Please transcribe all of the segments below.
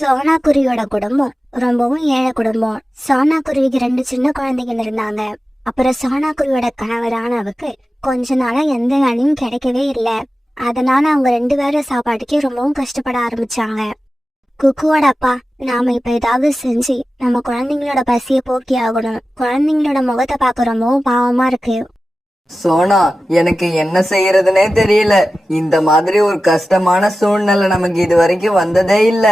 சோனா குருவியோட குடும்பம் ரொம்பவும் ஏழை குடும்பம். சோனா குருவிக்கு 2 சின்ன குழந்தைங்க இருந்தாங்க. அப்புறம் சோனா குருவியோட கணவரானவுக்கு கொஞ்ச நாளா எந்த வேலையும் கிடைக்கவே இல்லை. அதனால அவங்க 2 பேரும் சாப்பாட்டுக்கே ரொம்பவும் கஷ்டப்பட ஆரம்பிச்சாங்க. குக்குவோட அப்பா, நாம இப்ப ஏதாவது செஞ்சு நம்ம குழந்தைங்களோட பசிய போக்கி ஆகணும். குழந்தைங்களோட முகத்தை பார்க்க ரொம்பவும் பாவமா இருக்கு. சோனா, எனக்கு என்ன செய்யறதுனே தெரியல. இந்த மாதிரி ஒரு கஷ்டமான சூழ்நிலை நமக்கு இது வரைக்கும் வந்ததே இல்ல.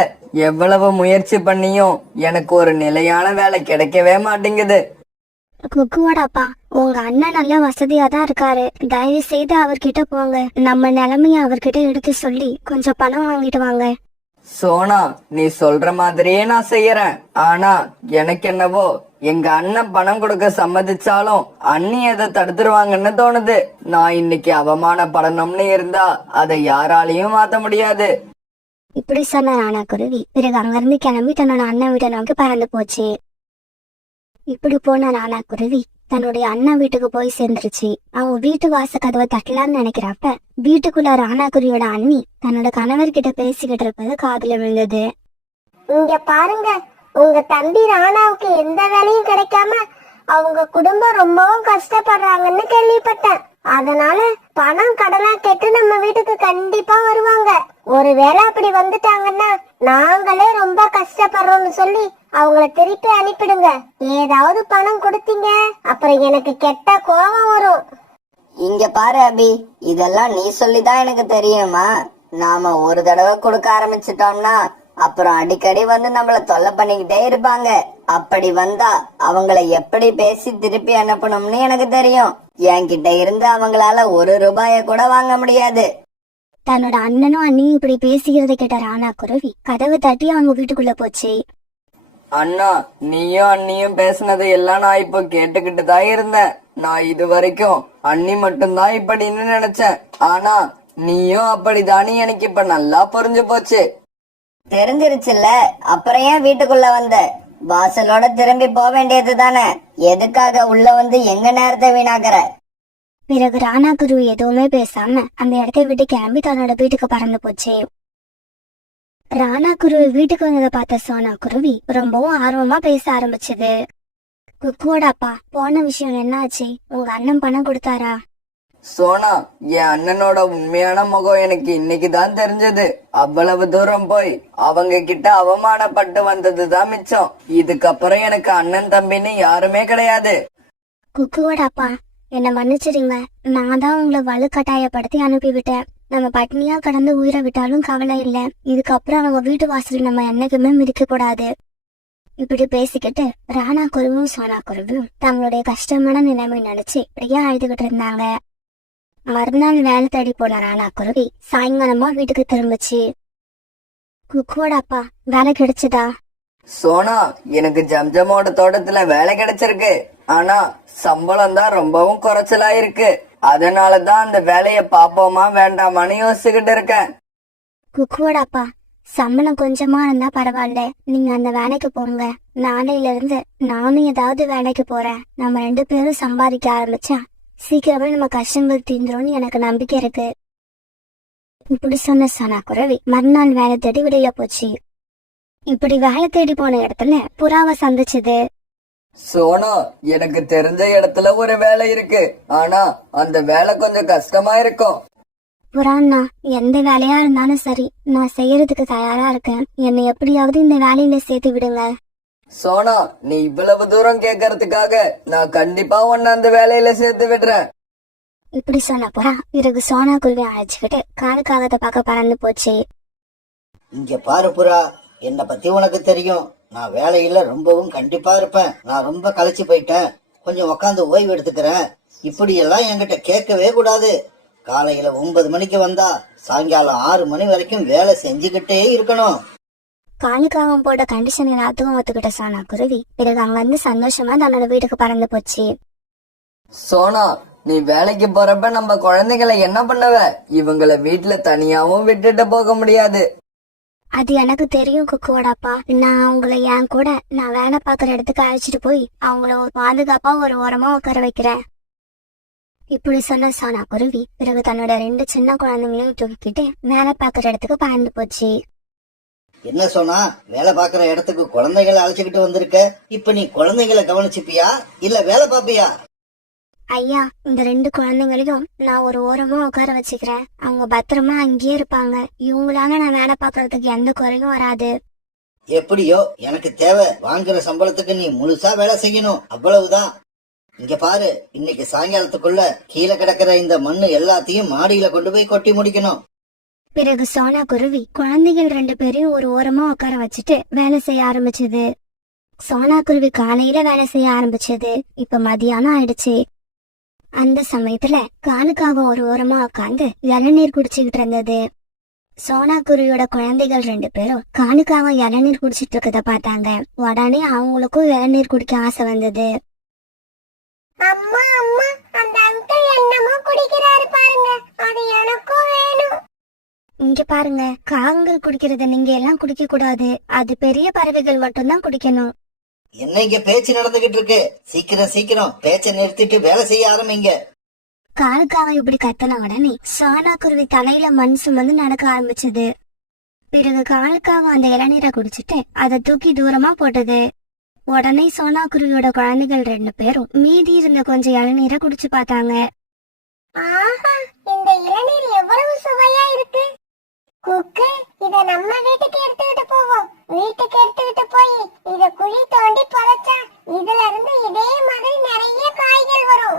எவ்வளவு முயற்சி பண்ணியும் எனக்கு ஒரு நிலையான வேலை கிடைக்கவே மாட்டேங்குது. குக்குவோட அப்பா, உங்க அண்ணன் நல்ல வசதியா தான் இருக்காரு. தயவு செய்து அவர்கிட்ட போங்க. நம்ம நிலைமைய அவர்கிட்ட எடுத்து சொல்லி கொஞ்சம் பணம் வாங்கிட்டு வாங்க. சோனா, நீ சொல்ற மாதிரியே நான் செய்யறேன். ஆனா எனக்கு என்னவோ எங்க அண்ணன் பணம் கொடுக்க சம்மதிச்சாலும் அண்ணி அதை தடுத்துருவாங்கன்னு தோணுது. நான் இன்னைக்கு அவமானப்படணும்னு இருந்தா அதை யாராலையும் மாத்த முடியாது. இப்படி சொன்ன ராணா குருவி பிறகு அங்கிருந்து கிளம்பி தன்னோட அண்ணன் வீட்டை நோக்கி பறந்து போச்சு. இப்படி போன ராணா குருவி தன்னுடைய அண்ணன் வீட்டுக்கு போய் சேர்ந்துருச்சு. அவங்க வீட்டு வாச கதவை தட்டலான்னு நினைக்கிறப்ப வீட்டுக்குள்ள ராணா குருவியோட அண்ணி தன்னோட கணவர்கிட்ட பேசிக்கிட்டு இருப்பது காதுல விழுந்தது. இங்க பாருங்க, உங்க தம்பி ராணாவுக்கு எந்த வேலையும் கிடைக்காம அவங்க குடும்பம் ரொம்பவும் கஷ்டப்படுறாங்கன்னு கேள்விப்பட்டேன். அதனால பணம் கடனா கேட்டு நம்ம வீட்டுக்கு கண்டிப்பா வருவாங்க. ஒருவேளை அப்படி வந்துட்டாங்கன்னா நாங்களே ரொம்ப கஷ்டப்படுறோம்னு சொல்லி அவங்கள திருப்பி அனுப்பிடுங்க. ஏதாவது பணம் கொடுத்தீங்க அப்புறம் எனக்கு கெட்ட கோபம் வரும். இங்க பாரு அபி, இதெல்லாம் நீ சொல்லிதான் எனக்கு தெரியுமா? நாம ஒரு தடவை கொடுக்க ஆரம்பிச்சிட்டோம்னா அப்புறம் அடிக்கடி வந்து நம்மள தொல்லை பண்ணிக்கிட்டே இருப்பாங்க. அப்படி வந்தா அவங்கள எப்படி பேசி திருப்பி அனுப்பணும்னு எனக்கு தெரியும். என்கிட்ட இருந்து அவங்களால 1 ரூபாய கூட வாங்க முடியாது. தன்னோட அண்ணனும் அண்ணியும் இப்படி பேசிக்கிறத கேட்ட ராணா குருவி கதவு தட்டி அவங்க வீட்டுக்குள்ள போச்சு. அண்ணா, நீயும் அண்ணியும் பேசினது எல்லாம் நான் இப்போ கேட்டுக்கிட்டு தான் இருந்தேன். நான் இது வரைக்கும் அண்ணி மட்டும்தான் இப்படின்னு நினைச்சேன். ஆனா நீயும் அப்படிதானே எனக்கு இப்ப நல்லா புரிஞ்சு போச்சு. தெரிஞ்சிருச்சுல்ல, அப்புறம் ஏன் வீட்டுக்குள்ள வந்த? வாசலோட திரும்பி போக வேண்டியது தானே. எதுக்காக உள்ள வந்து எங்க நேரத்தை வீணாக்குற? பிறகு ராணா குருவி எதுவுமே பேசாம அந்த இடத்தை விட்டு கிளம்பி தன்னோட வீட்டுக்கு பறந்து போச்சு. ராணா குருவி வீட்டுக்கு வந்ததை பார்த்த சோனா குருவி ரொம்பவும் ஆர்வமா பேச ஆரம்பிச்சது. குக்குவோட அப்பா, போன விஷயம் என்னாச்சு? உங்க அண்ணன் பணம் கொடுத்தாரா? சோனா, என் அண்ணனோட உண்மையான முகம் எனக்கு இன்னைக்குதான் தெரிஞ்சது. அவ்வளவு தூரம் போய் அவங்க கிட்ட அவமானப்பட்டு வந்ததுதான் மிச்சம். இதுக்கப்புறம் எனக்கு அண்ணன் தம்பின்னு யாருமே கிடையாது. குக்குவோட அப்பா, என்ன மன்னிச்சிடுங்க. நான் தான் உங்களை வலுக்கட்டாயப்படுத்தி அனுப்பிவிட்டேன். நம்ம பட்னியா கடந்து உயிரை விட்டாலும் கவலை இல்லை. இதுக்கப்புறம் அவங்க வீட்டு வாசல் நம்ம என்னைக்குமே மிதிக்க கூடாது. இப்படி பேசிக்கிட்டு ராணா குருவும் சோனா குருவும் தங்களுடைய கஷ்டமான நிலைமை நினைச்சு இப்படியே அழுதுகிட்டு இருந்தாங்க. மறுநாள் வேலை தேடி போன ராணா குருவி சாயங்காலமா வீட்டுக்கு திரும்பிச்சு. குக்குவோட அப்பா, வேலை கிடைச்சதா? சோனா, எனக்கு ஜம்ஜமோட தோட்டத்துல வேலை கிடைச்சிருக்கு. ஆனா சம்பளம் தான் ரொம்பவும் குறைச்சலா இருக்கு. அதனாலதான் அந்த வேலைய பாப்போமா வேண்டாமான்னு யோசிச்சுக்கிட்டு இருக்கேன். குக்குவோட அப்பா, சம்பளம் கொஞ்சமா இருந்தா பரவாயில்ல, நீங்க அந்த வேலைக்கு போங்க. நாளையில இருந்து நானும் ஏதாவது வேலைக்கு போறேன். நம்ம 2 பேரும் சம்பாதிக்க ஆரம்பிச்சா சீக்கிரமே நம்ம கஷ்டங்கள் தீந்துரும்னு எனக்கு நம்பிக்கை இருக்கு. இப்படி சொன்ன சோனா குருவி மறுநாள் வேலை தேடி வெளியில போச்சு. இப்படி வேலை தேடி போன இடத்துல புறாவை சந்திச்சது. சோனா, எனக்கு தெரிஞ்ச இடத்துல ஒரு வேலை இருக்கு. ஆனா அந்த வேலை கொஞ்சம் கஷ்டமா இருக்கும். புறான்னா, எந்த வேலையா இருந்தாலும் சரி, நான் செய்யறதுக்கு தயாரா இருக்கேன். என்னை எப்படியாவது இந்த வேலையில சேர்த்து விடுங்க. சோனா, நீ இவ்வளவு தூரம் கேட்கறதுக்காக நான் கண்டிப்பா உன்னை அந்த வேலையில சேர்த்து விடுறேன். இப்படி சொன்ன புறா பிறகு சோனா குருவி அழைச்சுக்கிட்டு காகத்தை பார்க்க பறந்து போச்சு. இங்க பாரு புறா, என்னை பத்தி உனக்கு தெரியும். நான் வேலையில ரொம்பவும் கண்டிப்பா இருப்பேன். நான் ரொம்ப களைச்சு போயிட்டேன். கொஞ்சம் உக்காந்து ஓய்வு எடுத்துக்கிறேன். இப்படி எல்லாம் என்கிட்ட கேட்கவே கூடாது. காலையில 9 மணிக்கு வந்தா சாயங்காலம் 6 மணி வரைக்கும் வேலை செஞ்சுக்கிட்டே இருக்கணும். காலுக்காகம் போட்ட கண்டிஷன் எல்லாத்துக்கும் ஒத்துக்கிட்ட சோனா குருவி பிறகு அங்க இருந்து சந்தோஷமா தன்னோட வீட்டுக்கு பறந்து போச்சு. சோனா, நீ வேலைக்கு போறப்ப நம்ம குழந்தைகளை என்ன பண்ணுவ? இவங்கள வீட்டுல தனியாவும் விட்டுட்டு போக முடியாது. அது எனக்கு தெரியும் குக்குவோட அப்பா. நான் அவங்கள என் கூட நான் வேலை பாக்குற இடத்துக்கு அழைச்சிட்டு போய் அவங்கள ஒரு பாதுகாப்பா ஒரு ஓரமா உட்கார வைக்கிறேன். இப்படி சொன்ன சோனா குருவி பிறகு தன்னோட 2 சின்ன குழந்தைங்களையும் தூக்கிட்டு வேலை பாக்குற இடத்துக்கு பறந்து போச்சு. என்ன சொன்னா வேலை பாக்குற இடத்துக்கு குழந்தைகளை அழைச்சுக்கிட்டு வந்திருக்க. இப்ப நீ குழந்தைகளை கவனிச்சுப்பியா இல்ல வேலை பாப்பியா? ஐயா, இந்த 2 குழந்தைங்களையும் நான் ஒரு ஓரமா உட்கார வச்சுக்கிறேன். அவங்க பத்திரமா அங்கேயே இருப்பாங்க. இவங்களால நான் வேலை பாக்குறதுக்கு எந்த குறையும் வராது. எப்படியோ எனக்கு தேவை. வாங்குற சம்பளத்துக்கு நீ முழுசா வேலை செய்யணும், அவ்வளவுதான். இங்க பாரு, இன்னைக்கு சாயங்காலத்துக்குள்ள கீழே கிடக்கிற இந்த மண்ணு எல்லாத்தையும் மாடியில கொண்டு போய் கொட்டி முடிக்கணும். பிறகு சோனா குருவி குழந்தைகள் 2 பேரையும் ஒரு ஓரமா உட்கார வச்சுட்டு வேலை செய்ய ஆரம்பிச்சது. சோனா குருவி காலையில வேலை செய்ய ஆரம்பிச்சது. இப்ப மதியானம் ஆயிடுச்சு. அந்த சமயத்துல காலுக்காக ஒரு ஓரமா உட்காந்து இளநீர் குடிச்சுக்கிட்டு இருந்தது. சோனா குருவியோட குழந்தைகள் 2 பேரும் காலுக்காக இளநீர் குடிச்சிட்டு இருக்கத பார்த்தாங்க. உடனே அவங்களுக்கும் இளநீர் குடிக்க ஆசை வந்தது. அம்மா அம்மா, அந்த அங்கிள் என்னமோ குடிக்கிறாரு பாருங்க, அது எனக்கும் வேணும். இங்க பாருங்க, காகங்கள் குடிக்கிறத நீங்க எல்லாம் குடிக்க கூடாது. அது பெரிய பறவைகள் மட்டும்தான் குடிக்கணும். என்ன இங்க பேச்சு நடந்துகிட்டு இருக்கு? சீக்கிரம் சீக்கிரம் பேச்ச நிறுத்திட்டு வேலை செய்ய ஆரம்பிங்க. காலுக்காக இப்படி கத்தன உடனே சோனா குருவி தலையில மண் சுமந்து நடக்க ஆரம்பிச்சது. பிறகு காலுக்காக அந்த இளநீரை குடிச்சிட்டு அதை தூக்கி தூரமா போட்டது. உடனே சோனா குருவியோட குழந்தைகள் 2 பேரும் மீதி இருந்த கொஞ்சம் இளநீரை குடிச்சு பார்த்தாங்க. ஆஹா, இந்த இளநீர் எவ்வளவு சுவையா இருக்கு. குக்கு, இத நம்ம வீட்டுக்கு எடுத்துக்கிட்டு போவோம். வீட்டுக்கு எடுத்துக்கிட்டு போய் இத குழி தோண்டி புதைச்சா இதுல இருந்து இதே மாதிரி நிறைய காய்கள் வரும்.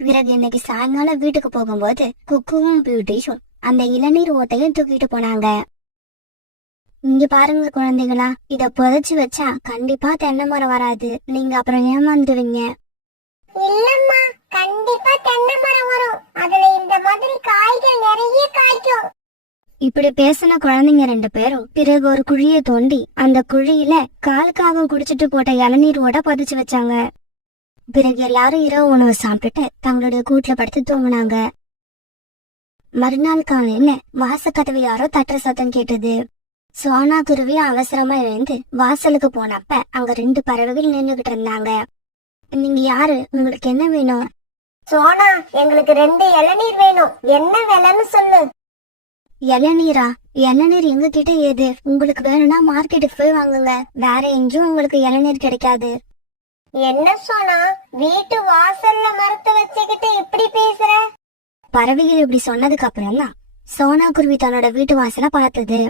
பிறகு இன்னைக்கு சாயங்காலம் வீட்டுக்கு போகும்போது குக்குவும் பியூட்டிஷும் அந்த இளநீர் ஓட்டையும் தூக்கிட்டு போனாங்க. இங்க பாருங்க குழந்தைகளா, இத புதைச்சு வச்சா கண்டிப்பா தென்னை மரம் வராது. நீங்க அப்புறம் ஏமாந்துடுவீங்க. இல்லம்மா, கண்டிப்பா தென்னை மரம் வரும். அதுல இந்த மாதிரி காய்கள் நிறைய காய்க்கும். இப்படி பேசின குழந்தைங்க 2 பேரும் பிறகு ஒரு குழியை தோண்டி அந்த குழியில காலுக்காக குடிச்சிட்டு போட்ட இளநீர் ஓட புதைச்சு வச்சாங்க. பிறகு எல்லாரும் இரவு உணவு சாப்பிட்டுட்டு தங்களுடைய கூட்டுல படுத்து தூங்கினாங்க. மறுநாள் காலையில வாசக்கதவு யாரோ தட்டுற சத்தம் கேட்டது. சோனா குருவி அவசரமா எழுந்து வாசலுக்கு போனப்ப அங்க 2 பறவைகள் நின்னுகிட்டு இருந்தாங்க. நீங்க யாரு? உங்களுக்கு என்ன வேணும்? சோனா, எங்களுக்கு 2 இளநீர் வேணும். என்ன விலைன்னு சொல்லு. இளநீரா? இளநீர் எங்க கிட்ட ஏது? உங்களுக்கு வேணும்னா மார்க்கெட்டுக்கு போய் வாங்குங்க. வேற எங்கேயும் உங்களுக்கு இளநீர் கிடைக்காது. என்ன சோனா, வீட்டு வாசல்ல மரத்தை வச்சுக்கிட்டு இப்படி பேசுற? பறவைகள் இப்படி சொன்னதுக்கு அப்புறம் தான் சோனா குருவி தன்னோட வீட்டு வாசல பார்த்தது.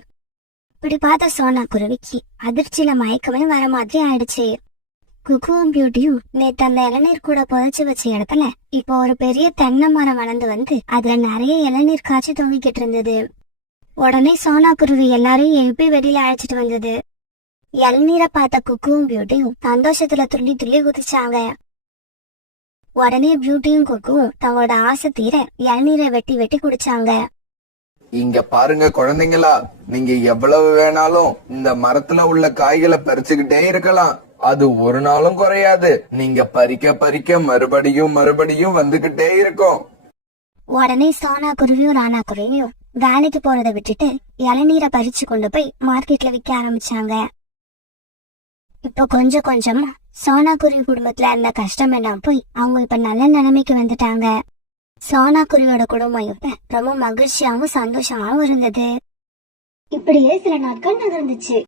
இப்படி பார்த்த சோனா குருவிக்கு அதிர்ச்சியில மயக்கமே வர மாதிரி ஆயிடுச்சு. குக்குவும் பியூட்டியும் நேத்து அந்த இளநீர் கூட புதைச்சு வச்ச இடத்துல இப்போ ஒரு பெரிய தென்னை மரம் வளர்ந்து வந்து அதுல நிறைய இளநீர் காய்ச்சி தொங்கிக்கிட்டு இருந்தது. உடனே சோனா குருவி எல்லாரையும் எழுப்பி வெளியில அழைச்சிட்டு வந்தது. இளநீரை பார்த்த குக்குவும் பியூட்டியும் சந்தோஷத்துல துள்ளி துள்ளி குதிச்சாங்க. உடனே பியூட்டியும் குக்குவும் தங்களோட ஆசை தீர இளநீரை வெட்டி வெட்டி குடிச்சாங்க. இங்க பாருங்க குழந்தைங்களா, நீங்க எவ்வளவு வேணாலும் இந்த மரத்துல உள்ள காய்களை பறிச்சுக்கிட்டே இருக்கலாம். அது ஒரு நாளும் குறையாது. நீங்க பறிக்க பறிக்க மறுபடியும் மறுபடியும் வந்துகிட்டே இருக்கும். உடனே சோனா குருவியும் ராணா குருவியும் வேலைக்கு போறதை விட்டுட்டு இளநீரை பறிச்சு கொண்டு போய் மார்க்கெட்ல விற்க ஆரம்பிச்சாங்க. இப்ப கொஞ்சம் கொஞ்சமா சோனா குருவி குடும்பத்துல இருந்த கஷ்டம் எல்லாம் போய் அவங்க இப்ப நல்ல நிலைமைக்கு வந்துட்டாங்க. சோனா குருவியோட குடும்பம் இப்ப ரொம்ப மகிழ்ச்சியாவும் சந்தோஷமாவும் இருந்தது. இப்படியே சில நாட்கள் நகர்ந்துச்சு.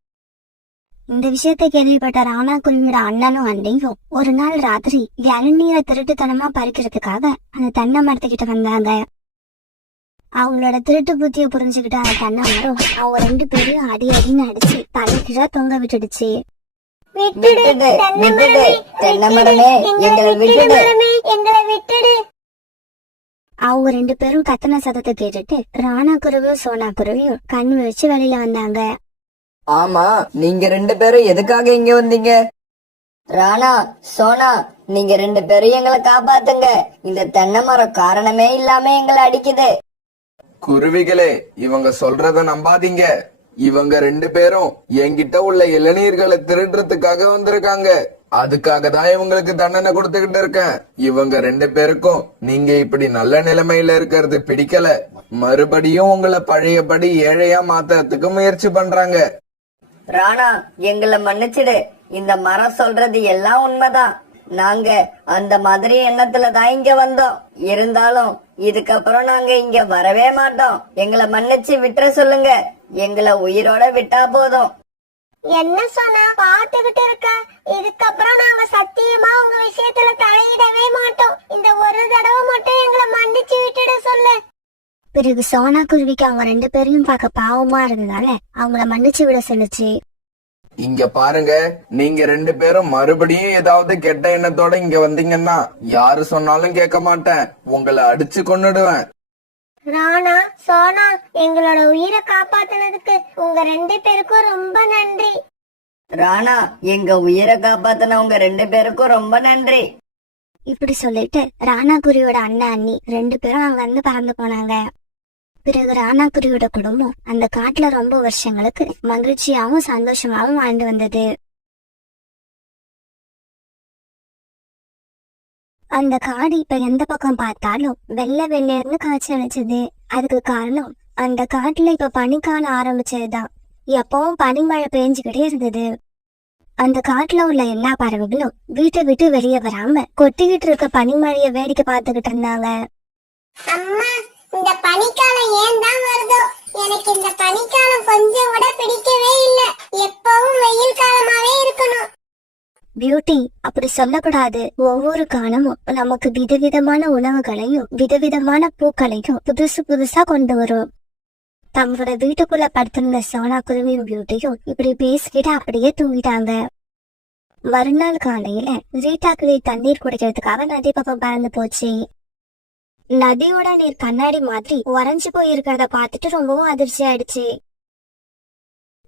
இந்த விஷயத்தை கேள்விப்பட்ட ராணா குருவியோட அண்ணனும் அண்ணியும் ஒரு நாள் ராத்திரி இளநீரை திருட்டுத்தனமா பறிக்கிறதுக்காக அந்த தென்னை மரத்துக்கிட்ட வந்தாங்க. அவங்களோட திருட்டு புத்திய புரிஞ்சுக்கிட்ட அந்த தென்னை மரம் அவங்க 2 பேரையும் அடி அடின்னு அடிச்சு தலைக்கீழா தொங்க விட்டுடுச்சு. விட்டுடு, தென்னை மரமே, எங்களை விட்டுடு. எங்களை விட்டுடு. அவங்க 2 பேரும் கத்தன சத்தத்தை கேட்டுட்டு ராணா குருவியும் சோனா குருவியும் கண் வச்சு வெளியில வந்தாங்க. ஆமா, நீங்க 2 பேரும் எதுக்காக இங்க வந்தீங்க? ராணா, சோனா, நீங்க 2 பேரும் எங்களை காப்பாத்துங்க. இந்த தென்னை மரம் காரணமே இல்லாம எங்களை அடிக்குது. குருவிகளே, இவங்க சொல்றத நம்பாதீங்க. இவங்க 2 பேரும் என்கிட்ட உள்ள இளநீர்களை திருடுறதுக்காக வந்திருக்காங்க. அதுக்காக தான் இவங்களுக்கு தண்டனை கொடுத்துக்கிட்டு இருக்கேன். இவங்க 2 பேருக்கும் நீங்க இப்படி நல்ல நிலைமையில இருக்கிறது பிடிக்கல. மறுபடியும் உங்களை பழையபடி ஏழையா மாத்துறதுக்கு முயற்சி பண்றாங்க. ராணா, எங்களை மன்னிச்சிடு. இந்த மரம் சொல்றது எல்லாம் உண்மைதான். நாங்க அந்த மாதிரி எண்ணத்துலதான் இங்க வந்தோம். இருந்தாலும் இதுக்கப்புறம் நாங்க இங்க வரவே மாட்டோம். எங்களை மன்னிச்சு விட்டுற சொல்லுங்க. எங்களை உயிரோட விட்டா போதும். என்ன சொன்னா பாத்துக்கிட்டு இருக்க? இதுக்கப்புறம் நாங்க சத்தியமா உங்க விஷயத்துல தலையிடவே மாட்டோம். இந்த ஒரு தடவை மட்டும் எங்களை மன்னிச்சு விட்டுட சொல்லு. பிறகு சோனா குருவிக்கு அவங்க 2 பேரையும் பார்க்க பாவமா இருந்ததால அவங்கள மன்னிச்சு விட சொல்லுச்சு. இங்க பாருங்க, நீங்க 2 பேரும் மறுபடியும் ஏதாவது கெட்ட எண்ணத்தோட இங்க வந்தீங்கன்னா யாரு சொன்னாலும் கேட்க மாட்டேன், உங்களை அடிச்சு கொன்னுடுவேன். ராணா, சோனா, எங்களோட உயிரை காப்பாத்துனதுக்கு உங்க 2 பேருக்கும் ரொம்ப நன்றி. ராணா, எங்க உயிரை காப்பாத்தினவங்க 2 பேருக்கும் ரொம்ப நன்றி. இப்படி சொல்லிட்டு ராணா குருவியோட அண்ணன் அண்ணி 2 பேரும் அங்க இருந்து பறந்து போனாங்க. பிறகு ராணா குருவியோட குடும்பம் அந்த காட்டுல ரொம்ப வருஷங்களுக்கு மகிழ்ச்சியாவும் சந்தோஷமாவும் வாழ்ந்து வந்தது. அந்த காடு இப்ப எந்த பக்கம் பார்த்தாலும் வெள்ளை வெள்ளையர்னு காய்ச்சி அழைச்சது. அதுக்கு காரணம் அந்த காட்டுல இப்ப பனிக்காலம் ஆரம்பிச்சதுதான். எப்பவும் பனிமழை பெஞ்சுக்கிட்டே இருந்தது. அந்த காட்டுல உள்ள எல்லா பறவைகளும் வீட்டை விட்டு வெளியே வராம கொட்டிக்கிட்டு இருக்க பனிமழைய வேடிக்கை பார்த்துக்கிட்டு இருந்தாங்க. அம்மா, இந்த பனிக்காலம் ஏன் தான் வருதோ? எனக்கு இந்த பனிக்காலம் கொஞ்சம் கூட பிடிக்கவே இல்ல. எப்பவும் வெயில் காலமாவே இருக்கணும். பியூட்டி, அப்படி சொல்லக்கூடாது. ஒவ்வொரு காலமும் நமக்கு விதவிதமான உணவுகளையும் விதவிதமான பூக்களையும் புதுசு புதுசா கொண்டு வரும். தங்களோட வீட்டுக்குள்ள படுத்திருந்த சோனா குருவியும் பியூட்டியும் இப்படி பேசிக்கிட்டு அப்படியே தூங்கிட்டாங்க. மறுநாள் காலையில ரீட்டா கிளி தண்ணீர் குடிக்கிறதுக்காக நதி பக்கம் பறந்து போச்சு. நதியோட நீர் கண்ணாடி மாதிரி உறைஞ்சு போயிருக்கிறத பார்த்துட்டு ரொம்பவும் அதிர்ச்சி ஆயிடுச்சு.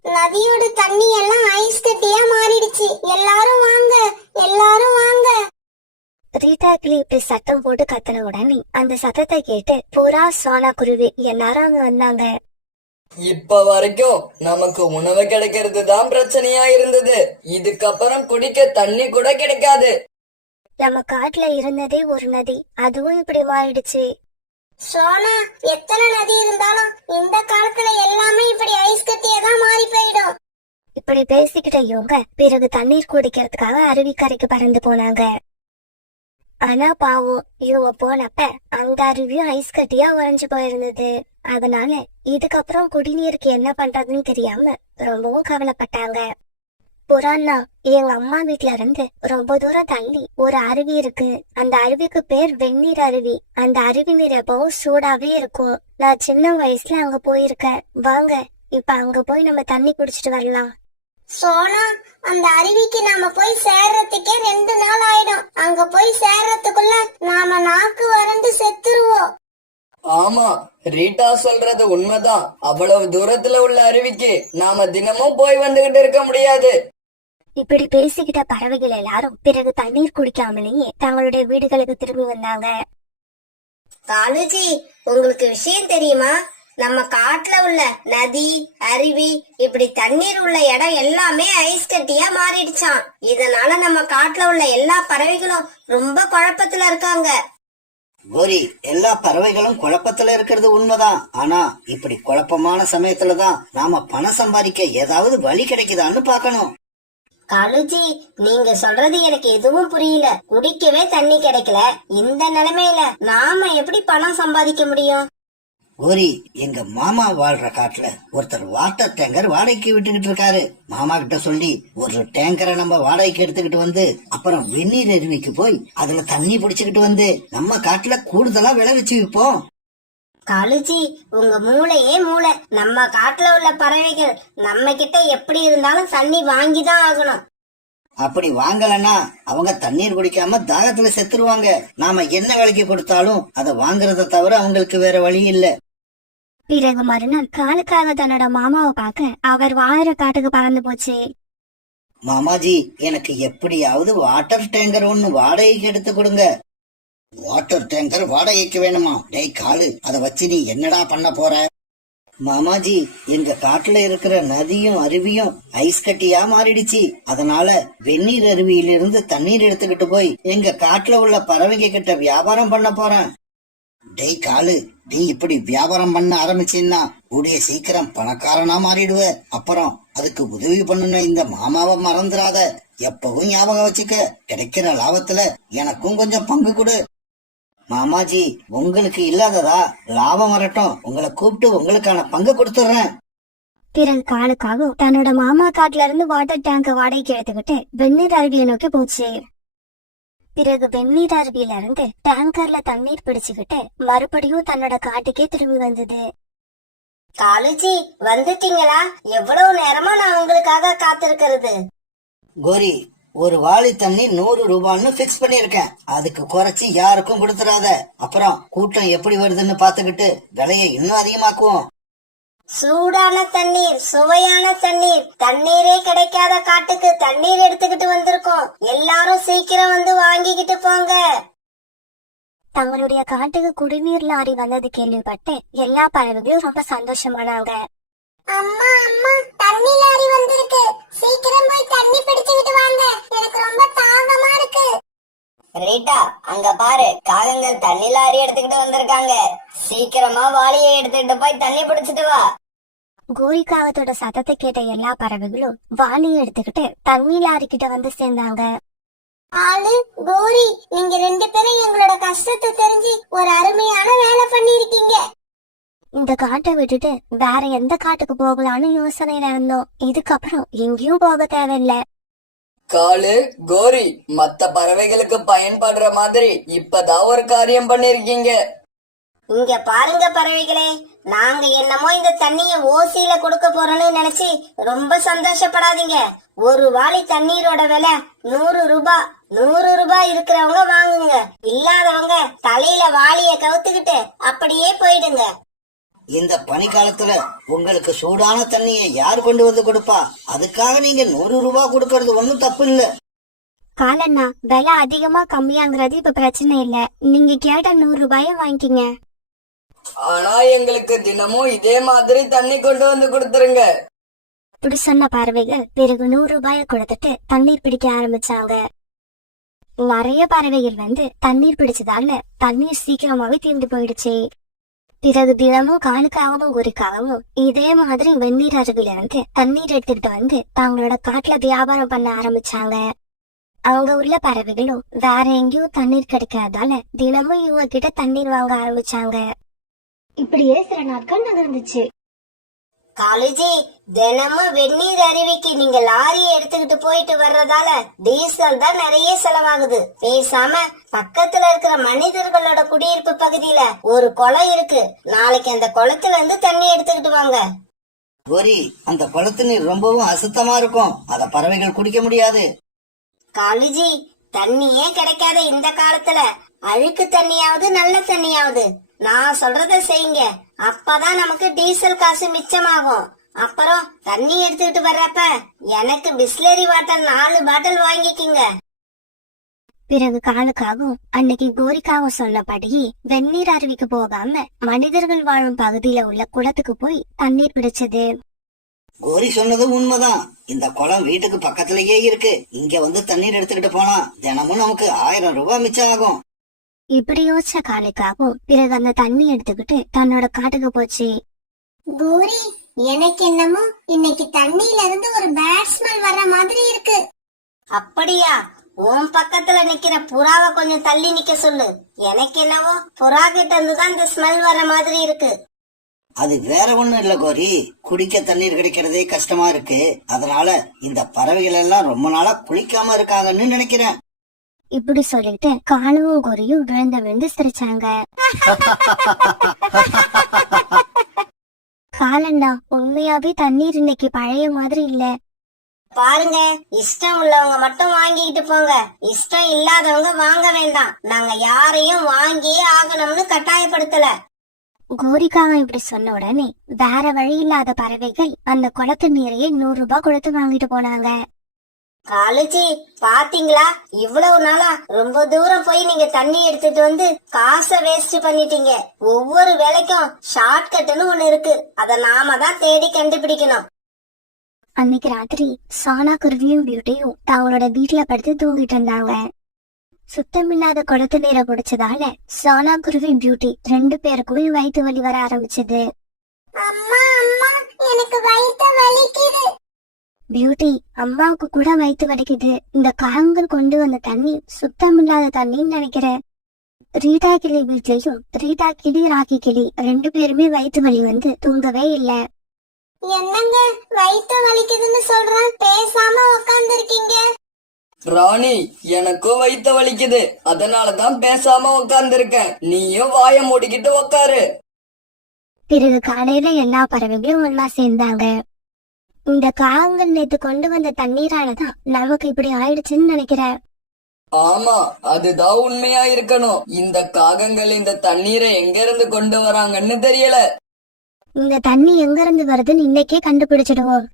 நதியோட தண்ணி எல்லாம் ஐஸ் கட்டியா மாறிடுச்சு. எல்லாரும் வாங்க, எல்லாரும் வாங்க. ரீட்டா கிளி இப்படி சத்தம் போட்டு கத்தின உடனே அந்த சத்தத்தை கேட்டு புறா, சோனா குருவி எல்லாரும் அங்க வந்தாங்க. இப்ப வரைக்கும் நமக்கு உணவு கிடைக்கிறது தான் பிரச்சனையா இருந்தது. இதுக்கப்புறம் குடிக்க தண்ணி கூட கிடைக்காது. நம்ம காட்டுல இருந்ததே ஒரு நதி, அதுவும் இப்படி மாறிடுச்சு. சோனா, எத்தனை நதி இருந்தாலும் இந்த காலத்துல எல்லாமே இப்படி ஐஸ் கட்டியா தான் மாறி போயிடும். இப்படி பேசிக்கிட்ட இவங்க பிறகு தண்ணீர் குடிக்கிறதுக்காக அருவிக்கரைக்கு பறந்து போனாங்க. ஆனா பாவம், இவங்க போனப்ப அந்த அருவியும் ஐஸ் கட்டியா உறைஞ்சு போயிருந்தது. அதனால இதுக்கப்புறம் குடிநீருக்கு என்ன பண்றதுன்னு தெரியாம ரொம்பவும் கவலைப்பட்டாங்க. புறான்னா, எங்க அம்மா வீட்டுல இருந்து ரொம்ப தூரம் தள்ளி ஒரு அருவி இருக்கு. அந்த அருவிக்கு பேர் வெந்நீர் அருவி. அந்த அருவி நீர் எப்பவும் சூடாவே இருக்கும். நான் சின்ன வயசுல அங்க போயிருக்கேன். வாங்க, இப்ப அங்க போய் நம்ம தண்ணி குடிச்சிட்டு வரலாம். சோனா, அந்த அருவிக்கு நாம போய் சேர்றதுக்கே 2 நாள் ஆயிடும். அங்க போய் சேர்றதுக்குள்ள நாம நாக்கு வறண்டு செத்துருவோம். ஆமா, ரீட்டா சொல்றது உண்மைதான். அவ்வளவு தூரத்துல உள்ள அருவிக்கு நாம தினமும் போய் வந்துகிட்டு இருக்க முடியாது. இப்படி பேசிக்கிட்ட பறவைகள் எல்லாரும் பிறகு தண்ணீர் குடிக்காமலேயே தங்களுடைய வீடுகளுக்கு திரும்பி வந்தாங்க. காலுஜி, உங்களுக்கு விஷயம் தெரியுமா? நம்ம காட்டுல உள்ள நதி, அருவி, இப்படி தண்ணீர் உள்ள இடம் எல்லாமே ஐஸ் கட்டியா மாறிடுச்சான். இதனால நம்ம காட்டுல உள்ள எல்லா பறவைகளும் ரொம்ப குழப்பத்துல இருக்காங்க. கோரி, எல்லா பறவைகளும் குழப்பத்துல இருக்கிறது உண்மைதான். ஆனா இப்படி குழப்பமான சமயத்துலதான் நாம பணம் சம்பாதிக்க ஏதாவது வழி கிடைக்குதான்னு பாக்கணும். காலுஜி, நீங்க சொல்றது எனக்கு எதுவும் புரியல. குடிக்கவே தண்ணி கிடைக்கல. இந்த நிலைமையில நாம எப்படி பணம் சம்பாதிக்க முடியும்? கோரி, எங்க மாமா வாழ்ற காட்டுல ஒருத்தர் வாட்டர் டேங்கர் வாடகைக்கு விட்டுக்கிட்டு இருக்காரு. மாமா கிட்ட சொல்லி ஒரு டேங்கரை நம்ம வாடகைக்கு எடுத்துக்கிட்டு வந்து அப்புறம் வெந்நீர் அருவிக்கு போய் அதுல தண்ணி பிடிச்சுக்கிட்டு வந்து நம்ம காட்டுல கூடுதலா விளைவிச்சு விப்போம். காலுஜி, உங்க மூளையே மூளை. நம்ம காட்டுல உள்ள பறவைகள் நம்ம கிட்ட எப்படி இருந்தாலும் தண்ணி வாங்கிதான் ஆகணும். அப்படி வாங்கலன்னா அவங்க தண்ணீர் குடிக்காம தாகத்துல செத்துருவாங்க. நாம என்ன விலைக்கு கொடுத்தாலும் அதை வாங்குறத தவிர அவங்களுக்கு வேற வழி இல்ல. பிறகு மறுநாள் காலுக்காக தன்னோட மாமாவை பார்க்க அவர் வாழற காட்டுக்கு பறந்து போச்சு. மாமாஜி, எனக்கு எப்படியாவது வாட்டர் டேங்கர் ஒன்னு வாடகைக்கு எடுத்து கொடுங்க. வாட்டர் டேங்கர் வாடகைக்கு வேணுமா? டேய் காலு, அத வச்சு நீ என்னடா பண்ண போற? மாமாஜி, எங்க காட்டுல இருக்கிற நதியும் அருவியும் ஐஸ் கட்டியா மாறிடுச்சு. அதனால வெந்நீர் அருவியிலிருந்து தண்ணீர் எடுத்துக்கிட்டு போய் எங்க காட்டுல உள்ள பறவைங்க கிட்ட வியாபாரம் பண்ண போறேன். டேய் காலு, நீ இப்படி வியாபாரம் பண்ண ஆரம்பிச்சீன்னா கூடிய சீக்கிரம் பணக்காரனா மாறிடுவ. அப்புறம் அதுக்கு உதவி பண்ணுன இந்த மாமாவை மறந்துடாத. எப்பவும் ஞாபகம் வச்சுக்க. கிடைக்கிற லாபத்துல எனக்கும் கொஞ்சம் பங்கு கொடு. மாமாஜி, உங்களுக்கு இல்லாததா? லாபம் வரட்டும், உங்களை கூப்பிட்டு உங்களுக்கான பங்கு கொடுத்துடுறேன். பிறகு காலுக்காகவும் தன்னோட மாமா காட்டுல இருந்து வாட்டர் டேங்க வாடகைக்கு எடுத்துக்கிட்டு வெந்நீர் அருவியை நோக்கி போச்சு. பிறகு வெந்நீர் அருவியில இருந்து டேங்கர்ல தண்ணீர் பிடிச்சுக்கிட்டு மறுபடியும் தன்னோட காட்டுக்கே திரும்பி வந்தது. காலுஜி வந்துட்டீங்களா? எவ்வளவு நேரமா நான் உங்களுக்காக காத்திருக்கிறது. கோரி, ஒரு வாளி தண்ணி 100 ரூபான்னு பிக்ஸ் பண்ணிருக்கேன். அதுக்கு குறைச்சி யாருக்கும் கொடுத்துறாத. அப்புறம் கூட்டம் எப்படி வருதுன்னு பாத்துக்கிட்டு விலையை இன்னும் அதிகமாக்குவோம். சூடான தண்ணீர், சுவையான தண்ணீர், தண்ணீரே கிடைக்காத காட்டுக்கு தண்ணீர் எடுத்துக்கிட்டு வந்திருக்கோம். எல்லாரும் சீக்கிரம் வந்து வாங்கிக்கிட்டு போங்க. தங்களுடைய காட்டுக்கு குடிநீர் லாரி வந்தது கேள்விப்பட்டு எல்லா பறவைகளும் ரொம்ப சந்தோஷமானாங்க. அம்மா அம்மா, தண்ணி லாரி வந்திருக்கு. சீக்கிரம் போய் தண்ணி பிடிச்சுக்கிட்டு வாங்க. எனக்கு ரொம்ப தாகமா இருக்கு. ரீட்டா, அங்க பாரு, காகங்கள் தண்ணி லாரி எடுத்துக்கிட்டு வந்திருக்காங்க. சீக்கிரமா வாளியை எடுத்துக்கிட்டு போய் தண்ணி பிடிச்சிட்டு வா. கோரிக்காகத்தோட சத்தத்தை கேட்ட எல்லா பறவைகளும் வாளியை எடுத்துக்கிட்டு தண்ணி லாரி கிட்ட வந்து சேர்ந்தாங்க. ஆளு கோரி, நீங்க 2 பேரும் எங்களோட கஷ்டத்தை தெரிஞ்சு ஒரு அருமையான வேலை பண்ணிருக்கீங்க. இந்த காட்டை விட்டுட்டு வேற எந்த காட்டுக்கு போகலான்னு யோசனையில இருந்தோம். இதுக்கப்புறம் எங்கேயும் போக தேவையில்ல. காலு, கோரி, மத்த பறவைகளுக்கு பயன்படுற மாதிரி இப்பதான் ஒரு காரியம் பண்ணிருக்கீங்க. இங்க பாருங்க பறவைகளே, நாங்க என்னமோ இந்த தண்ணிய ஓசியில கொடுக்க போறோம்னு நினைச்சு ரொம்ப சந்தோஷப்படாதீங்க. ஒரு வாளி தண்ணீரோட விலை 100 ரூபாய். 100 ரூபாய் இருக்கிறவங்க வாங்குங்க, இல்லாதவங்க தலையில வாளிய கவுத்துக்கிட்டு அப்படியே போயிடுங்க. இந்த பனிக்காலத்துல உங்களுக்கு சூடான தண்ணியை யார் கொண்டு வந்து கொடுப்பா? அதுக்காக நீங்க 100 ரூபாய் கொடுக்கறது ஒண்ணும் தப்பு இல்ல. காலண்ணா, விலை அதிகமா கம்மியாங்கிறது இப்ப பிரச்சனை இல்ல. நீங்க கேட்ட 100 ரூபாய வாங்கிக்கிங்க. ஆனா எங்களுக்கு தினமும் இதே மாதிரி தண்ணி கொண்டு வந்து கொடுத்துருங்க. இப்படி சொன்ன பறவைகள் பிறகு 100 ரூபாய கொடுத்துட்டு தண்ணீர் பிடிக்க ஆரம்பிச்சாங்க. நிறைய பறவைகள் வந்து தண்ணீர் பிடிச்சதால தண்ணீர் சீக்கிரமாவே தீர்ந்து போயிடுச்சு. பிறகு தினமும் காலுக்காகவும் குரிக்காகவும் இதே மாதிரி வெந்நீர் அருவில இருந்து தண்ணீர் எடுத்துக்கிட்டு வந்து தங்களோட காட்டுல வியாபாரம் பண்ண ஆரம்பிச்சாங்க. அவங்க உள்ள பறவைகளும் வேற எங்கேயும் தண்ணீர் கிடைக்காதால தினமும் இவங்க கிட்ட தண்ணீர் வாங்க ஆரம்பிச்சாங்க. இப்படியே சில நாட்கள் நகர்ந்துச்சு. காலேஜி, தினமும் வெந்நீர் அருவிக்கு நீங்க லாரியை எடுத்துக்கிட்டு போயிட்டு வர்றதால டீசல் தான் நிறைய செலவாகுது. பேசாம பக்கத்துல இருக்கிற மனிதர்களோட குடியிருப்பு பகுதியில ஒரு குளம் இருக்கு. நாளைக்கு அந்த குளத்துல இருந்து தண்ணி எடுத்துக்கிட்டு வாங்க. கோரி, அந்த குளத்து நீர் ரொம்பவும் அசுத்தமா இருக்கும். அத பறவைகள் குடிக்க முடியாது. காலேஜி, தண்ணியே கிடைக்காத இந்த காலத்துல அழுக்கு தண்ணியாவது நல்ல தண்ணியாவது நான் சொல்றத செய்யுங்க. அப்பதான் நமக்கு டீசல் காசு மிச்சமாகும். அப்புறம் தண்ணி எடுத்துக்கிட்டு வர்றப்ப எனக்கு பிஸ்லரி வாட்டர் 4 பாட்டில் வாங்கிக்கிங்க. பிறகு காலுக்காகவும் அன்னைக்கு கோரிக்காவும் சொன்னபடி வெந்நீர் அருவிக்கு போகாம மனிதர்கள் வாழும் பகுதியில உள்ள குளத்துக்கு போய் தண்ணீர் பிடிச்சது. கோரி சொன்னது உண்மைதான். இந்த குளம் வீட்டுக்கு பக்கத்திலேயே இருக்கு. இங்க வந்து தண்ணீர் எடுத்துக்கிட்டு போனா தினமும் நமக்கு 1000 ரூபாய் மிச்சம் ஆகும். இப்படி யோசிச்ச காலுக்காகவும் பிறகு அந்த தண்ணி எடுத்துக்கிட்டு தன்னோட காட்டுக்கு போச்சு. கோரி, எனக்கு என்னமோ இன்னைக்கு தண்ணியில இருந்து ஒரு பேட் ஸ்மெல் வர்ற மாதிரி இருக்கு. அப்படியா? உன் பக்கத்துல நிக்கிற புறாவை கொஞ்சம் தள்ளி நிக்க சொல்லு. எனக்கு என்னவோ புறா கிட்ட இருந்துதான் இந்த ஸ்மெல் வர்ற மாதிரி இருக்கு. அது வேற ஒண்ணும் இல்ல கோரி, குடிக்க தண்ணீர் கிடைக்கிறதே கஷ்டமா இருக்கு. அதனால இந்த பறவைகள் எல்லாம் ரொம்ப நாளா குளிக்காம இருக்காங்கன்னு நினைக்கிறேன். இப்படி சொல்லிட்டு காலுவும் கோரியும் விழுந்து சிரிச்சாங்க. காலண்டா, உண்மையாவே தண்ணீர் இன்னைக்கு பழைய மாதிரி இல்ல. பாருங்க, இஷ்டம் உள்ளவங்க மட்டும் வாங்கிட்டு போங்க, இஷ்டம் இல்லாதவங்க வாங்க வேண்டாம். நாங்க யாரையும் வாங்கியே ஆகணும்னு கட்டாயப்படுத்தல. கோரிக்காக இப்படி சொன்ன உடனே வேற வழி இல்லாத பறவைகள் அந்த குளத்து நீரையே 100 ரூபாய் கொடுத்து வாங்கிட்டு போனாங்க. காலேஜி, பாத்தீங்களா? இவ்வளவு நாளா ரொம்ப தூரம் போய் நீங்க தண்ணி எடுத்துட்டு வந்து காசை வேஸ்ட் பண்ணிட்டீங்க. ஒவ்வொரு வேலைக்கும் ஷார்ட் கட்னு ஒண்ணு இருக்கு. அத நாம தான் தேடி கண்டுபிடிக்கணும். அன்னைக்கு ராத்திரி சானா குருவியும் பியூட்டியும் தங்களோட வீட்டுல படுத்து தூங்கிட்டு இருந்தாங்க. சுத்தமில்லாத குளத்து நீரை குடிச்சதால சானா குருவி பியூட்டி 2 பேருக்குமே வயிற்று வலி வர ஆரம்பிச்சது. அம்மா அம்மா, எனக்கு வயிற்று வலிக்குது. பியூட்டி, அம்மாவுக்கு கூட வயிற்று வலிக்குது. இந்த காகங்கள் கொண்டு வந்த தண்ணி சுத்தமில்லாத தண்ணின்னு நினைக்கிறேன். ரீட்டா கிளி வீட்லயும் ரீட்டா கிளி ராக்கி கிளி 2 பேருமே வயிற்று வலி வந்து தூங்கவே இல்ல. என்னங்க வயிற்று வலிக்குதுன்னு சொல்றேன், பேசாம உட்கார்ந்து இருக்கீங்க. ராணி, எனக்கும் வயித்த வலிக்குது, அதனாலதான் பேசாம உட்கார்ந்திருக்கேன். நீயும் வாய மூடிக்கிட்டு உட்காரு. பிறகு காலையில எல்லா பறவைகளும் ஒன்னா சேர்ந்தாங்க. இந்த காகங்கள் நேத்து கொண்டு வந்த தண்ணீராலதான் நமக்கு இப்படி ஆயிடுச்சுன்னு நினைக்கிறேன். ஆமா, அதுதான் உண்மையா இருக்கணும். இந்த காகங்கள் இந்த தண்ணீரை எங்க இருந்து கொண்டு வராங்கன்னு தெரியல. இந்த தண்ணி எங்க இருந்து வருதுன்னு இன்னைக்கே கண்டுபிடிச்சிடுவோம்.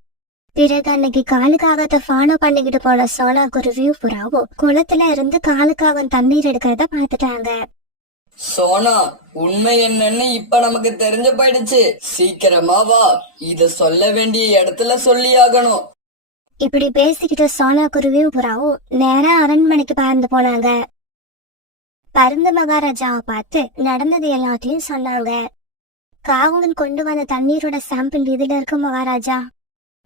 பிறகு அன்னைக்கு காலுக்காகத்தை ஃபாலோ பண்ணிக்கிட்டு போன சோனா குருவியும் புறாவும் குளத்துல இருந்து காலுக்காகம் தண்ணீர் எடுக்கிறத பாத்துட்டாங்க. சோனா, உண்மை என்னன்னு இப்ப நமக்கு தெரிஞ்சு போயிடுச்சு. சீக்கிரமா வா, இத சொல்ல வேண்டிய இடத்துல சொல்லியாகணும். இப்படி பேசிக்கிட்டு சோனா குருவியும் புறாவும் நேரா அரண்மனைக்கு பறந்து போனாங்க. பருந்து மகாராஜாவை பார்த்து நடந்தது எல்லாத்தையும் சொன்னாங்க. காகங்கள் கொண்டு வந்த தண்ணீரோட சாம்பிள் இதுல இருக்கு மகாராஜா.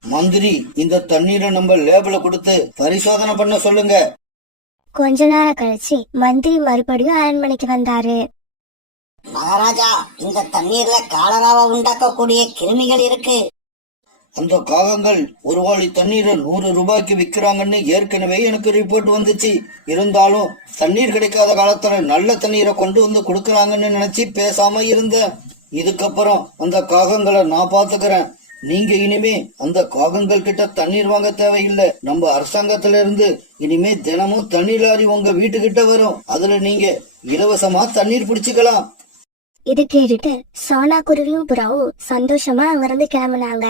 மந்திரி, இந்த தண்ணீரை நம்ம லேபிள கொடுத்து பரிசோதனை பண்ண சொல்லுங்க. கொஞ்ச நேரம் கழிச்சு மந்திரி மறுபடியும் அரண்மனைக்கு வந்தாரு. மகாராஜா, இந்த தண்ணீர்ல காலராவை உண்டாக்கக்கூடிய கிருமிகள் இருக்கு. அந்த காகங்கள் ஒரு வாளி தண்ணீரை 100 ரூபாய்க்கு விக்கிறாங்கன்னு ஏற்கனவே எனக்கு ரிப்போர்ட் வந்துச்சு. இருந்தாலும் தண்ணீர் கிடைக்காத காலத்துல நல்ல தண்ணீரை கொண்டு வந்து கொடுக்கறாங்கன்னு நினைச்சு பேசாம இருந்தேன். இதுக்கப்புறம் அந்த காகங்களை நான் பாத்துக்கிறேன். நீங்க இனிமே அந்த காகங்கள் கிட்ட தண்ணீர் வாங்க தேவையில்லை. நம்ம அரசாங்கத்துல இருந்து இனிமே தினமும் தண்ணீர் லாரி உங்க வீட்டுக்கிட்ட வரும். அதுல நீங்க இலவசமா தண்ணீர் பிடிச்சுக்கலாம். இது கேட்டுட்டு சோனா குருவியும் புறாவும் சந்தோஷமா அங்கிருந்து கிளம்புனாங்க.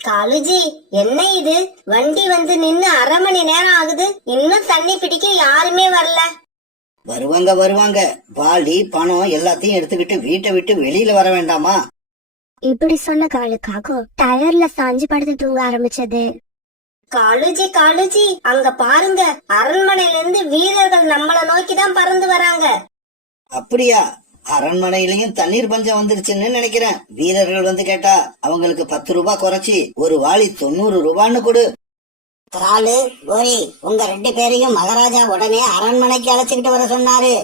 காலுஜி, என்ன இது? வண்டி வந்து நின்னு 1/2 மணி நேரம் ஆகுது, இன்னும் தண்ணி பிடிக்க யாருமே வரல. வருவாங்க. வாளி பணம் எல்லாத்தையும் எடுத்துக்கிட்டு வீட்டை விட்டு வெளியில வர வேண்டாமா? இப்படி சொன்ன காலுக்காக டயர்ல சாஞ்சு படுத்து தூங்க ஆரம்பிச்சது. காலுஜி, அங்க பாருங்க, அரண்மனையில இருந்து வீரர்கள் நம்மள நோக்கிதான் பறந்து வராங்க. அப்படியா? அரண்மனையிலயும் தண்ணீர் பஞ்சம் வந்துருச்சுன்னு நினைக்கிறேன். வீரர்கள் வந்து கேட்டா அவங்களுக்கு 10 ரூபாய் குறைச்சி ஒரு வாளி 90 ரூபான்னு கொடு. காலு, கோரி, உங்க 2 பேரையும் மகாராஜா உடனே அரண்மனைக்கு அழைச்சுக்கிட்டு வர சொன்னாரு.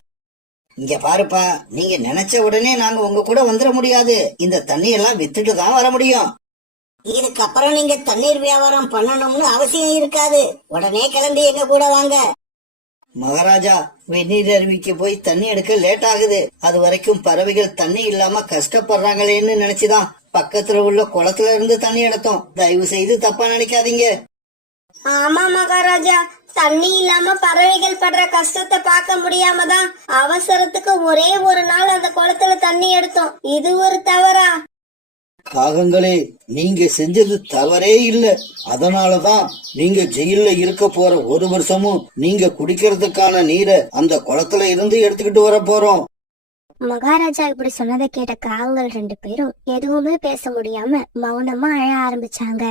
இங்க பாருப்பா, நீங்க நினைச்ச உடனே நாங்க உங்க கூட வந்துட முடியாது. இந்த தண்ணி எல்லாம் வித்துட்டு தான் வர முடியும். இதுக்கப்புறம் நீங்க தண்ணீர் வியாபாரம் பண்ணணும்னு அவசியம் இருக்காது. உடனே கிளம்பி எங்க கூட வாங்க. மகாராஜா, வெந்நீர் அருவிக்கு போய் தண்ணி எடுக்க லேட் ஆகுது. அது வரைக்கும் பறவைகள் தண்ணி இல்லாம கஷ்டப்படுறாங்களேன்னு நினைச்சுதான் பக்கத்துல உள்ள குளத்துல இருந்து தண்ணி எடுத்தோம். தயவு செய்து தப்பா நினைக்காதீங்க. ஆமா மகாராஜா, தண்ணி இல்லாம பறவைகள் படுற கஷ்டத்தை பார்க்க முடியாம தான் அவசரத்துக்கு ஒரே ஒரு நாள் அந்த குளத்துல தண்ணி எடுத்தோம். இது ஒரு தவறா? காகங்களே, நீங்க செஞ்சது தவறே இல்ல. அதனாலதான் நீங்க ஜெயில இருக்க போற 1 வருஷமும் நீங்க குடிக்கிறதுக்கான நீரை அந்த குளத்துல இருந்து எடுத்துக்கிட்டு வர போறோம். மகாராஜா இப்படி சொன்னதை கேட்ட காகங்கள் 2 பேரும் எதுவுமே பேச முடியாம மௌனமா அழ ஆரம்பிச்சாங்க.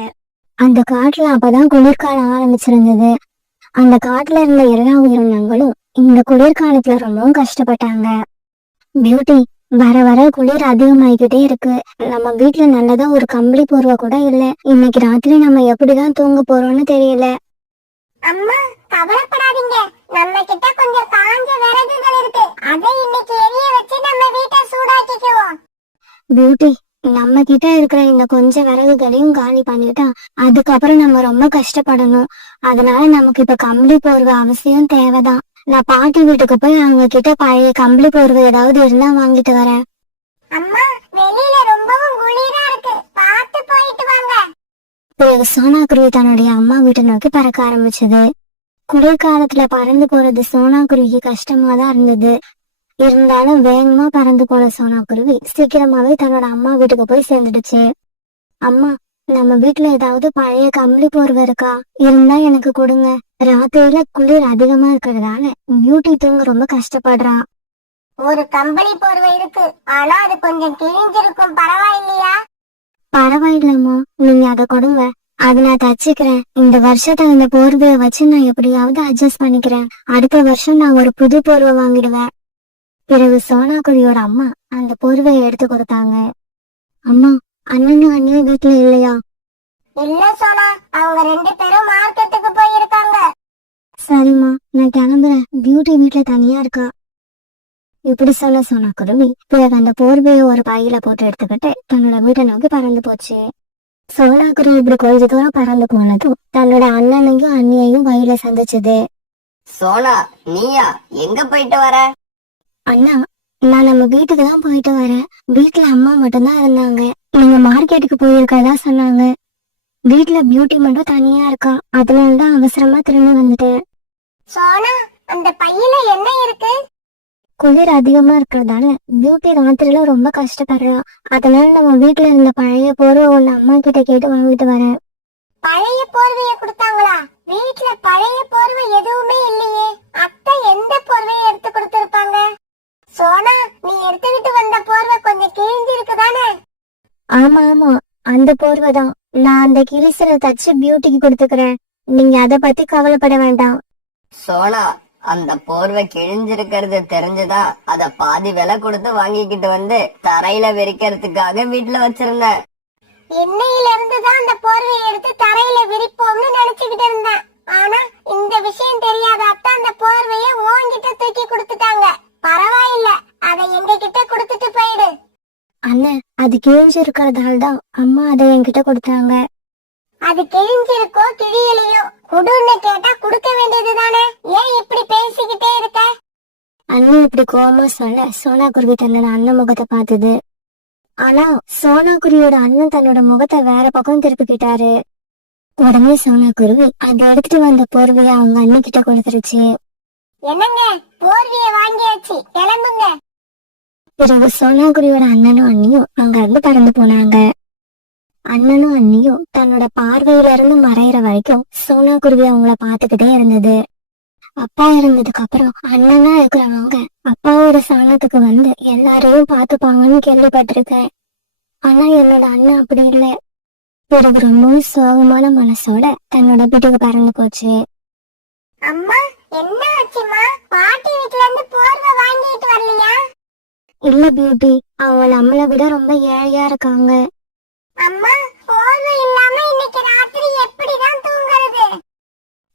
அந்த காட்டுல அப்பதான் குளிர்காலம் ஆரம்பிச்சிருந்தது. அந்த காட்டுல இருந்த எல்லா உயிரினங்களும் இந்த குளிர்காலத்துல ரொம்பவும் கஷ்டப்பட்டாங்க. பியூட்டி, வர வர குளிர் அதிகமாயிக்கிட்டே இருக்கு. நம்ம வீட்டுல நல்லதா ஒரு கம்பளி போர்வ கூட இல்ல. இன்னைக்கு ராத்திரி நம்ம எப்படிதான் தூங்க போறோம்னு தெரியல. அம்மா, கவலைப்படாதீங்க, நம்ம கிட்ட கொஞ்சம் காஞ்ச விறகுகள் இருக்கு. அதை இன்னைக்கு எரிய வச்சு நம்ம வீட்டை சூடாக்கிக்குவோம். பியூட்டி, நம்ம கிட்ட இருக்கிற இந்த கொஞ்சம் விறகுகளையும் காலி பண்ணிட்டா அதுக்கப்புறம் நம்ம ரொம்ப கஷ்டப்படணும். அதனால நமக்கு இப்ப கம்பளி போர்வ அவசியம் தேவைதான். நான் பாட்டி வீட்டுக்கு போய் அவங்க கிட்ட பழைய கம்பளி போர்வை ஏதாவது இருந்தா வாங்கிட்டு வரேன். அம்மா, வெளியில ரொம்பவும் குளிரா இருக்கு, பார்த்து போயிட்டு வாங்க. பிறகு சோனா குருவி தன்னுடைய அம்மா வீட்டை நோக்கி பறக்க ஆரம்பிச்சது. குளிர்காலத்துல பறந்து போறது சோனா குருவிக்கு கஷ்டமா தான் இருந்தது. இருந்தாலும் வேகமா பறந்து போன சோனா குருவி சீக்கிரமாவே தன்னோட அம்மா வீட்டுக்கு போய் சேர்ந்துடுச்சு. அம்மா, நம்ம வீட்டுல ஏதாவது பழைய கம்பளி போர்வை இருக்கா? இருந்தா எனக்கு கொடுங்க. ராத்திரியில குளிர் அதிகமா இருக்கிறதால பியூட்டி தூங்க ரொம்ப கஷ்டப்படுறா. ஒரு கம்பளி போர்வை இருக்கு, ஆனா அது கொஞ்சம் கிழிஞ்சிருக்கும், பரவாயில்லையா? பரவாயில்லம்மா, நீங்க அதை கொடுங்க, அது நான் தச்சுக்கிறேன். இந்த வருஷத்தை இந்த போர்வையை வச்சு நான் எப்படியாவது அட்ஜஸ்ட் பண்ணிக்கிறேன். அடுத்த வருஷம் நான் ஒரு புது போர்வை வாங்கிடுவேன். பிறகு சோனா குருவியோட அம்மா அந்த போர்வையை எடுத்து கொடுத்தாங்க. அம்மா, அண்ணனும் அண்ணியும் வீட்டுல இல்லையா? இல்ல சோனா, அவங்க 2 பேரும் மார்க்கெட்டுக்கு போயிருக்காங்க. சரிம்மா, நான் கிளம்புறேன். பியூட்டி வீட்டுல தனியா இருக்கா. இப்படி சொன்ன சோனா குருவி பிறகு அந்த போர்வையை ஒரு பையில போட்டு எடுத்துக்கிட்டு தன்னோட வீட்டை நோக்கி பறந்து போச்சு. சோனா குருவி இப்படி கொஞ்ச தூரம் பறந்து போனதும் தன்னோட அண்ணனையும் அண்ணியையும் வழியில சந்திச்சது. சோனா, நீயா? எங்க போயிட்டு வர? அண்ணா, நான் நம்ம வீட்டுக்கு தான் போயிட்டு வரேன். வீட்டுல அம்மா மட்டும்தான் இருந்தாங்க. நீங்க மார்க்கெட்டுக்கு போயிருக்கதா சொன்னாங்க. வீட்டுல பியூட்டி மட்டும் தனியா இருக்கா. அதனாலதான் அவசரமா திரும்பி வந்துட்டேன். சோனா, அந்த பையில என்ன இருக்கு? குளிர் அதிகமா இருக்கிறதால பியூட்டி ராத்திரில ரொம்ப கஷ்டப்படுறா. அதனால நம்ம வீட்டுல இருந்த பழைய போர்வை ஒண்ணு அம்மா கிட்ட கேட்டு வாங்கிட்டு வரேன். பழைய போர்வைய கொடுத்தாங்களா? வீட்ல பழைய போர்வை எதுவுமே இல்லையே. அத்தை எந்த போர்வையை எடுத்து கொடுத்திருப்பாங்க? சோனா, நீ எடுத்துக்கிட்டு வந்த போர்வை கொஞ்சம் கிழிஞ்சு இருக்குதானே? ஆமா ஆமா, அந்த போர்வை தான். நான் அந்த கிழிசல தச்சு பியூட்டிக்கு கொடுத்துக்கிறேன். நீங்க அத பத்தி கவலைப்பட வேண்டாம். சோனா, அந்த போர்வை கிழிஞ்சிருக்கிறது தெரிஞ்சுதா அத பாதி விலை கொடுத்து வாங்கிக்கிட்டு வந்து தரையில விரிக்கிறதுக்காக வீட்டுல வச்சிருந்தேன். இன்னையில இருந்துதான் அந்த போர்வையை எடுத்து தரையில விரிப்போம்னு நினைச்சுக்கிட்டு இருந்தேன். ஆனா இந்த விஷயம் தெரியாத அத்தை அந்த போர்வைய உன்கிட்ட தூக்கி கொடுத்துட்டாங்க. பரவாயில்ல, அதை எங்க கிட்ட கொடுத்துட்டு போயிடு. அண்ணன், அது கிழிஞ்சு இருக்கிறதால தான் அம்மா அதை என்கிட்ட கொடுத்தாங்க. அது கிழிஞ்சிருக்கோ கிழியலையோ குடுன்னு கேட்டா கொடுக்க வேண்டியது தானே. ஏன் இப்படி பேசிக்கிட்டே இருக்க? அண்ணன் இப்படி கோவமா சொல்ல சோனா குருவி தன்னோட அண்ணன் முகத்தை பார்த்தது. ஆனா சோனா குருவியோட அண்ணன் தன்னோட முகத்தை வேற பக்கம் திருப்பிக்கிட்டாரு. உடனே சோனா குருவி அதை எடுத்துட்டு வந்த போர்வைய அவங்க அண்ணன் கிட்ட கொடுத்துருச்சு. என்னங்க, போர்வைய வாங்கியாச்சு, கிளம்புங்க. பிறகு சோனா குருவியோட அண்ணனும் அண்ணியும் அங்க இருந்து பறந்து போனாங்க. அண்ணனும் அண்ணியும் தன்னோட பார்வையில இருந்து மறையிற வரைக்கும் சோனா குருவி அவங்கள பாத்துக்கிட்டே இருந்தது. அப்பா இருந்ததுக்கு அப்புறம் அண்ணனா இருக்கிறவங்க அப்பாவோட சாணத்துக்கு வந்து எல்லாரையும் பாத்துப்பாங்கன்னு கேள்விப்பட்டிருக்கேன். ஆனா என்னோட அண்ணன் அப்படி இல்லை. பிறகு ரொம்பவும் சோகமான மனசோட தன்னோட வீட்டுக்கு பறந்து போச்சு. அம்மா, என்ன ஆச்சுமா? பாட்டி வீட்ல இருந்து போர்வை வாங்கிட்டு வரலையா? இல்ல பியூட்டி, அவங்க நம்மளை விட ரொம்ப ஏழையா இருக்காங்க. அம்மா, போர்வை இல்லாம இன்னைக்கு ராத்திரி எப்படிதான் தூங்குறது?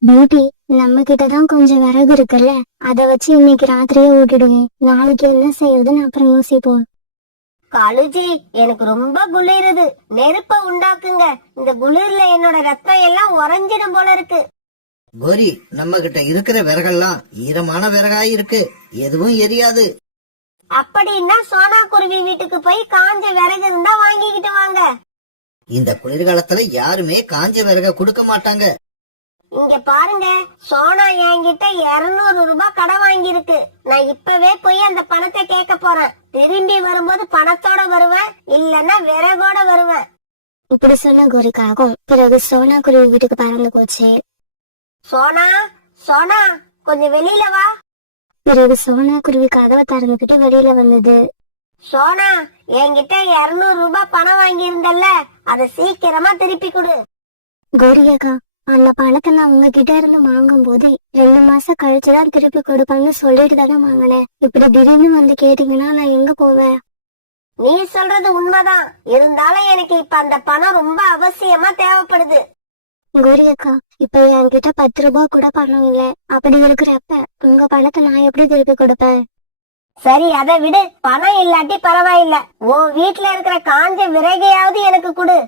பியூட்டி, நம்ம கிட்டதான் கொஞ்சம் விறகு இருக்குல்ல, அதை வச்சு இன்னைக்கு ராத்திரியே ஓட்டிடுவேன். நாளைக்கு என்ன செய்யறதுன்னு அப்புறம் யோசிப்போம். காலுஜி, எனக்கு ரொம்ப குளிருது. நெருப்ப உண்டாக்குங்க. இந்த குளிர்ல என்னோட ரத்தம் எல்லாம் உறைஞ்சிடும் போல இருக்கு. கோரி, நம்ம கிட்ட இருக்கிற விறகெல்லாம் ஈரமான விறகாய் இருக்கு, எதுவும் எரியாது. அப்படின்னா சோனா குருவி வீட்டுக்கு போய் காஞ்ச விறகு இருந்தா வாங்கிக்கிட்டு வாங்க. இந்த குளிர்காலத்துல யாருமே காஞ்ச விறக கொடுக்க மாட்டாங்க. இங்க பாருங்க, சோனா என்கிட்ட 200 ரூபாய் கடன் வாங்கியிருக்கு. நான் இப்பவே போய் அந்த பணத்தை கேட்க போறேன். திரும்பி வரும்போது பணத்தோட வருவேன், இல்லன்னா விறகோட வருவேன். இப்படி சொன்ன கோரிக்காகும். பிறகு சோனா குருவி வீட்டுக்கு பறந்து போச்சு. சோனா, சோனா, கொஞ்சம் வெளியில வா. பிறகு சோனா குருவி கதவை திறந்துகிட்டு வெளியில வந்தது. சோனா, என்கிட்ட 200 ரூபாய் பணம் வாங்கி இருந்தல்ல, அதை சீக்கிரமா திருப்பி கொடு. கோரியக்கா, அந்த பணத்தை நான் உங்ககிட்ட இருந்து வாங்கும் போது 2 மாசம் கழிச்சுதான் திருப்பி கொடுப்பேன்னு சொல்லிட்டு தானே வாங்கினேன். இப்படி திடீர்னு வந்து கேட்டீங்கன்னா நான் எங்க போவேன்? நீ சொல்றது உண்மைதான். இருந்தாலும் எனக்கு இப்ப அந்த பணம் ரொம்ப அவசியமா தேவைப்படுது. கோரியக்கா, இப்ப என்கிட்ட 10 ரூபாய் கூட பணம் இல்ல. அப்படி இருக்கிறப்ப உங்க பணத்தை நான் எப்படி திருப்பி கொடுப்பேன்? சரி, அதை விடு. பணம் இல்லாட்டி பரவாயில்ல, உன் வீட்டுல இருக்கிற காஞ்ச விறகையாவது எனக்கு கொடு.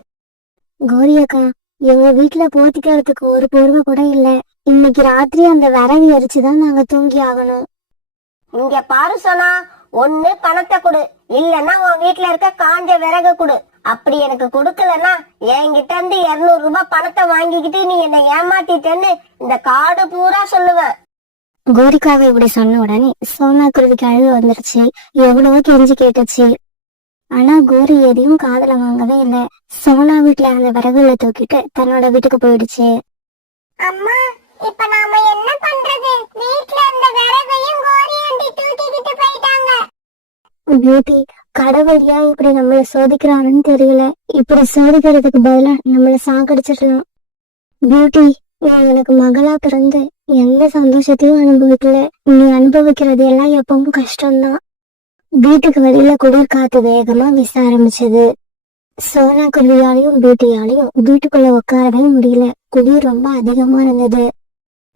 கோரியக்கா, எங்க வீட்டுல போத்திக்கிறதுக்கு ஒரு போர்வை கூட இல்ல. இன்னைக்கு ராத்திரி அந்த விறகு எரிச்சுதான் நாங்க தூங்கி ஆகணும். இங்க பாரு சோனா, ஒண்ணு பணத்தை கொடு, இல்லன்னா உன் வீட்டுல இருக்க காஞ்ச விறகு கொடு. அப்படி எனக்கு கொடுக்கலன்னா என்கிட்ட இருந்து 200 ரூபாய் பணத்தை வாங்கிக்கிட்டு நீ என்னை ஏமாத்திட்டேன்னு இந்த காடு பூரா சொல்லுவேன். கோரிக்காவை இப்படி சொன்ன உடனே சோனா குருவிக்கு அழுகு வந்துருச்சு. எவ்வளவோ கெஞ்சி கேட்டுச்சு. ஆனா கோரி எதையும் காதுல வாங்கவே இல்ல. சோனா வீட்டுல அந்த விறகுல தூக்கிட்டு தன்னோட வீட்டுக்கு போயிடுச்சு. அம்மா, இப்ப நாம என்ன பண்றது? வீட்டுல இருந்த விறகையும் கோரி ஆண்டி தூக்கிக்கிட்டு போயிட்டாங்க. பியூட்டி, கடவுள் ஏன் இப்படி நம்மள சோதிக்கிறான்னு தெரியல. இப்படி சோதிக்கிறதுக்கு பதிலா நம்மள சாகடிச்சிடலாம். பியூட்டி, நீ எனக்கு மகளா பிறந்து எந்த சந்தோஷத்தையும் அனுபவிக்கல. நீ அனுபவிக்கிறது எல்லாம் எப்பவும் கஷ்டம்தான். வீட்டுக்கு வெளியில குளிர் காத்து வேகமா வீச ஆரம்பிச்சது. சோனா குருவியாலையும் பியூட்டியாலையும் வீட்டுக்குள்ள உட்காரவே முடியல. குளிர் ரொம்ப அதிகமா இருந்தது.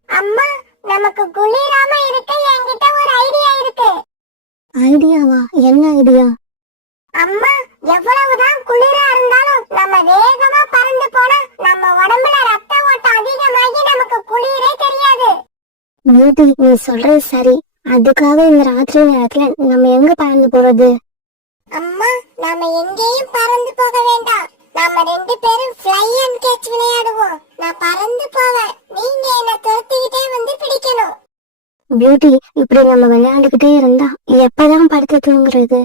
அம்மா, நமக்கு குளிராம இருக்க என்கிட்ட ஒரு ஐடியா இருக்கு. ஐடியாவா? என்ன ஐடியா? அம்மா, எவ்வளவுதான் குளிரா இருந்தாலும் நம்ம வேகமா பறந்து போனா நம்ம உடம்புல ரத்த ஓட்டம் அதிகமாகி நமக்கு குளிரே தெரியாது. பியூட்டி, நீ சொல்றது சரி. அதுக்காக இந்த ராத்திரி நேரத்துல நம்ம எங்க பறந்து போறது? அம்மா, நாம எங்கேயும் பறந்து போக வேண்டாம். நாம 2 பேரும் ஃப்ளை அண்ட் கேட்ச் விளையாடுவோம். நான் பறந்து போவேன், நீங்க என்ன துரத்திக்கிட்டே வந்து பிடிக்கணும். பியூட்டி, இப்படி நம்ம விளையாண்டுகிட்டே இருந்தா எப்பதான் படுத்து தூங்குறது?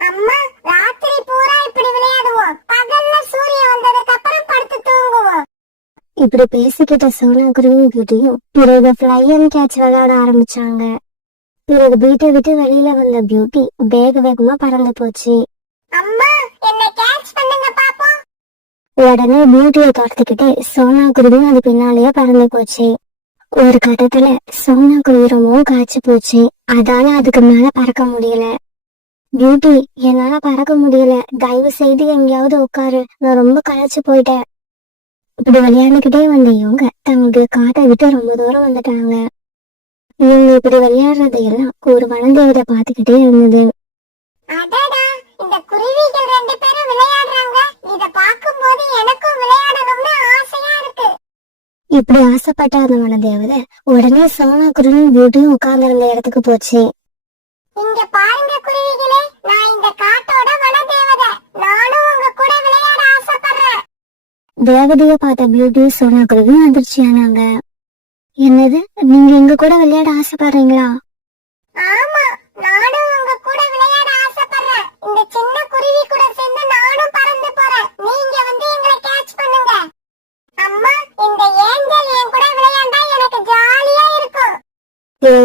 அம்மா, ராத்திரி பூரா இப்படி விளையாடுவோம். பகல்ல சூரியன் வந்ததுக்கு அப்புறம் படுத்து தூங்குவோம். இப்படி பேசிக்கிட்ட சோனா குருவியும் பியூட்டியும் பிறகு ஃப்ளை அண்ட் கேட்ச் விளையாட ஆரம்பிச்சாங்க. பிறகு வீட்டை விட்டு வெளியில வந்த பியூட்டி வேக வேகமா பறந்து போச்சு. அம்மா, என்ன கேட்ச் பண்ணுங்க பாப்போம். உடனே பியூட்டியை துரத்துக்கிட்டு சோனா குருவியும் அது பின்னாலேயே பறந்து போச்சு. ஒரு கட்டத்துல சோனா குருவி ரொம்பவும் காய்ச்சி போச்சு. அதால அதுக்கு மேல பறக்க முடியல. பியூட்டி, என்னால பறக்க முடியல, தயவு செய்து எங்கேயாவது உட்காரு, நான் ரொம்ப களைச்சு போயிட்டேன். இப்படி விளையாண்டுகிட்டே வந்த இவங்க தங்களுடைய காட்டை விட்டு ரொம்ப தூரம் வந்துட்டாங்க. இவங்க இப்படி விளையாடுறதையெல்லாம் ஒரு வனதேவதை பாத்துக்கிட்டே இருந்தது. அடடா, இந்த குருவிகள் 2 பேரும் விளையாடுறாங்க. இத பாக்கும்போது எனக்கும் விளையாடணும்னு ஆசையா இருக்கு. இப்படி ஆசைப்பட்ட அந்த வனதேவதை உடனே சோனா குருவியும் பியூட்டியும் உட்கார்ந்து இருந்த இடத்துக்கு போச்சு. இங்க பாருங்க குருவிகளே, நான் இந்த காட்டோட வனதேவதை. நானும் உங்க கூட விளையாட ஆசைப்படுறேன். தேவதைய பார்த்த பியூட்டியும் சோனா குருவியும் அதிர்ச்சியானாங்க. என்னது, நீங்க எங்க கூட விளையாட ஆசைப்படுறீங்களா? ஆமா, நானும் உங்க கூட விளையாட ஆசைப்படுறேன். இந்த சின்ன குருவி கூட சேர்ந்து நானும் பறந்து போறேன். நீங்க வந்து எங்களை கேட்ச் பண்ணுங்க. அம்மா, இந்த ஏஞ்சல் என் கூட விளையாண்டா எனக்கு ஜாலியா இருக்கும்.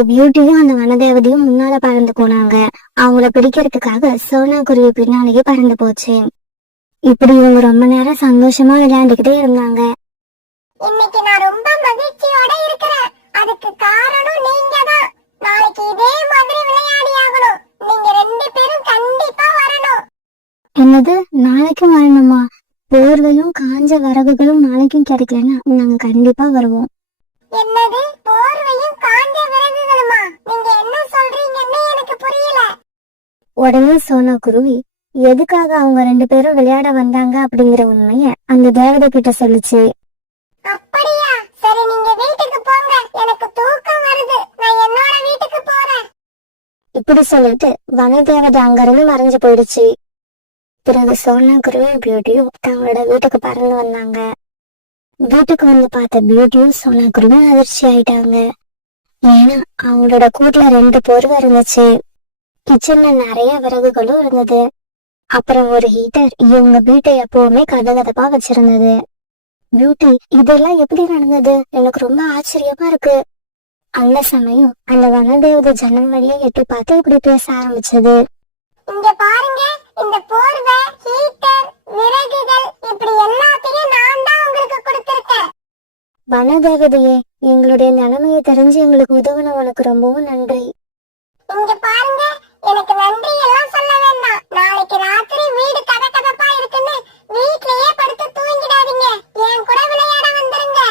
பியூட்டியும் அந்த வனதேவதையும் முன்னால பறந்து போனாங்க. அவங்கள பிடிக்கிறதுக்காக சோனா குருவி பின்னாலேயே பறந்து போச்சு. இப்படி இவங்க ரொம்ப நேரம் சந்தோஷமா விளையாண்டுகிட்டே இருந்தாங்க. இன்னைக்கு நான் ரொம்ப மகிழ்ச்சியோட இருக்கிறேன். அதுக்கு காரணம் நீங்க தான். நாளைக்கு இதே மாதிரி விளையாடி ஆகணும். நீங்க 2 பேரும் கண்டிப்பா வரணும். என்னது, நாளைக்கும் வரணுமா? போர்வையும் காஞ்ச விறகுகளும் நாளைக்கும் கிடைக்கலன்னா நாங்க கண்டிப்பா வருவோம். என்னது, போர்வையும் காஞ்ச விறகுகளுமா? நீங்க என்ன சொல்றீங்கன்னு எனக்கு புரியல. உடனே சோனா குருவி எதுக்காக அவங்க 2 பேரும் விளையாட வந்தாங்க அப்படிங்கிற உண்மைய அந்த தேவதை கிட்ட சொல்லுச்சு. அப்படியா? சரி, நீங்க வீட்டுக்கு போங்க. எனக்கு தூக்கம் வருது. நான் என்னோட வீட்டுக்கு போறேன். இப்படி சொல்லிட்டு வனதேவதை அங்கிருந்து மறைஞ்சு போயிடுச்சு. பிறகு சோனா குருவியும் பியூட்டியும் தங்களோட வீட்டுக்கு பறந்து வந்தாங்க. வீட்டுக்கு வந்து பார்த்த பியூட்டியும் சோனா குருவியும் அதிர்ச்சி ஆயிட்டாங்க. ஏன்னா அவங்களோட கூட்டுல 2 போர்வை இருந்துச்சு. கிச்சன்ல நிறைய விறகுகளும் இருந்தது. அப்புறம் ஒரு ஹீட்டர் இவங்க வீட்டை எப்பவுமே கதகதப்பா வச்சிருந்தது. பியூட்டி, இதெல்லாம் எப்படி நடந்தது? எனக்கு ரொம்ப ஆச்சரியமா இருக்கு. அந்த சமயம் அந்த வனதேவதை ஜன்னல் வழியா எட்டி பார்த்து இப்படி பேச ஆரம்பிச்சது. இங்க பாருங்க, இந்த போர்வை, ஹீட்டர், விறகுகள் இப்படி எல்லாத்தையும் நான் தான் உங்களுக்கு கொடுத்திருக்கேன். வனதேவதையே, எங்களுடைய நிலைமையை தெரிஞ்சு எங்களுக்கு உதவுன உனக்கு ரொம்பவும் நன்றி. இங்க பாருங்க, எனக்கு நன்றி எல்லாம் சொல்ல வேண்டாம். நாளைக்கு ராத்திரி வீடு கதகதப்பா இருக்குன்னு வீட்லயே படுத்து தூங்கிடாதீங்க. என் கூட விளையாட வந்துருங்க.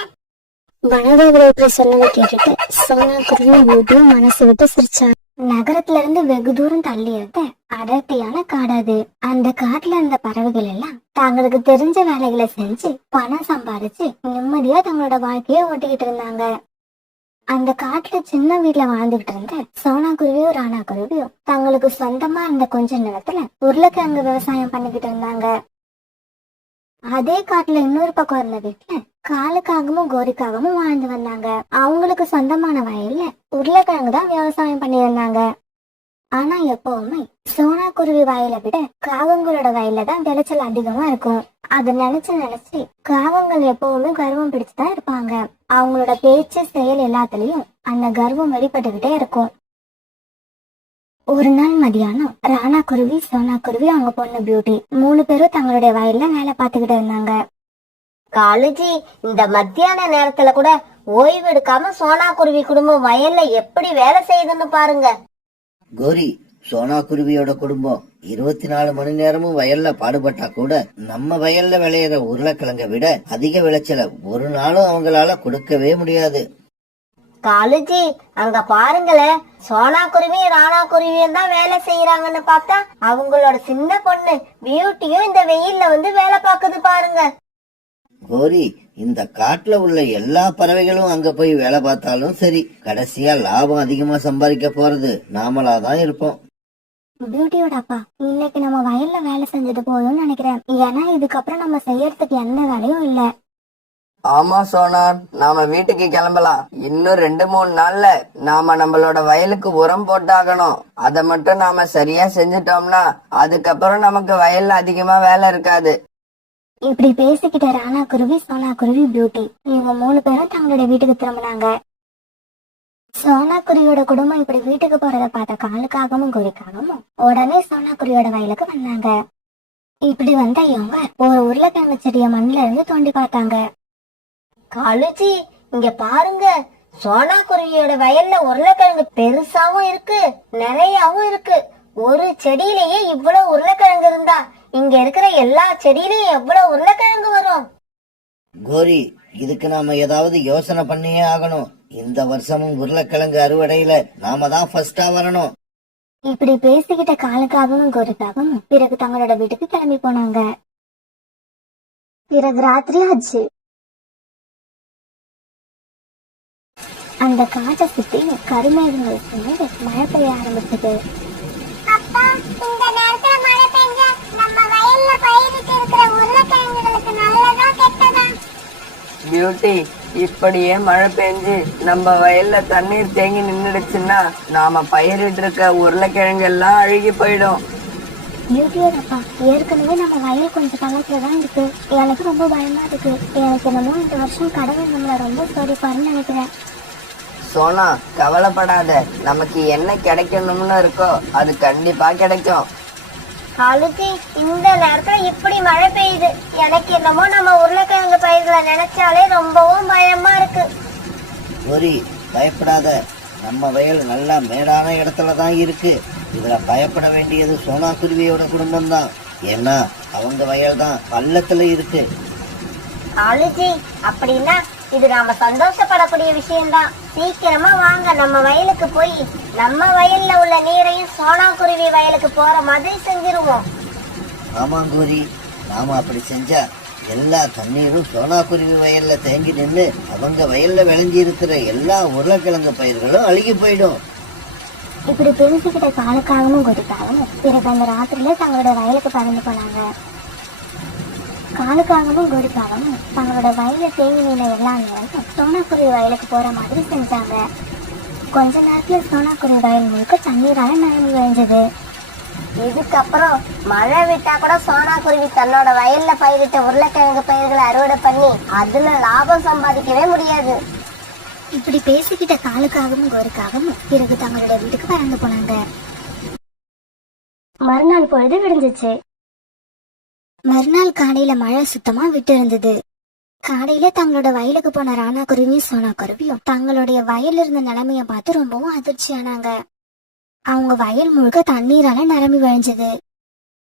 வனதேவதை இப்படி சொன்னதை கேட்டுட்டு சோனா குருவி பியூட்டியும் மனசு விட்டு சிரிச்சாங்க. நகரத்துல இருந்து வெகு தூரம் தள்ளி இருந்த அடர்த்தியான காடாது. அந்த காட்டுல இருந்த பறவைகள் எல்லாம் தங்களுக்கு தெரிஞ்ச வேலைகளை செஞ்சு பணம் சம்பாதிச்சு நிம்மதியா தங்களோட வாழ்க்கைய ஓட்டிக்கிட்டு இருந்தாங்க. அந்த காட்டுல சின்ன வீட்டுல வாழ்ந்துகிட்டு இருந்த சோனா குருவியும் ராணா குருவியும் தங்களுக்கு சொந்தமா இருந்த கொஞ்ச நேரத்துல உருளைக்கிழங்கு விவசாயம் பண்ணிக்கிட்டு இருந்தாங்க. அதே காட்டுல இன்னொரு பக்கம் இருந்த வீட்டுல காலுக்காகவும் கோரிக்காகவும் வாழ்ந்து வந்தாங்க. அவங்களுக்கு சொந்தமான வயல்ல உருளைக்கிழங்கு தான் விவசாயம் பண்ணியிருந்தாங்க. ஆனா எப்பவுமே சோனா குருவி வயலை விட காகங்களோட வயல்ல தான் விளைச்சல் அதிகமா இருக்கும். அது நினைச்சு காகங்கள் எப்பவுமே கர்வம் பிடிச்சுதான் இருப்பாங்க. அவங்களோட பேச்சு செயல் எல்லாத்துலயும் அந்த கர்வம் வெளிப்பட்டுக்கிட்டே இருக்கும். ஒரு நாள் மதியானம் ராணா குருவி, சோனா குருவி, அவங்க பொண்ணு பியூட்டி 3 பேரும் தங்களுடைய வயல்ல வேலை பார்த்துக்கிட்டு இருந்தாங்க. காலேஜி, இந்த மத்தியான நேரத்துல கூட ஓய்வு எடுக்காம சோனா குருவி குடும்பம் வயல்ல எப்படி வேலை செய்யுதுன்னு பாருங்க. கோரி, சோனா குருவியோட குடும்பம் 24 மணி நேரமும் வயல்ல பாடுபட்டா கூட நம்ம வயல்ல விளையிற உருளைக்கிழங்கை விட அதிக விளைச்சலை ஒரு நாளும் அவங்களால கொடுக்கவே முடியாது. காலுஜி அங்க பாருங்களேன், சோனா குருவி ராணா குருவியும் தான் வேலை செய்யறாங்கன்னு பார்த்தா அவங்களோட சின்ன பொண்ணு பியூட்டியும் இந்த வெயில்ல வந்து வேலை பார்க்குது பாருங்க. கோரி, இந்த காட்டுல உள்ள எல்லா பறவைகளும் அங்க போய் வேலை பார்த்தாலும் சரி, கடைசியா லாபம் அதிகமா சம்பாதிக்க போறது நாமளாதான் இருப்போம். பியூட்டியோட அப்பா, இன்னைக்கு நம்ம வயல்ல வேலை செஞ்சது போதும்னு நினைக்கிறேன். ஏன்னா இதுக்கப்புறம் நம்ம செய்யறதுக்கு எந்த வேலையும் இல்ல. ஆமா சோனா, நாம வீட்டுக்கு கிளம்பலாம். இன்னும் 2-3 நாள்ல நாம நம்மளோட வயலுக்கு உரம் போட்டாகணும். அதை மட்டும் நாம சரியா செஞ்சுட்டோம்னா அதுக்கப்புறம் நமக்கு வயல்ல அதிகமா வேலை இருக்காது. இப்படி பேசிக்கிட்ட ராணா குருவி, சோனா குருவி, பியூட்டி இவங்க 3 பேரும் தங்களோட வீட்டுக்கு திரும்பினாங்க. சோனா குருவியோட குடும்பம் இப்படி வீட்டுக்கு போறத பார்த்த காலுக்காகவும் கோரிக்காகவும் உடனே சோனா குருவியோட வயலுக்கு வந்தாங்க. இப்படி வந்த இவங்க ஒரு உருளைக்கிழங்கு செடிய மண்ணுல இருந்து தோண்டி பார்த்தாங்க. காலுஜி இங்க பாருங்க, சோனா குருவியோட வயல்ல உருளைக்கிழங்கு பெருசாவும் இருக்கு, நிறையாவும் இருக்கு. ஒரு செடியிலேயே இவ்வளவு உருளைக்கிழங்கு இருந்தா இங்க இருக்கிற எல்லா செடியிலயும் எவ்வளவு உருளைக்கிழங்கு வரும்? கோரி, இதுக்கு நாம ஏதாவது யோசனை பண்ணியே ஆகணும். இந்த வருஷமும் உருளைக்கிழங்கு அறுவடையில நாம தான் ஃபர்ஸ்டா வரணும். இப்படி பேசிக்கிட்ட காலுக்காகவும் கோரிக்காகவும் பிறகு தங்களோட வீட்டுக்கு கிளம்பி போனாங்க. பிறகு ராத்திரி ஆச்சு. அந்த காட்டை சுத்தி கருமேகங்கள் சேர்ந்து மழை பெய்ய ஆரம்பிச்சது. அப்பா, இந்த நேரத்துல மழை பெஞ்சா நம்ம வயல்ல பயிரிட்டு இருக்கிற உருளைக்கிழங்குகளுக்கு நல்லதா கெட்டதா? பியூட்டி, இப்படியே மழை பெஞ்சு நம்ம வயல்ல தண்ணீர் தேங்கி நின்னுடுச்சுன்னா நாம பயிரிட்டு இருக்க உருளைக்கிழங்கு எல்லாம் அழுகி போயிடும். பியூட்டியோட அப்பா, ஏற்கனவே நம்ம வயல் கொஞ்சம் பள்ளத்துலதான் இருக்கு. எனக்கு ரொம்ப பயமா இருக்கு. எனக்கு என்னமோ இந்த வருஷம் கடவுள் நம்மள ரொம்ப சோதிப்பாருன்னு நினைக்கிறேன். சோனா, கவலைப்படாத. நமக்கு என்ன கிடைக்கணும்னு இருக்கோ அது கண்டிப்பா கிடைக்கும். காலுஜி இந்த நேரத்துல இப்படி மழை பெய்யுது. எனக்கு என்னமோ நம்ம உருளைக்கிழங்கு பயிர்களை நினைச்சாலே ரொம்பவும் பயமா இருக்கு. கோரி, பயப்படாத. நம்ம வயல் நல்லா மேடான இடத்துல தான் இருக்கு. இதுல பயப்பட வேண்டியது சோனா குருவியோட குடும்பம் தான். ஏன்னா அவங்க வயல் தான் பள்ளத்துல இருக்கு. காலுஜி அப்படின்னா இது நாம சந்தோஷப்படக்கூடிய விஷயம்தான். சீக்கிரமா வாங்க, நம்ம வயலுக்கு போய் நம்ம வயல்ல உள்ள நீரையும் சோனா குருவி வயலுக்கு போற மாதிரி செஞ்சிருவோம். ஆமா கோரி, நாம அப்படி செஞ்சா எல்லா தண்ணீரும் சோனா குருவி வயல்ல தேங்கி நின்று அவங்க வயல்ல விளைஞ்சி இருக்கிற எல்லா உருளைக்கிழங்கு பயிர்களும் அழுகி போயிடும். இப்படி பேசிக்கிட்ட காலுக்காகவும் கோரிக்காகவும் பிறகு அந்த ராத்திரியில தங்களோட வயலுக்கு பறந்து போனாங்க. காலுக்காகவும் கோரிக்காகவும் தங்களோட வயல தேங்கி நின்ற எல்லா நேரமும் சோனாக்குருவி வயலுக்கு போற மாதிரி செஞ்சாங்க. கொஞ்ச நேரத்துல சோனாக்குருவி வயல் முழுக்க தண்ணீரால நனைஞ்சு விளைஞ்சது. இதுக்கப்புறம் மழை விட்டா கூட சோனா குருவி தன்னோட வயல்ல பயிரிட்ட உருளைக்கிழங்கு பயிர்களை அறுவடை பண்ணி அதுல லாபம் சம்பாதிக்கவே முடியாது. இப்படி பேசிக்கிட்ட காலுக்காகவும் கோரிக்காகவும் பிறகு தங்களோட வீட்டுக்கு பறந்து போனாங்க. மறுநாள் பொழுது விடிஞ்சிச்சு. மறுநாள் காலையில மழை சுத்தமா விட்டு இருந்தது. காலையில தங்களோட வயலுக்கு போன ராணா குருவியும் சோனா குருவியும் தங்களுடைய வயல்ல இருந்த நிலைமைய பார்த்து ரொம்பவும் அதிர்ச்சியானாங்க. அவங்க வயல் முழுக்க தண்ணீரால நிரம்பி விளைஞ்சது.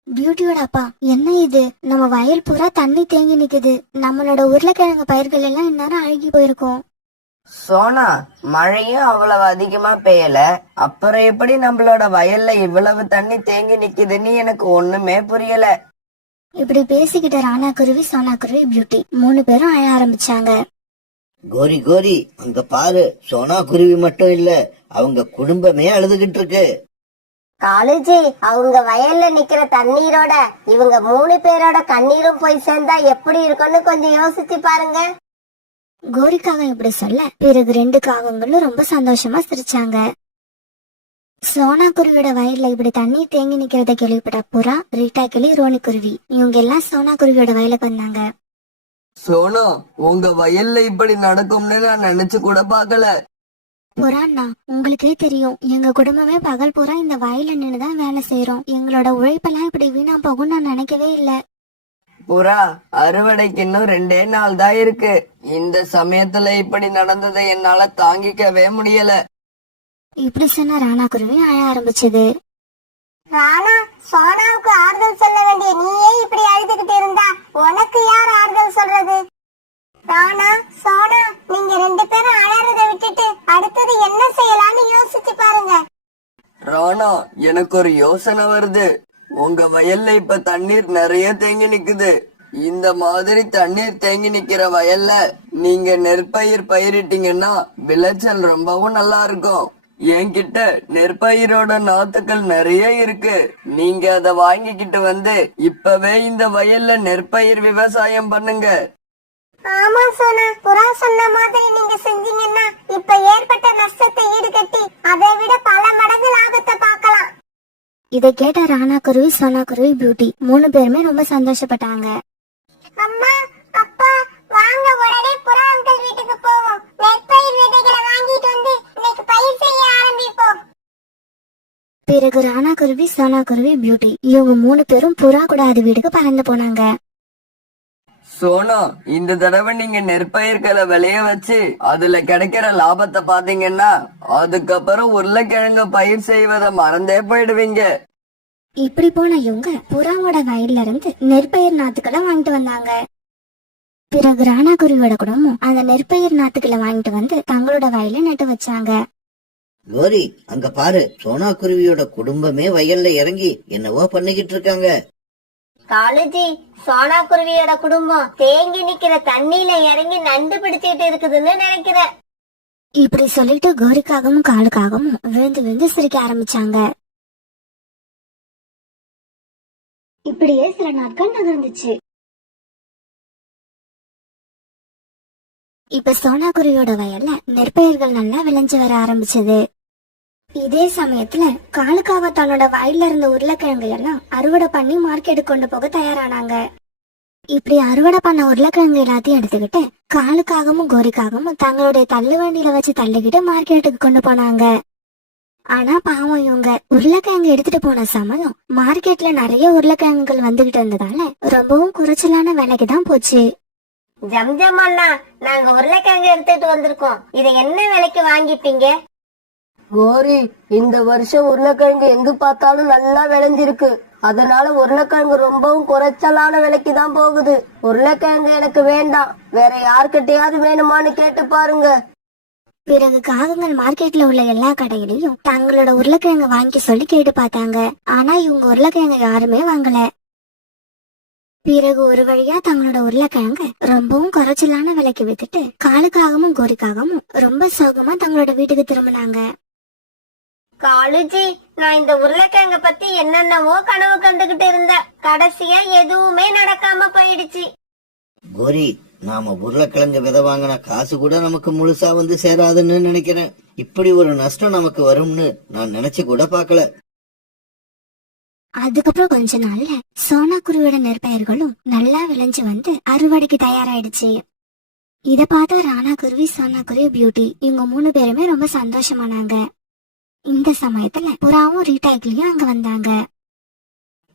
பியூட்டியோட அப்பா, என்ன இது? நம்ம வயல் பூரா தண்ணி தேங்கி நிக்குது. நம்மளோட உருளைக்கிழங்கு பயிர்கள் எல்லாம் இந்நேரம் அழுகி போயிருக்கும். சோனா, மழையும் அவ்வளவு அதிகமா பெய்யல, அப்புறம் எப்படி நம்மளோட வயல்ல இவ்வளவு தண்ணி தேங்கி நிக்குதுன்னு எனக்கு ஒண்ணுமே புரியல. இப்படி பேசிக்கிட்ட ராணா குருவி, சோனா குருவி, பியூட்டி 3 பேரும் அழ ஆரம்பிச்சாங்க. கோரி கோரி, அங்க பாரு, சோனா குருவி மட்டும் இல்ல, அவங்க குடும்பமே அழுதுகிட்டு இருக்கு. காலுஜி, அவங்க வயல்ல நிக்கிற தண்ணீரோட இவங்க 3 பேரோட கண்ணீரும் போய் சேர்ந்தா எப்படி இருக்கும்னு கொஞ்சம் யோசிச்சு பாருங்க. கோரிக்காகம் இப்படி சொல்ல பிறகு 2 காகங்களும் ரொம்ப சந்தோஷமா சிரிச்சாங்க. சோனா குருவியோட வயல்ல இப்படி தண்ணி தேங்கி நிக்கிறத கேள்விப்பட்ட புறா, ரீட்டா கிளி, ரோனி குருவி இவங்க எல்லாம் சோனா குருவியோட வயலுக்கு வந்தாங்க. சோனா, உங்க வயல்ல இப்படி நடக்கும்னு நான் நினைச்சு கூட பாக்கல. புறாண்ணா, உங்களுக்கே தெரியும், எங்க குடும்பமே பகல் பூரா இந்த வயல்ல நின்னுதான் வேலை செய்யறோம். எங்களோட உழைப்பெல்லாம் இப்படி வீணா போகும் நான் நினைக்கவே இல்ல. புறா, அறுவடைக்கு இன்னும் 2 நாள் தான் இருக்கு. இந்த சமயத்துல இப்படி நடந்ததை என்னால தாங்கிக்கவே முடியல. இப்படி சொன்ன ராணா குருவி அழ ஆரம்பிச்சது. ராணா, சோனாவுக்கு ஆறுதல் சொல்ல வேண்டிய நீயே இப்படி அழுதுகிட்டு இருந்தா உனக்கு யார் ஆறுதல் சொல்றது? ராணா, சோனா, நீங்க 2 பேரும் அழறத விட்டுட்டு அடுத்த எனக்கு ஒரு யோசனை வருது. உங்க வயல்ல இப்ப தண்ணீர் நிறைய தேங்கி நிக்குது. இந்த மாதிரி தண்ணீர் தேங்கி நிக்கிற வயல்ல நீங்க நெற்பயிர் பயிரிட்டீங்கன்னா விளைச்சல் ரொம்பவும் நல்லா இருக்கும். என்கிட்ட நெற்பயிரோட நாத்துக்கள் நிறைய இருக்கு. நீங்க அத வாங்கிக்கிட்டு வந்து இப்பவே இந்த வயல்ல நெற்பயிர் விவசாயம் பண்ணுங்க. ஆமா சோனா, புறா சொன்ன மாதிரி நீங்க செஞ்சீங்கன்னா இப்ப ஏற்பட்ட நஷ்டத்தை ஈடுகட்டி அதை விட பல மடங்கு லாபத்தை பார்க்கலாம். இதை கேட்ட ராணா குருவி, சோனா குருவி, பியூட்டி 3 பேருமே ரொம்ப சந்தோஷப்பட்டாங்க. அம்மா, அப்பா, வாங்க உடனே புறா அங்கிள் வீட்டுக்கு போவோம். நெற்பயிர் விதைகளை வாங்கிட்டு வந்து இன்னைக்கு பயிர் செய்ய ஆரம்பிப்போம். பிறகு ராணா குருவி, சோனா குருவி, பியூட்டி இவங்க 3 பேரும் புறா கூட அது வீட்டுக்கு பறந்து போனாங்க. சோனா, இந்த தடவை நீங்க நெற்பயிர்களை விளைய வச்சு அதுல கிடைக்கிற லாபத்தை பாத்தீங்கன்னா அதுக்கப்புறம் உருளைக்கிழங்கு பயிர் செய்வதை மறந்தே போயிடுவீங்க. இப்படி போன இவங்க புறாவோட வயல்ல இருந்து நெற்பயிர் நாத்துக்களை வாங்கிட்டு வந்தாங்க. பிறகு ராணா குருவியோட குடும்பம் அந்த நெற்பயிர் நாத்துக்களை வாங்கிட்டு வந்து தங்களோட வயல்ல நட்டு வச்சாங்க. கோரி, அங்க பாரு, சோனா குருவியோட குடும்பமே வயல்ல இறங்கி என்னவோ பண்ணிக்கிட்டு இருக்காங்க. காலுஜி, சோனா குருவியோட குடும்பம் தேங்கி நிக்கிற தண்ணியில இறங்கி நண்டு பிடிச்சிட்டு இருக்குதுன்னு நினைக்கிறேன். இப்படி சொல்லிட்டு கோரிக்காகவும் காலுக்காகவும் விழுந்து விழுந்து சிரிக்க ஆரம்பிச்சாங்க. இப்படியே சில நாட்கள் நகர்ந்துச்சு. இப்ப சோனா குருவியோட வயல்ல நெற்பயிர்கள் நல்லா விளைஞ்சு வர ஆரம்பிச்சது. இதே சமயத்துல காலுக்காக தன்னோட வயல்ல இருந்த உருளைக்கிழங்கு எல்லாம் அறுவடை பண்ணி மார்க்கெட்டுக்கு கொண்டு போக தயாரானாங்க. இப்படி அறுவடை பண்ண உருளைக்கிழங்கு எல்லாத்தையும் எடுத்துக்கிட்டு காலுக்காகவும் கோரிக்காகவும் தங்களுடைய தள்ளு வண்டியில வச்சு தள்ளிக்கிட்டு மார்க்கெட்டுக்கு கொண்டு போனாங்க. ஆனா பாவம், இவங்க உருளைக்கிழங்கு எடுத்துட்டு போன சமயம் மார்க்கெட்ல நிறைய உருளைக்கிழங்குகள் வந்துகிட்டு இருந்ததால ரொம்பவும் குறைச்சலான விலைக்கு தான் போச்சு. ஜம்ஜம் அண்ணா, நாங்க உருளைக்கிழங்கு எடுத்துட்டு வந்திருக்கோம். இதை என்ன விலைக்கு வாங்கிப்பீங்க? கோரி, இந்த வருஷம் உருளைக்கிழங்கு எங்க பார்த்தாலும் நல்லா விளைஞ்சிருக்கு. அதனால உருளைக்கிழங்கு ரொம்பவும் குறைச்சலான விலைக்கு தான் போகுது. உருளைக்கிழங்கு எனக்கு வேண்டாம், வேற யார்கிட்டயாவது வேணுமான்னு கேட்டு பாருங்க. பிறகு காகங்கள் மார்க்கெட்ல உள்ள எல்லா கடையிலயும் தங்களோட உருளைக்கிழங்கு வாங்கி சொல்லி கேட்டு பார்த்தாங்க. ஆனா இவங்க உருளைக்கிழங்கு யாருமே வாங்கல. பிறகு ஒரு வழியா தங்களோட உருளைக்கிழங்கு ரொம்பவும் குறைச்சலான விலைக்கு வித்துட்டு காலுக்காகவும் கோரிக்காகவும் ரொம்ப சோகமா தங்களோட வீட்டுக்கு திரும்பினாங்க. காலுஜி, நான் இந்த உருளைக்கிழங்க பத்தி என்னென்னவோ கனவு கண்டுகிட்டு இருந்தேன். கடைசியா எதுவுமே நடக்காம போயிடுச்சு. கோரி, நாம உருளைக்கிழங்கு விதை வாங்கின காசு கூட நமக்கு முழுசா வந்து சேராதுன்னு நினைக்கிறேன். இப்படி ஒரு நஷ்டம் நமக்கு வரும்னு நான் நினைச்சு கூட பாக்கல. அதுக்கப்புறம் கொஞ்ச நாள்ல சோனா குருவியோட நெற்பயிர்களும் நல்லா விளைஞ்சு வந்து அறுவடைக்கு தயாராயிடுச்சு. இத பார்த்த ராணா குருவி, சோனா குருவி, பியூட்டி இவங்க 3 பேருமே ரொம்ப சந்தோஷமானாங்க. இந்த சமயத்துல புறாவும் ரீட்டாய்க்கிலையும் அங்க வந்தாங்க.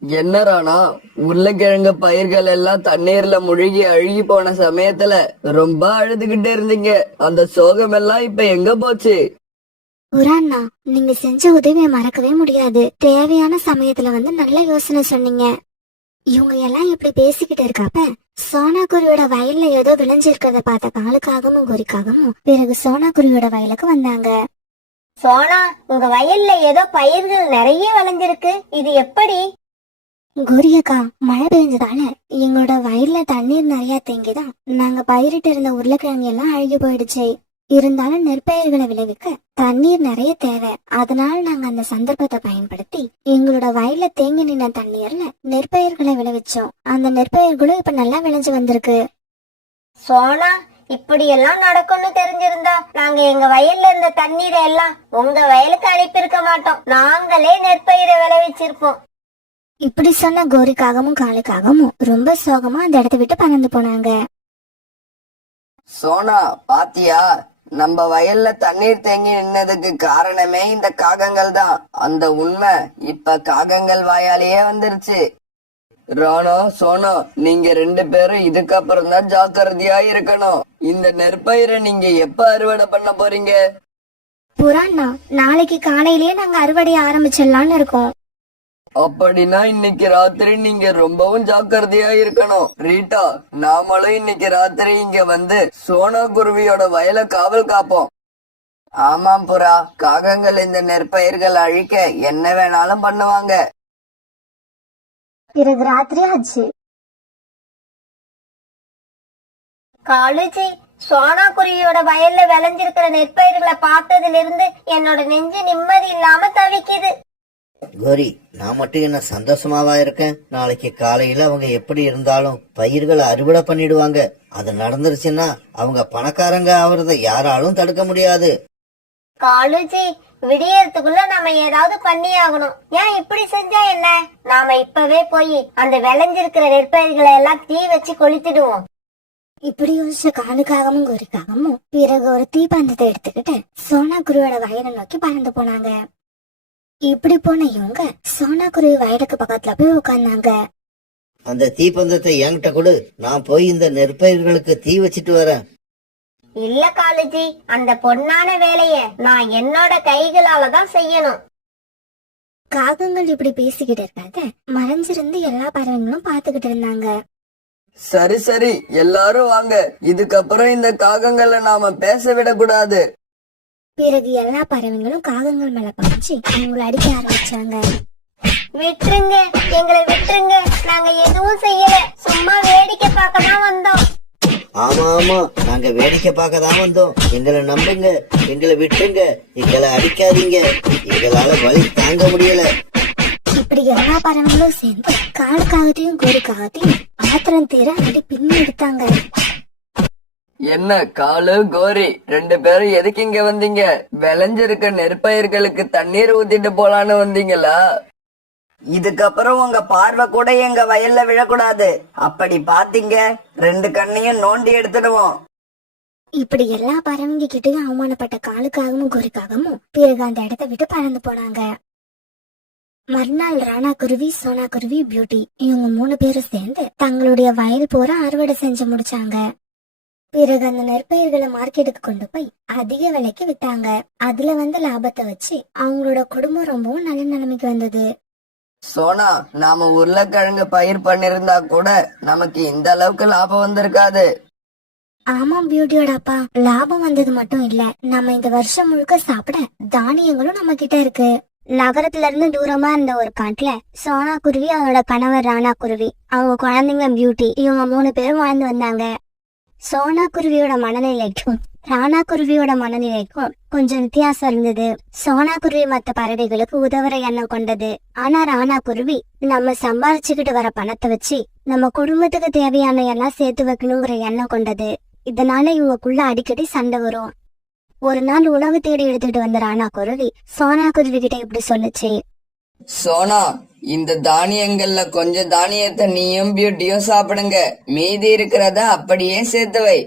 என்ன ராணா, உருளைக்கிழங்கு பயிர்கள் எல்லாம் தண்ணீர்ல முழுகி அழுகி போன சமயத்துல ரொம்ப அழுதுகிட்டே இருந்தீங்க. அந்த சோகம் எல்லாம் இப்ப எங்க போச்சு? புறாண்ணா, நீங்க செஞ்ச உதவியை மறக்கவே முடியாது. தேவையான சமயத்துல வந்து நல்ல யோசனை சொன்னீங்க. இவங்க எல்லாம் இப்படி பேசிக்கிட்டு இருக்கப்ப சோனா குருவியோட வயல்ல ஏதோ விளைஞ்சிருக்கிறத பார்த்த காலுக்காகவும் கோரிக்காகவும் பிறகு சோனா குருவியோட வயலுக்கு வந்தாங்க. சோனா, உங்க வயல்ல ஏதோ பயிர்கள் நிறைய விளைஞ்சிருக்கு. இது எப்படி? கோரியக்கா, மழை பெஞ்சதால எங்களோட வயல்ல தண்ணீர் நிறைய தேங்கிதான் நாங்க பயிரிட்டு இருந்த உருளைக்கிழங்கு எல்லாம் அழுகி போயிடுச்சு. இருந்தாலும் நெற்பயிர்களை விளைவிக்க தண்ணீர் நிறைய தேவை. அதனால நாங்க அந்த சந்தர்ப்பத்தை பயன்படுத்தி எங்களோட வயல்ல தேங்கி நின்ன தண்ணீர்ல நெற்பயிர்களை விளைவிச்சோம். அந்த நெற்பயிர்களும் இப்ப நல்லா விளைஞ்சு வந்திருக்கு. சோனா, இப்படி எல்லாம் நடக்கும்னு தெரிஞ்சிருந்தா நாங்க எங்க வயல்ல இருந்த தண்ணீரை எல்லாம் உங்க வயலுக்கு அனுப்பியிருக்க மாட்டோம். நாங்களே நெற்பயிரை விளைவிச்சிருப்போம். இப்படி சொன்ன கோரிக்காகவும் காலுக்காகவும் ரொம்ப சோகமா அந்த இடத்த விட்டு பறந்து போனாங்க. சோனா, பாத்தியா, நம்ம வயல்ல தண்ணீர் தேங்கி நின்னதுக்கு காரணமே இந்த காகங்கள் தான். அந்த உண்மை இப்ப காகங்கள் வாயாலேயே வந்துருச்சு. ராணா, சோனா, நீங்க 2 பேரும் இதுக்கப்புறம் தான் ஜாக்கிரதையா இருக்கணும். இந்த நெற்பயிரை நீங்க எப்ப அறுவடை பண்ண போறீங்க? புறாண்ணா, நாளைக்கு காலையிலேயே நாங்க அறுவடை ஆரம்பிச்சிடலாம்னு இருக்கோம். அப்படின்னா இன்னைக்கு ராத்திரி நீங்க ரொம்பவும் ஜாக்கிரதையா இருக்கணும். ரீட்டா, நாமளும் இன்னைக்கு ராத்திரி இங்க வந்து சோனா குருவியோட வயலை காவல் காப்போம். ஆமாம் புறா, காகங்கள் இந்த நெற்பயிர்கள் அழிக்க என்ன வேணாலும் பண்ணுவாங்க. பிறகு ராத்திரி ஆச்சு. காலுஜி, சோனா குருவியோட வயல்ல விளைஞ்சிருக்கிற நெற்பயிர்களை பார்த்ததுல இருந்து என்னோட நெஞ்சு நிம்மதி இல்லாம தவிக்குது. கோரி, நான் மட்டும் என்ன சந்தோஷமாவா இருக்கேன்? நாளைக்கு காலையில அவங்க எப்படி இருந்தாலும் பயிர்களை அறுவடை பண்ணிடுவாங்க. அது நடந்துருச்சுன்னா அவங்க பணக்காரங்க ஆவறதை யாராலும் தடுக்க முடியாது. காலுஜி, விடியறதுக்குள்ள நாம ஏதாவது பண்ணி ஆகணும். ஏன் இப்படி செஞ்சா என்ன? நாம இப்பவே போய் அந்த விளைஞ்சிருக்கிற நெற்பயிர்களை எல்லாம் தீ வச்சு கொளுத்திடுவோம். இப்படி யோசிச்ச காலுக்காகவும் கோரிக்காகவும் பிறகு ஒரு தீப்பந்தத்தை எடுத்துக்கிட்டு சோனா குருவியோட வயலை நோக்கி பறந்து போனாங்க. இப்படி போன இவங்க சோனா குருவி வயலுக்கு பக்கத்துல போய் உட்கார்ந்தாங்க. அந்த தீப்பந்தத்தை என்கிட்ட கொடு, நான் போய் இந்த நெற்பயிர்களுக்கு தீ வச்சிட்டு வரேன். இல்ல காலுஜி, அந்த பொன்னான வேலைய நான் என்னோட கைகளால தான் செய்யணும். காகங்கள் இப்படி பேசிக்கிட்டு இருக்காங்க. மறைஞ்சிருந்து எல்லா பறவைங்களும் பாத்துக்கிட்டு இருந்தாங்க. சரி சரி, எல்லாரும் வாங்க. இதுக்கப்புறம் இந்த காகங்களை நாம பேச விடக்கூடாது. பிறகு எல்லா பறவைங்களும் காகங்கள் மேல பாய்ச்சி அவங்களை அடிக்க ஆரம்பிச்சாங்க. விட்டுருங்க, எங்களை விட்டுருங்க. நாங்க எதுவும் செய்யல, சும்மா வேடிக்கை பார்க்க தான் வந்தோம். ஆமா ஆமா, நாங்க வேடிக்கை பார்க்க தான் வந்தோம். எங்களை நம்புங்க, எங்களை விட்டுருங்க, எங்களை அடிக்காதீங்க, எங்களால வலி தாங்க முடியல. இப்படி எல்லா பறவைங்களும் சேர்ந்து காலுக்காகத்தையும் கோரிக்காகத்தையும் ஆத்திரம் தீர அடி பின்னி எடுத்தாங்க. என்ன காலு, கோரி, ரெண்டு பேரும் எதுக்கு இங்க வந்தீங்க? விளைஞ்சிருக்க நெற்பயிர்களுக்கு தண்ணீர் ஊத்திட்டு போலான்னு வந்தீங்களா? இதுக்கப்புறம் உங்க பார்வை கூட எங்க வயல்ல விழக்கூடாது. அப்படி பாத்தீங்க, ரெண்டு கண்ணையும் நோண்டி எடுத்துடுவோம். இப்படி எல்லா பறவைங்க கிட்டயும் அவமானப்பட்ட காலுக்காகவும் கோரிக்காகவும் பிறகு அந்த இடத்தை விட்டு பறந்து போனாங்க. மறுநாள் ராணா குருவி, சோனா குருவி, பியூட்டி இவங்க 3 பேரும் சேர்ந்து தங்களுடைய வயல் பூரா அறுவடை செஞ்சு முடிச்சாங்க. பிறகு அந்த நெற்பயிர்களை மார்க்கெட்டுக்கு கொண்டு போய் அதிக விலைக்கு வித்தாங்க. அதுல வந்த லாபத்தை வச்சு அவங்களோட குடும்பம் ரொம்பவும் நல்ல நிலைமைக்கு வந்தது. சோனா, நாம உருளைக்கிழங்கு பயிர் பண்ணிருந்தா கூட நமக்கு இந்த அளவுக்கு லாபம் வந்திருக்காது. ஆமா பியூட்டியோட அப்பா, லாபம் வந்தது மட்டும் இல்ல, நம்ம இந்த வருஷம் முழுக்க சாப்பிட தானியங்களும் நம்ம கிட்ட இருக்கு. நகரத்துல இருந்து தூரமா இருந்த ஒரு காட்டுல சோனா குருவி, அவனோட கணவர் ராணா குருவி, அவங்க குழந்தைங்க பியூட்டி, இவங்க 3 பேரும் வாழ்ந்து வந்தாங்க. சோனா குருவியோட மனநிலைக்கும் ராணா குருவியோட மனநிலைக்கும் கொஞ்சம் வித்தியாசம் இருந்தது. சோனா குருவி மத்த பறவைகளுக்கு உதவுற எண்ணம் கொண்டது. ஆனா ராணா குருவி நம்ம சம்பாரிச்சுக்கிட்டு வர பணத்தை வச்சு நம்ம குடும்பத்துக்கு தேவையான எல்லாம் சேர்த்து வைக்கணுங்கிற எண்ணம் கொண்டது. இதனால இவங்களுக்குள்ள அடிக்கடி சண்டை வரும். ஒரு நாள் உணவு தேடி எடுத்துட்டு வந்த ராணா குருவி சோனா குருவி கிட்ட இப்படி சொல்லுச்சு. சோனா, இந்த தானியங்கள்ல கொஞ்சம் தானியத்தை நீயும் பியூட்டியும் சாப்பிடுங்க. மீதி இருக்கிறத அப்படியே சேர்த்து வை.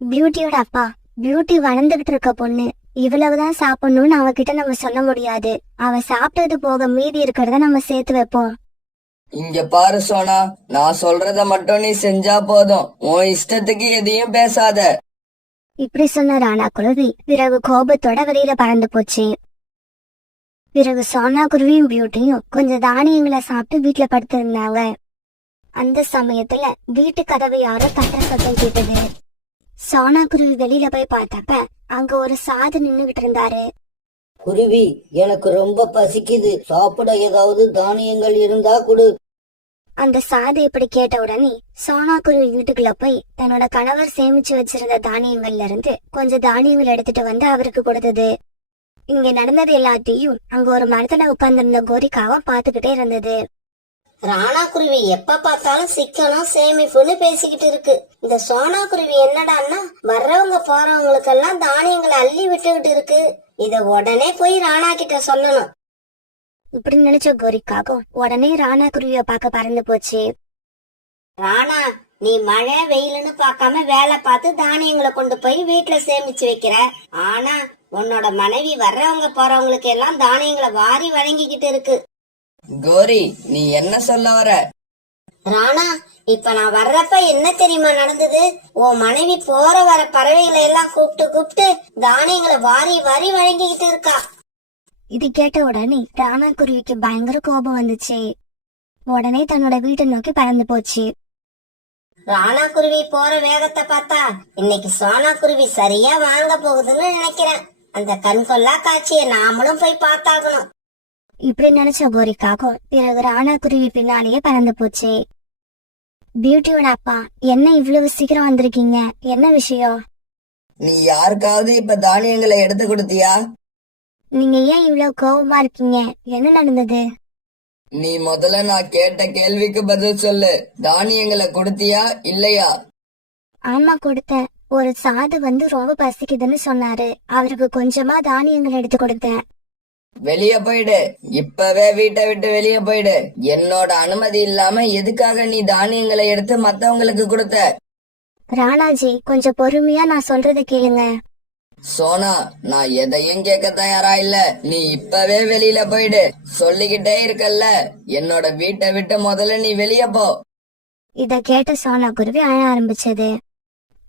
பியூட்டியோட அப்பா, பியூட்டி வளர்ந்துகிட்டு இருக்க பொண்ணு, இவ்வளவுதான் சாப்பிடணும்னு அவகிட்ட நம்ம சொல்ல முடியாது. அவ சாப்பிட்டது போக மீதி இருக்கிறத நம்ம சேர்த்து வைப்போம். இங்க பாரு சோனா, நான் சொல்றத மட்டும் நீ செஞ்சா போதும். உன் இஷ்டத்துக்கு எதையும் பேசாத. இப்படி சொன்ன ராணா குருவி பிறகு கோபத்தோட வெளியில பறந்து போச்சு. பிறகு சோனா குருவியும் பியூட்டியும் கொஞ்சம் தானியங்களை சாப்பிட்டு வீட்டுல படுத்திருந்தாங்க. அந்த சமயத்துல வீட்டு கதவு யாரோ தட்டுற சத்தம் கேட்டது. சோனா குருவி வெளியில போய் பார்த்தப்ப அங்க ஒரு சாது நின்னுகிட்டு இருந்தாரு. குருவி, எனக்கு ரொம்ப பசிக்குது, சாப்பிட ஏதாவது தானியங்கள் இருந்தா கொடு. அந்த சாது இப்படி கேட்ட உடனே சோனா குருவி வீட்டுக்குள்ள போய் தன்னோட கணவர் சேமிச்சு வச்சிருந்த தானியங்கள்ல இருந்து கொஞ்சம் தானியங்கள் எடுத்துட்டு வந்து அவருக்கு கொடுத்தது. இங்க நடந்தது எல்லாத்தையும் அங்க ஒரு மரத்துல உட்கார்ந்திருந்த கோரிக்காவும் பாத்துக்கிட்டே இருந்தது. ராணா குருவி எப்ப பார்த்தாலும் சிக்கனம் சேமிப்புன்னு பேசிக்கிட்டு இருக்கு. இந்த சோனா குருவி என்னடான்னா வர்றவங்க போறவங்களுக்கெல்லாம் தானியங்களை அள்ளி விட்டுக்கிட்டு இருக்கு. இத உடனே போய் ராணா கிட்ட சொல்லணும். இப்படி நினைச்ச கோரிக்காகும் உடனே ராணா குருவிய பார்க்க பறந்து போச்சு. ராணா, நீ மழை வெயிலுன்னு பார்க்காம வேலை பார்த்து தானியங்களை கொண்டு போய் வீட்டுல சேமிச்சு வைக்கிற. ஆனா உன்னோட மனைவி வர்றவங்க போறவங்களுக்கு எல்லாம் தானியங்களை வாரி வழங்கிக்கிட்டு இருக்கு. கோரி, நீ என்ன சொல்ல வர? ராணா, இப்ப நான் வர்றப்ப என்ன தெரியுமா நடந்தது? உன் மனைவி போற வர பறவைகளை எல்லாம் கூப்பிட்டு தானியங்களை வாரி வாரி வழங்கிக்கிட்டு இருக்கா. இது கேட்ட உடனே ராணா குருவிக்கு பயங்கர கோபம் வந்துச்சு. உடனே தன்னோட வீட்டை நோக்கி பறந்து போச்சு. ராணா குருவி போற வேகத்தை பார்த்தா இன்னைக்கு சோனா குருவி சரியா வாங்க போகுதுன்னு நினைக்கிறேன். அந்த கண்கொள்ளா காட்சியை நாமளும் போய் பார்த்தாகணும். இப்படி நினைச்ச கோரிக்காகும் பிறகு ராணா குருவி பின்னாலேயே பறந்து போச்சு. பியூட்டியோட அப்பா, என்ன இவ்வளவு சீக்கிரம் வந்திருக்கீங்க? என்ன விஷயம்? நீ யாருக்காவது இப்ப தானியங்களை எடுத்து கொடுத்தியா? நீங்க ஏன் இவ்வளவு கோவமா இருக்கீங்க? என்ன நடந்தது? நீ முதல்ல நான் கேட்ட கேள்விக்கு பதில் சொல்லு. தானியங்களை கொடுத்தியா இல்லையா? ஆமா, கொடுத்தேன். ஒரு சாது வந்து ரொம்ப பசிக்குதுன்னு சொன்னாரு. அவருக்கு கொஞ்சமா தானியங்கள் எடுத்து கொடுத்தேன். வெளிய போயிடு. இப்பவே வீட்டை விட்டு வெளிய போயிடு. என்னோட அனுமதி இல்லாம எதுக்காக நீ தானியங்களை எடுத்து மத்தவங்களுக்கு கொடுத்த? ராணாஜி, கொஞ்சம் பொறுமையா நான் சொல்றத கேளுங்க. சோனா, நான் எதையும் கேட்க தயாரா இல்ல. நீ இப்பவே வெளியில போயிடு. சொல்லிக்கிட்டே இருக்கல்ல, என்னோட வீட்டை விட்டு முதல்ல நீ வெளிய போ. இத கேட்ட சோனா குருவி அழ ஆரம்பிச்சது.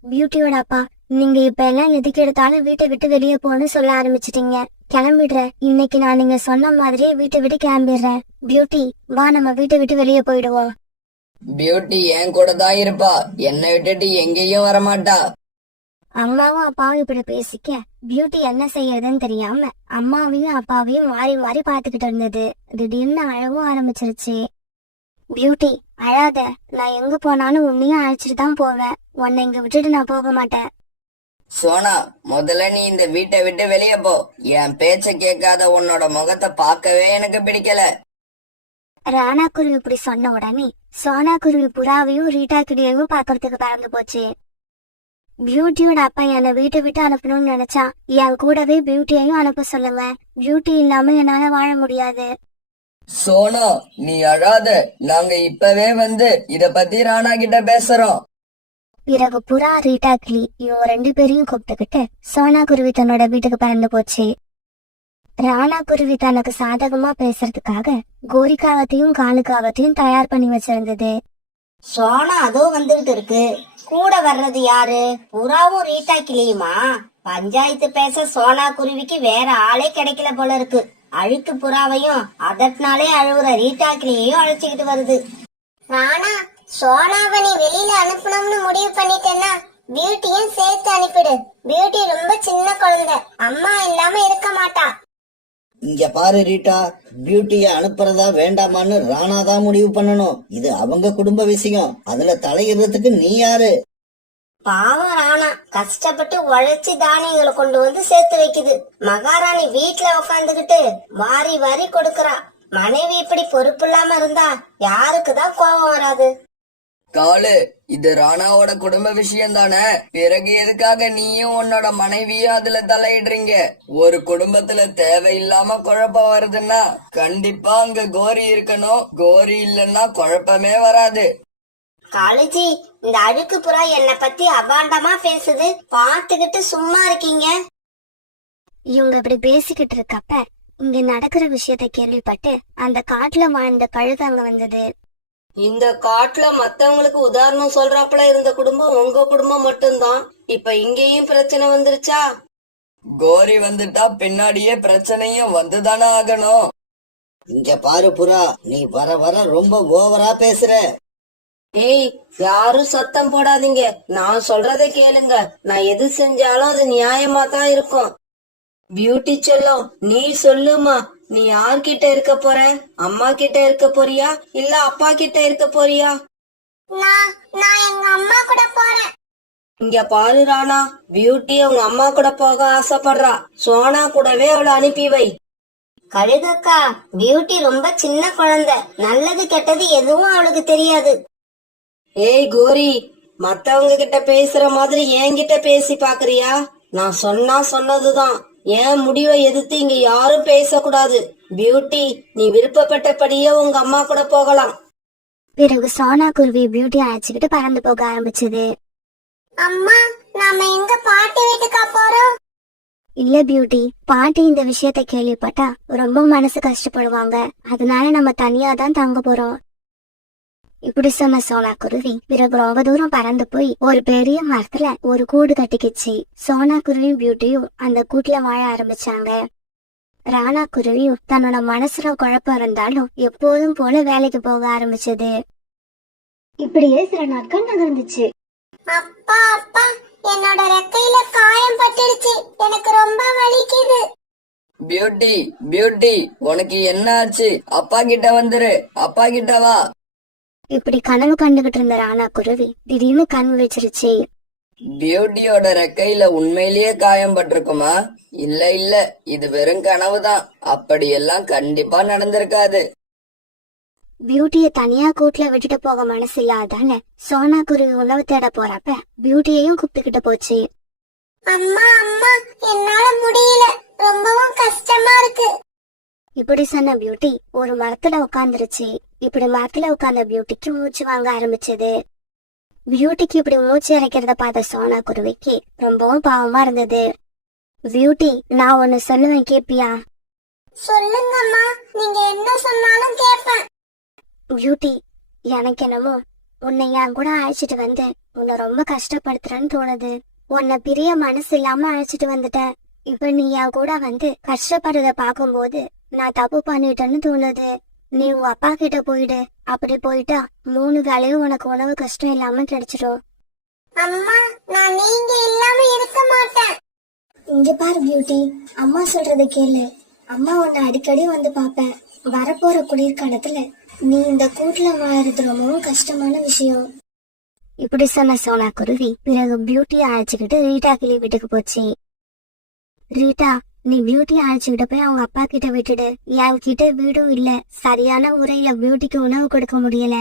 பியூட்டியோட அப்பா, நீங்க இப்ப எல்லாம் எதுக்கு எடுத்தாலும் வீட்டை விட்டு வெளியே போன்னு சொல்ல ஆரம்பிச்சிட்டீங்க. கிளம்பிடுறேன். இன்னைக்கு நான் நீங்க சொன்ன மாதிரியே வீட்டை விட்டு கிளம்பிடுறேன். பியூட்டி, வா நம்ம வீட்டை விட்டு வெளியே போயிடுவோம். பியூட்டி என் கூட தான் இருப்பா. என்னை விட்டுட்டு எங்கேயும் வரமாட்டா. அம்மாவும் அப்பாவும் இப்படி பேசிக்க பியூட்டி என்ன செய்யறதுன்னு தெரியாம அம்மாவையும் அப்பாவையும் மாறி மாறி பாத்துக்கிட்டு இருந்தது. திடீர்னு அழவும் ஆரம்பிச்சிருச்சு. பியூட்டி, அழாத. நான் எங்க போனாலும் உன்னையும் அழைச்சிட்டு தான் போவேன். உன்னை இங்க விட்டுட்டு நான் போக மாட்டேன். சோனா, முதல்ல நீ இந்த வீட்டை விட்டு வெளிய போ. என் பேச்ச கேட்காத உன்னோட முகத்தை பார்க்கவே எனக்கு பிடிக்கல. ராணா குருவி இப்படி சொன்ன உடனே சோனா குருவி புறாவையும் ரீட்டா கிளியையும் பாக்குறதுக்கு பறந்து போச்சு. பியூட்டியோட அப்பா என்னை வீட்டை விட்டு அனுப்பணும்னு நினைச்சா என் கூடவே பியூட்டியையும் அனுப்ப சொல்லுங்க. பியூட்டி இல்லாம என்னால வாழ முடியாது. சோனா, நீ அழாத. நாங்க இப்பவே வந்து இத பத்தி ராணா கிட்ட பேசுறோம். பிறகு புறா, ரீட்டா கிளி இவங்க 2 பேரையும் கூப்பிட்டுக்கிட்டு சோனா குருவி தன்னோட வீட்டுக்கு பறந்து போச்சு. ராணா குருவி தனக்கு சாதகமா பேசுறதுக்காக கோரிக்காவத்தையும் காலுக்காவத்தையும் தயார் பண்ணி வச்சிருந்தது. சோனா அதோ வந்துகிட்டு இருக்கு. கூட வர்றது யாரு? புறாவும் ரீட்டா கிளியுமா? பஞ்சாயத்து பேச சோனா குருவிக்கு வேற ஆளே கிடைக்கல போல இருக்கு. அழுக்கு புறாவையும் அதனாலே அழுவுற ரீட்டா கிளியையும் அழைச்சுக்கிட்டு வருது. ராணா, சோனாவை நீ வெளியில அனுப்பணும்னு முடிவு பண்ணிட்டேன்னா பியூட்டியும் சேர்த்து அனுப்பிடு. பியூட்டி ரொம்ப சின்ன குழந்தை, அம்மா இல்லாம இருக்க மாட்டா. இங்க பாரு ரீட்டா, பியூட்டிய அனுப்புறதா வேண்டாமான்னு ராணா தான் முடிவு பண்ணணும். இது அவங்க குடும்ப விஷயம். அதுல தலையிடுறதுக்கு நீ யாரு? பாவம் ராணா கஷ்டப்பட்டு உழைச்சி தானியங்களை கொண்டு வந்து சேர்த்து வைக்குது. மகாராணி வீட்டுல உட்காந்துக்கிட்டு வாரி வாரி கொடுக்கறா. மனைவி இப்படி பொறுப்பு இல்லாம இருந்தா யாருக்குதான் கோபம் வராது? காலு, இது ராணாவோட குடும்ப விஷயம் தானே. பிறகு எதுக்காக நீயும் உன்னோட மனைவியும் அதுல தலையிடுறீங்க? ஒரு குடும்பத்துல தேவையில்லாம குழப்பம் வருதுன்னா கண்டிப்பா அங்க கோரி இருக்கணும். கோரி இல்லைன்னா குழப்பமே வராது. காலேஜி, இந்த அழுக்கு புறா என்ன பத்தி அபாண்டமா பேசுது. பாத்துக்கிட்டு சும்மா இருக்கீங்க. இவங்க இப்படி பேசிக்கிட்டு இருக்கப்ப இங்க நடக்கிற விஷயத்த கேள்விப்பட்டு அந்த காட்டுல வாழ்ந்த கழுகு அங்க வந்தது. இந்த காட்டுல மத்தவங்களுக்கு உதாரணம் சொல்றாப்புல இருந்த குடும்பம் உங்க குடும்பம் மட்டும்தான். இப்ப இங்கேயும் பிரச்சனை வந்துருச்சா? கோரி வந்துட்டா பின்னாடியே பிரச்சனையும் வந்துதானே ஆகணும். இங்க பாரு புறா, நீ வர வர ரொம்ப ஓவரா பேசுற. ஏய், யாரும் சத்தம் போடாதீங்க. நான் சொல்றதை கேளுங்க. நான் எது செஞ்சாலும் அது நியாயமா தான் இருக்கும். பியூட்டி செல்லம், நீ சொல்லுமா, நீ யார்கிட்ட இருக்க போற? அம்மா கிட்ட இருக்க போறியா இல்ல அப்பா கிட்ட இருக்க போறியா? நான் எங்க அம்மா கூட போறேன். இங்க பாரு ராணா, பியூட்டி உங்க அம்மா கூட போக ஆசைப்படுறா. சோனா கூடவே அவளை அனுப்பி வை. கழுகக்கா, பியூட்டி ரொம்ப சின்ன குழந்தை. நல்லது கெட்டது எதுவும் அவளுக்கு தெரியாது. ஏய் கோரி, மத்தவங்க கிட்ட பேசுற மாதிரி என்கிட்ட பேசி பாக்குறியா? நான் சொன்னா சொன்னதுதான். என் முடிவை எதிர்த்து இங்க யாரும் பேசக்கூடாது. பியூட்டி, நீ விருப்பப்பட்டபடியே உங்க அம்மா கூட போகலாம். பிறகு சோனா குருவி பியூட்டி அழைச்சுக்கிட்டு பறந்து போக ஆரம்பிச்சது. அம்மா, நாம எங்க பாட்டி வீட்டுக்கா போறோம்? இல்ல பியூட்டி, பாட்டி இந்த விஷயத்த கேள்விப்பட்டா ரொம்ப மனசு கஷ்டப்படுவாங்க. அதனால நம்ம தனியா தான் தங்க போறோம். இப்படி சொன்ன சோனா குருவி பிறகு ரொம்ப தூரம் பறந்து போய் ஒரு பெரிய மரத்துல ஒரு கூடு கட்டிக்கிச்சு. சோனா குருவியும் பியூட்டியும் அந்த கூட்டுல வாழ ஆரம்பிச்சாங்க. ராணா குருவியும் தன்னோட மனசுல குழப்பம் இருந்தாலும் எப்போதும் போல வேலைக்கு போக ஆரம்பிச்சது. இப்படியே சில நாட்கள் நகர்ந்துச்சு. அப்பா, என்னோட ரெக்கையில காயம் பட்டுடுச்சு, எனக்கு ரொம்ப வலிக்குது. பியூட்டி பியூட்டி, உனக்கு என்ன ஆச்சு? அப்பா கிட்ட வந்துரு, அப்பா கிட்ட வா. இப்படி கனவு கண்டுகிட்டு இருந்த ராணா குருவி திடீர்னு கண் விழிச்சிருச்சு. பியூட்டியோட ரெக்கையில உண்மையிலேயே காயம் பட்டிருக்குமா? இல்ல இல்ல, இது வெறும் கனவுதான். அப்படியெல்லாம் கண்டிப்பா நடந்திருக்காது. பியூட்டிய தனியா கூட்டுல விட்டுட்டு போக மனசு இல்லாதால சோனா குருவி உணவு தேட போறப்ப பியூட்டியையும் கூப்பிட்டுக்கிட்டு போச்சு. அம்மா அம்மா, என்னால முடியல, ரொம்பவும் கஷ்டமா இருக்கு. இப்படி சொன்ன பியூட்டி ஒரு மரத்துல உட்காந்துருச்சு. இப்படி மரத்துல உட்கார்ந்த பியூட்டிக்கு மூச்சு வாங்க ஆரம்பிச்சது. பியூட்டிக்கு இப்படி மூச்சு இறைக்கிறத பார்த்த சோனா குருவிக்கு ரொம்பவும் பாவமா இருந்தது. பியூட்டி, நான் ஒன்னு சொல்லுவேன், கேப்பியா? சொல்லுங்கம்மா, நீங்க என்ன சொன்னாலும் கேட்பேன். பியூட்டி, எனக்கு என்னமோ உன்னை என் கூட அழைச்சிட்டு வந்து உன்னை ரொம்ப கஷ்டப்படுத்துறேன்னு தோணுது. உன்னை பிரிய மனசு இல்லாம அழைச்சிட்டு வந்துட்டேன். இப்ப நீ என் கூட வந்து கஷ்டப்படுறத பாக்கும்போது நான் தப்பு பண்ணிட்டேன்னு தோணுது. நீ உன் அப்பா கிட்ட போயிடு. அப்படி போயிட்டா 3 வேளையும் உனக்கு உணவு கஷ்டம் இல்லாம கிடைச்சிடும். அம்மா, நான் நீங்க இல்லாம இருக்க மாட்டேன். இங்க பாரு பியூட்டி, அம்மா சொல்றத கேளு. அம்மா உன்னை அடிக்கடி வந்து பாப்பேன். வரப்போற குளிர்காலத்துல நீ இந்த கூட்டுல வாழறது ரொம்பவும் கஷ்டமான விஷயம். இப்படி சொன்ன சோனா குருவி பிறகு பியூட்டியை அழைச்சுக்கிட்டு ரீட்டா கிளி வீட்டுக்கு போச்சு. ரீட்டா, நீ பியூட்டியை அழைச்சுக்கிட்டு போய் அவங்க அப்பா கிட்ட விட்டுடு. என் கிட்ட வீடும் இல்ல, சரியான முறையில பியூட்டிக்கு உணவு கொடுக்க முடியல.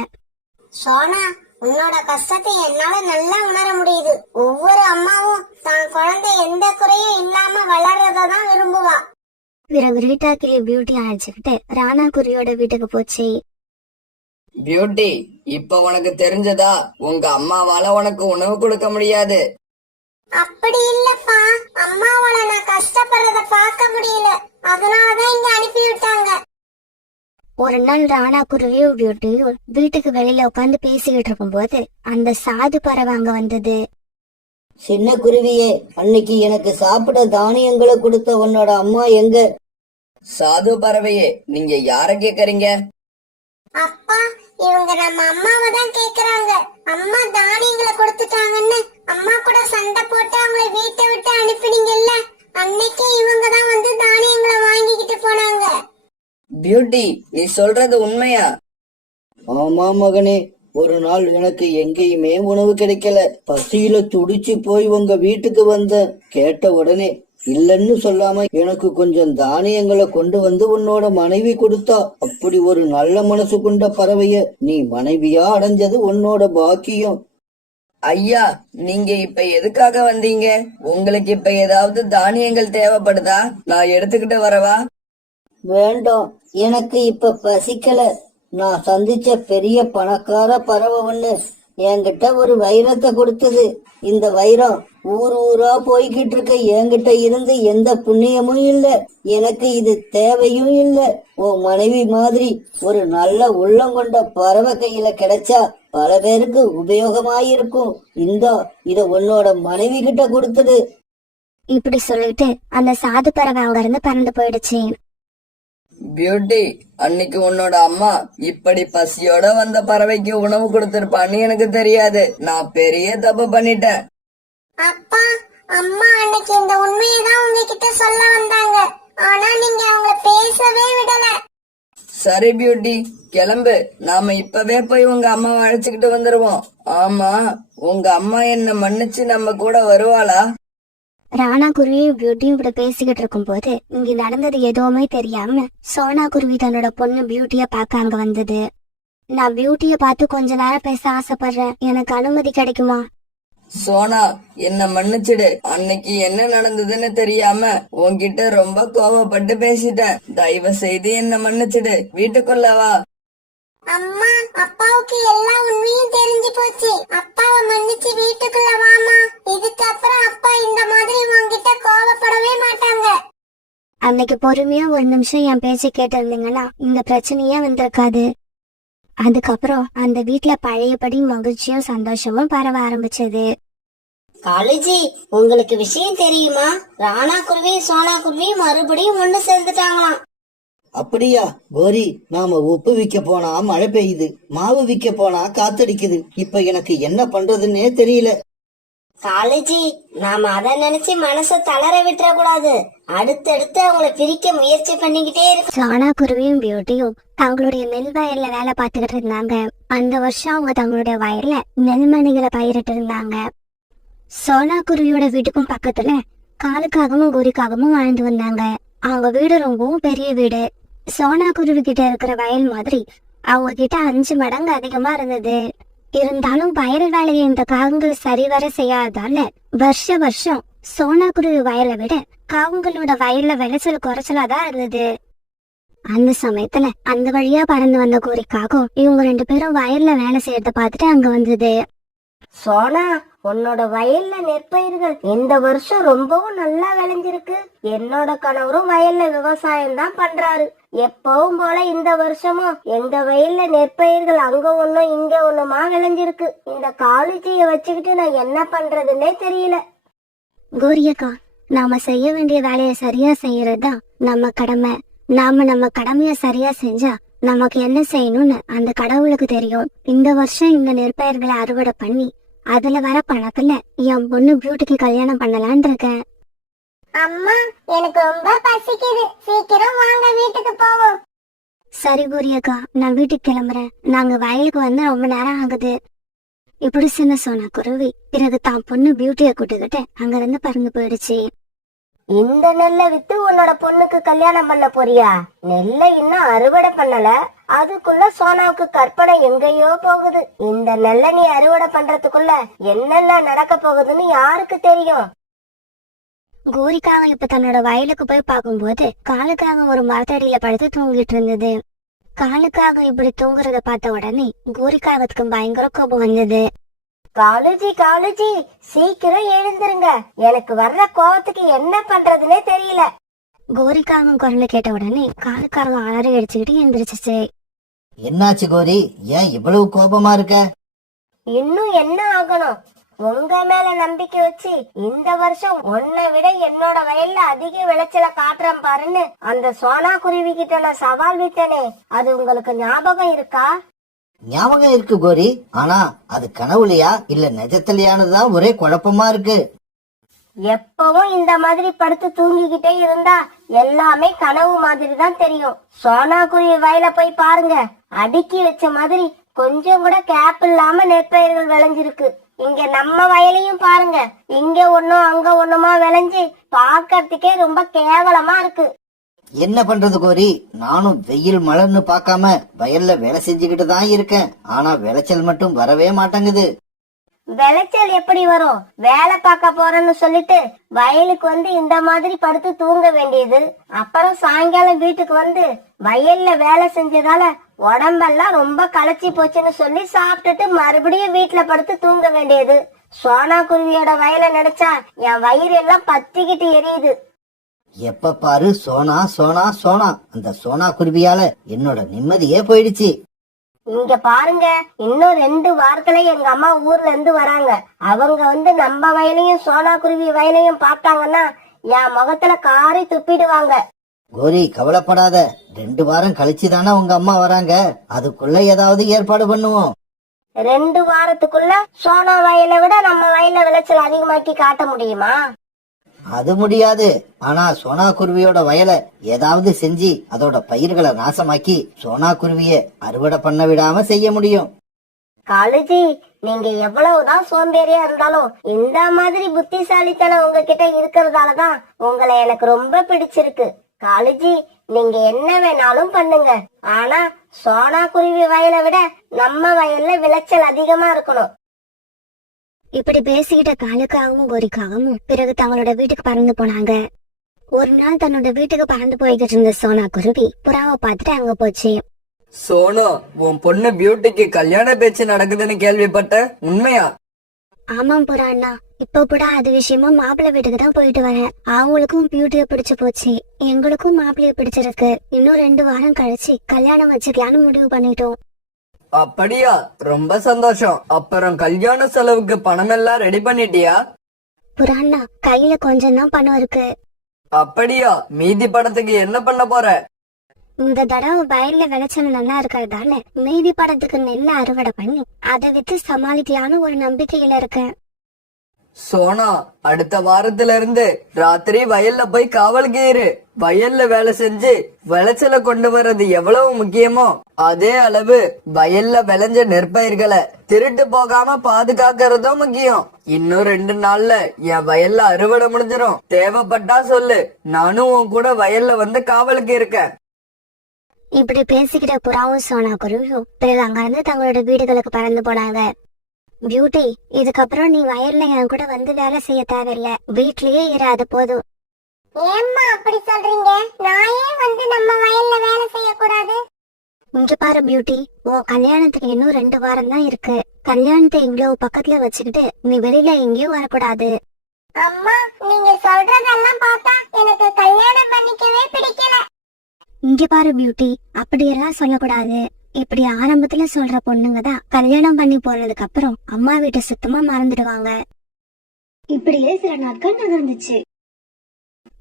சோனா, உன்னோட கஷ்டத்தை என்னால நல்லா உணர முடியுது. ஒவ்வொரு அம்மாவும் தான் குழந்தை எந்த குறையும் இல்லாம வளர்றதான் விரும்புவா. பிறகு ரீட்டா கிளி பியூட்டி அழைச்சுக்கிட்டு ராணா குருவியோட வீட்டுக்கு போச்சு. பியூட்டி, இப்ப உனக்கு தெரிஞ்சதா? உங்க அம்மாவால உனக்கு உணவு கொடுக்க முடியாது. அப்படி இல்லப்பா, அம்மாவால நான் கஷ்டப்படுறத பார்க்க முடியல, அதனாலதான் இங்க அனுப்பி விட்டாங்க. ஒரு நாள் ராணா குருவியும் பியூட்டியும் வீட்டுக்கு வெளியில உட்காந்து பேசிக்கிட்டு இருக்கும் போது அந்த சாது பறவை அங்க வந்தது. சின்ன குருவியே, அன்னைக்கு எனக்கு சாப்பிட தானியங்களை கொடுத்த உன்னோட அம்மா எங்க? சாது பறவையே, நீங்க யார கேக்குறீங்க? அப்பா, இவங்க நம்ம அம்மாவை தான் கேக்குறாங்க. அம்மா தானியங்களை கொடுத்துட்டாங்கன்னு அம்மா கூட சண்டை போட்டு அவங்களை வீட்டை விட்டு அனுப்பினீங்கல்ல, அன்னைக்கு இவங்க தான் வந்து தானியங்களை வாங்கிக்கிட்டு போனாங்க. பியூட்டி, நீ சொல்றது உண்மையா? ஆமா மகனே, ஒரு நாள் எனக்கு எங்கேயுமே உணவு கிடைக்கல. பசியில துடிச்சு போய் உங்க வீட்டுக்கு வந்தேன். கேட்ட உடனே இல்லன்னு சொல்லாம எனக்கு கொஞ்சம் தானியங்களை கொண்டு வந்து உன்னோட மனைவி கொடுத்தா. அப்படி ஒரு நல்ல மனசு கொண்ட பறவைய நீ மனைவியா அடைஞ்சது உன்னோட பாக்கியம். ஐயா, நீங்க இப்ப எதுக்காக வந்தீங்க? உங்களுக்கு இப்ப ஏதாவது தானியங்கள் தேவைப்படுதா? நான் எடுத்துக்கிட்டு வரவா? வேண்டாம், எனக்கு இப்ப பசிக்கல. நான் சந்திச்ச பெரிய பணக்கார பறவை ஒண்ணு என்கிட்ட ஒரு வைரத்தை கொடுத்தது. இந்த வைரம் ஊர் ஊரா போய்கிட்டு இருக்க என்கிட்ட இருந்து எந்த புண்ணியமும் இல்ல. எனக்கு இது தேவையும் இல்ல. உன் மனைவி மாதிரி ஒரு நல்ல உள்ளம் கொண்ட பறவை கையில கிடைச்சா பல பேருக்கு உபயோகமாயிருக்கும். இந்தா, இத உன்னோட மனைவி கிட்ட கொடுத்துடு. இப்படி சொல்லிட்டு அந்த சாது பறவை அங்க இருந்து பறந்து போயிடுச்சு. பியூட்டி, அன்னைக்கு உன்னோட அம்மா இப்படி பசியோட வந்த பறவைக்கு உணவு கொடுத்திருப்பான்னு எனக்கு தெரியாது. நான் பெரிய தப்பு பண்ணிட்டேன். அப்பா, அம்மா அன்னைக்கு இந்த உண்மையை தான் உங்ககிட்ட சொல்ல வந்தாங்க, ஆனா நீங்க அவங்கள பேசவே விடல. சரி பியூட்டி, கிளம்பு. நாம இப்பவே போய் உங்க அம்மாவை அழைச்சுக்கிட்டு வந்துருவோம். ஆமா, உங்க அம்மா என்ன மன்னிச்சு நம்ம கூட வருவாளா? ராணா குருவியும் பியூட்டியும் இப்படி பேசிக்கிட்டு இருக்கும் போது இங்க நடந்தது எதுவுமே தெரியாம சோனா குருவி தன்னோட பொண்ணு பியூட்டிய பார்க்க அங்க வந்தது. நான் பியூட்டிய பார்த்து கொஞ்ச நேரம் பேச ஆசைப்படுறேன், எனக்கு அனுமதி கிடைக்குமா? சோனா, என்ன மன்னிச்சிடு. அன்னைக்கு என்ன நடந்ததுன்னு தெரியாம உன்கிட்ட ரொம்ப கோவப்பட்டு பேசிட்டேன். தயவு செய்து என்ன மன்னிச்சிடு. வீட்டுக்குள்ள வா. அம்மா, அப்பாவுக்கு எல்லா உண்மையும் தெரிஞ்சு போச்சு. அப்பாவை மன்னிச்சு வீட்டுக்குள்ள வாமா. இதுக்கப்புறம் அப்பா இந்த மாதிரி உன்கிட்ட கோவப்படவே மாட்டாங்க. அன்னைக்கு பொறுமையா ஒரு நிமிஷம் என் பேச்சு கேட்டு இருந்தீங்கன்னா இந்த பிரச்சனையே வந்திருக்காது. அதுக்கப்புறம் அந்த வீட்டுல பழையபடி மகிழ்ச்சியும் சந்தோஷமும் பரவ ஆரம்பிச்சது. காலேஜி, உங்களுக்கு விஷயம் தெரியுமா? ராணா குருவியும் சோனா குருவியும் மறுபடியும் ஒண்ணு சேர்ந்துட்டாங்களாம். அப்படியா கோரி? நாம உப்பு விற்க போனா மழை பெய்யுது, மாவு விற்க போனா காத்தடிக்குது. இப்ப எனக்கு என்ன பண்றதுன்னே தெரியல. காலேஜி நாம அத நினைச்சு மனச தளர விட்டுற கூடாது. அடுத்தடுத்து அவங்கள பிரிக்க முயற்சி பண்ணிக்கிட்டே இருக்கு. சோனா குருவியும் பியூட்டியும் தங்களுடைய நெல் வயல்ல வேலை பார்த்துக்கிட்டு இருந்தாங்க. அந்த வருஷம் அவங்க தங்களுடைய வயல்ல நெல்மணிகளை பயிரிட்டு இருந்தாங்க. சோனா குருவியோட வீட்டுக்கும் பக்கத்துல காலுக்காகவும் கோரிக்காகவும் வாழ்ந்து வந்தாங்க. அவங்க வீடு ரொம்பவும் பெரிய வீடு. சோனா குருவி கிட்ட இருக்கிற வயல் மாதிரி அவங்க கிட்ட 5 மடங்கு அதிகமா இருந்தது. இருந்தாலும் வயல் வேலையை இந்த காகங்கள் சரிவர செய்யாததால வருஷம் சோனா குருவி வயலை விட காகங்களோட வயல்ல விளைச்சல் குறைச்சலாதான் இருந்தது. அந்த சமயத்துல அந்த வழியா பறந்து வந்த கோரிக்காகும் இவங்க 2 பேரும் வயல்ல வேலை செய்யறத பார்த்துட்டு அங்க வந்தது. சோனா, உன்னோட வயல்ல நெற்பயிர்கள் இந்த வருஷம் ரொம்பவும் நல்லா விளைஞ்சிருக்கு. என்னோட கணவரும் வயல்ல விவசாயம் தான் பண்றாரு. எப்பவும் போல இந்த வருஷமும் எங்க வயல்ல நெற்பயிர்கள் அங்க ஒண்ணும் இங்க ஒண்ணுமா விளைஞ்சிருக்கு. இந்த காலேஜிய வச்சுக்கிட்டு நான் என்ன பண்றதுன்னே தெரியல. கோரியக்கா, நாம செய்ய வேண்டிய வேலையை சரியா செய்யறதுதான் நம்ம கடமை. நாம நம்ம கடமைய சரியா செஞ்சா நமக்கு என்ன செய்யணும்னு அந்த கடவுளுக்கு தெரியும். இந்த வருஷம் இந்த நெற்பயிர்களை அறுவடை பண்ணி அதுல வர பணத்துல என் பொண்ணு பியூட்டிக்கு கல்யாணம் பண்ணலான் இருக்கேன். அம்மா, எனக்கு ரொம்ப பசிக்குது. சீக்கிரம் வாங்க, வீட்டுக்கு போவோம். சரி கோரியக்கா, நான் வீட்டுக்கு கிளம்புறேன். நாங்க வயலுக்கு வந்து ரொம்ப நேரம் ஆகுது. இப்படி சின்ன சோனா குருவி பிறகு தான் பொண்ணு பியூட்டிய கூட்டுக்கிட்டு அங்க இருந்து பறந்து போயிடுச்சு. இந்த நெல்லை வித்து உன்னோட பொண்ணுக்கு கல்யாணம் பண்ண போறியா? நெல்லை இன்னும் அறுவடை பண்ணல, அதுக்குள்ள சோனாவுக்கு கற்பனை எங்கேயோ போகுது. இந்த நெல்லை நீ அறுவடை பண்றதுக்குள்ள என்னென்ன நடக்க போகுதுன்னு யாருக்கு தெரியும்? கோரிக்காக இப்ப தன்னோட வயலுக்கு போய் பார்க்கும்போது காலுக்காக ஒரு மரத்தடியில படுத்து தூங்கிட்டு இருந்தது. காலுக்காக இப்படி தூங்குறத பார்த்த உடனே கோரிக்காகத்துக்கு பயங்கர கோபம் வந்தது. காலேஜி சீக்கிரம் எழுந்திருங்க. எனக்கு வர்ற கோவத்துக்கு என்ன பண்றதுன்னே தெரியல. கோரிக்காகம் குரலை கேட்ட உடனே காலுக்காக அலறி அடிச்சுக்கிட்டு எந்திரிச்சிச்சு. என்னாச்சு கோரி, ஏன் இவ்வளவு கோபமா இருக்க? இன்னும் என்ன ஆகணும்? உங்க மேல நம்பிக்கை வச்சு இந்த வருஷம் உன்னை விட என்னோட வயல்ல அதிக விளைச்சல காட்டுறேன் பாருன்னு அந்த சோனா குருவி கிட்ட நான் சவால் விட்டனே, அது உங்களுக்கு ஞாபகம் இருக்கா? ஞாபகம் இருக்கு கோரி, ஆனா அது கனவுலையா இல்ல நிஜத்திலையானதுதான் ஒரே குழப்பமா இருக்கு. எப்பவும் இந்த மாதிரி படுத்து தூங்கிக்கிட்டே இருந்தா எல்லாமே கனவு மாதிரி தான் தெரியும். சோனா குருவி வயல போய் பாருங்க, அடுக்கி வச்ச மாதிரி கொஞ்சம் கூட கேப் இல்லாம நெற்பயிர்கள் விளைஞ்சிருக்கு. இங்க நம்ம வயலையும் பாருங்க, இங்க ஒண்ணும் அங்க ஒண்ணுமா விளைஞ்சு பாக்கறதுக்கே ரொம்ப கேவலமா இருக்கு. என்ன பண்றது கோரி, நானும் வெயில் மழைன்னு பார்க்காம வயல்ல வேலை செஞ்சுக்கிட்டு தான் இருக்கேன். ஆனா விளைச்சல் மட்டும் வரவே மாட்டேங்குது. விளைச்சல் எப்படி வரும்? வேலை பார்க்க போறேன்னு சொல்லிட்டு வயலுக்கு வந்து இந்த மாதிரி படுத்து தூங்க வேண்டியது. அப்புறம் சாயங்காலம் வீட்டுக்கு வந்து வயல்ல வேலை செஞ்சதால உடம்பெல்லாம் ரொம்ப களைச்சி போச்சுன்னு சொல்லி சாப்பிட்டுட்டு மறுபடியும் வீட்டுல படுத்து தூங்க வேண்டியது. சோனா குருவியோட வயலை நினைச்சா என் வயிறு எல்லாம் பத்திக்கிட்டு எரியுது. எப்ப பாரு சோனா சோனா சோனா, அந்த சோனா குருவியால என்னோட நிம்மதியே போயிடுச்சு. இங்க பாருங்க, இன்னும் 2 வாரத்துல எங்க அம்மா ஊர்ல இருந்து வராங்க. அவங்க வந்து நம்ம வயலையும் சோனா குருவி வயலையும் பார்த்தாங்கன்னா என் முகத்துல காரி துப்பிடுவாங்க. கோரி கவலைப்படாத, 2 வாரம் கழிச்சு தானே உங்க அம்மா வராங்க. அதுக்குள்ள ஏதாவது ஏற்பாடு பண்ணுவோம். 2 வாரத்துக்குள்ள சோனா வயலை விட நம்ம வயல்ல விளைச்சல் அதிகமாக்கி காட்ட முடியுமா? அது முடியாது. ஆனா சோனா குருவியோட வயலை ஏதாவது செஞ்சு அதோட பயிர்களை நாசமாக்கி சோனா குருவிய அறுவடை பண்ண விடாம செய்ய முடியும். காலேஜி, நீங்க எவ்வளவுதான் சோம்பேறியா இருந்தாலும் இந்த மாதிரி புத்திசாலித்தனம் உங்ககிட்ட இருக்கிறதாலதான் உங்களை எனக்கு ரொம்ப பிடிச்சிருக்கு. காலேஜி, நீங்க என்ன வேணாலும் பண்ணுங்க, ஆனா சோனா குருவி வயலை விட நம்ம வயல்ல விளைச்சல் அதிகமா இருக்கணும். இப்படி பேசிக்கிட்ட காலுக்காகவும் கோரிக்காகவும் பிறகு தங்களோட வீட்டுக்கு பறந்து போனாங்க. ஒரு நாள் தன்னோட வீட்டுக்கு பறந்து போய்கிட்டு இருந்த சோனா குருவி புறாவை பார்த்துட்டு அங்க போச்சு. சோனு, உன் பொண்ணு பியூட்டிக்கு கல்யாண பேச்சு நடக்குதுன்னு கேள்விப்பட்ட, உண்மையா? ஆமாம் புறா அண்ணா, இப்ப கூட அது விஷயமா மாப்பிள்ளை வீட்டுக்கு தான் போயிட்டு வரேன். அவங்களுக்கும் பியூட்டிய பிடிச்சு போச்சு, எங்களுக்கும் மாப்பிள்ளைய பிடிச்சிருக்கு. இன்னும் 2 வாரம் கழிச்சு கல்யாணம் வச்சுக்கலான்னு முடிவு பண்ணிட்டோம். அப்படியா? ரொம்ப சந்தோஷம். அப்புறம் கல்யாண செலவுக்கு பணம் எல்லாம் ரெடி பண்ணிட்டியா? புறாண்ணா, கையில கொஞ்சம் தான் பணம் இருக்கு. அப்படியா? மீதி பணத்துக்கு என்ன பண்ண போற? இந்த தடவை வயல்ல விளைச்சல் நல்லா இருக்கிறதால மீதி படத்துக்கு நெல்ல அறுவடை பண்ணி அதை வித்து சமாளிக்கலான்னு ஒரு நம்பிக்கையில இருக்கேன். சோனா, அடுத்த வாரத்துல இருந்து ராத்திரி வயல்ல போய் காவலுக்கு இரு. வயல்ல வேலை செஞ்சு விளைச்சல கொண்டு வர்றது எவ்வளவு முக்கியமோ அதே அளவு வயல்ல விளைஞ்ச நெற்பயிர்களை திருட்டு போகாம பாதுகாக்கிறதும் முக்கியம். இன்னும் 2 நாள்ல என் வயல்ல அறுவடை முடிஞ்சிரும். தேவைப்பட்டா சொல்லு, நானும் உன் கூட வயல்ல வந்து காவலுக்கு இருக்கேன். இப்படி பேசிக்கிட்ட புறாவும் சோனா குருவியும் பிறகு அங்கிருந்து தங்களோட வீடுகளுக்கு பறந்து போனாங்க. பியூட்டி, இதுக்கப்புறம் நீ வயல்ல என் கூட வந்து வேலை செய்ய தேவையில்ல, வீட்லயே இரு, அது போதும். ஏம்மா அப்படி சொல்றீங்க? நான் ஏன் வந்து நம்ம வயல்ல வேலை செய்யக்கூடாது? இங்க பாரு பியூட்டி, உன் கல்யாணத்துக்கு இன்னும் 2 வாரம் தான் இருக்கு. கல்யாணத்தை இவ்வளவு பக்கத்துல வச்சுக்கிட்டு நீ வெளியில எங்கேயும் வரக்கூடாது. அம்மா, நீங்க சொல்றதெல்லாம் பார்த்தா எனக்கு கல்யாணம் பண்ணிக்கவே பிடிக்கல. இங்க பாரு பியூட்டி, அப்படியெல்லாம் சொல்லக்கூடாது. இப்படி ஆரம்பத்துல சொல்ற பொண்ணுங்க தான் கல்யாணம் பண்ணி போனதுக்கு அப்புறம் அம்மா வீட்டை சுத்தமா மறந்துடுவாங்க. இப்படியே சில நாட்கள் நகர்ந்துச்சு.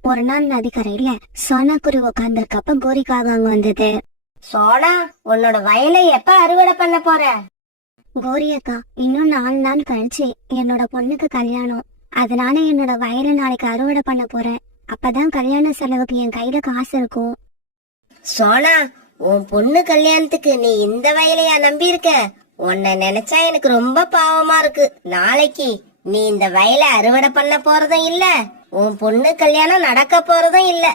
ஒரு நாள் நதிக்கரையில சோனா குருவி உட்கார்ந்துருக்கப்ப கோரிக்காக அங்க வந்தது. சோனா, உன்னோட வயலை எப்ப அறுவடை பண்ண போற? கோரி அக்கா, இன்னும் 4 நாள் கழிச்சு என்னோட பொண்ணுக்கு கல்யாணம். அதனால என்னோட வயலை நாளைக்கு அறுவடை பண்ண போறேன். அப்பதான் கல்யாண செலவுக்கு என் கையில காசு இருக்கும். சோனா, உன் பொண்ணு கல்யாணத்துக்கு நீ இந்த வயலையா நம்பி இருக்க? உன்னை நினைச்சா எனக்கு ரொம்ப பாவமா இருக்கு. நாளைக்கு நீ இந்த வயலை அறுவடை பண்ண போறதும் இல்ல, உன் பொண்ணு கல்யாணம் நடக்க போறதும் இல்ல.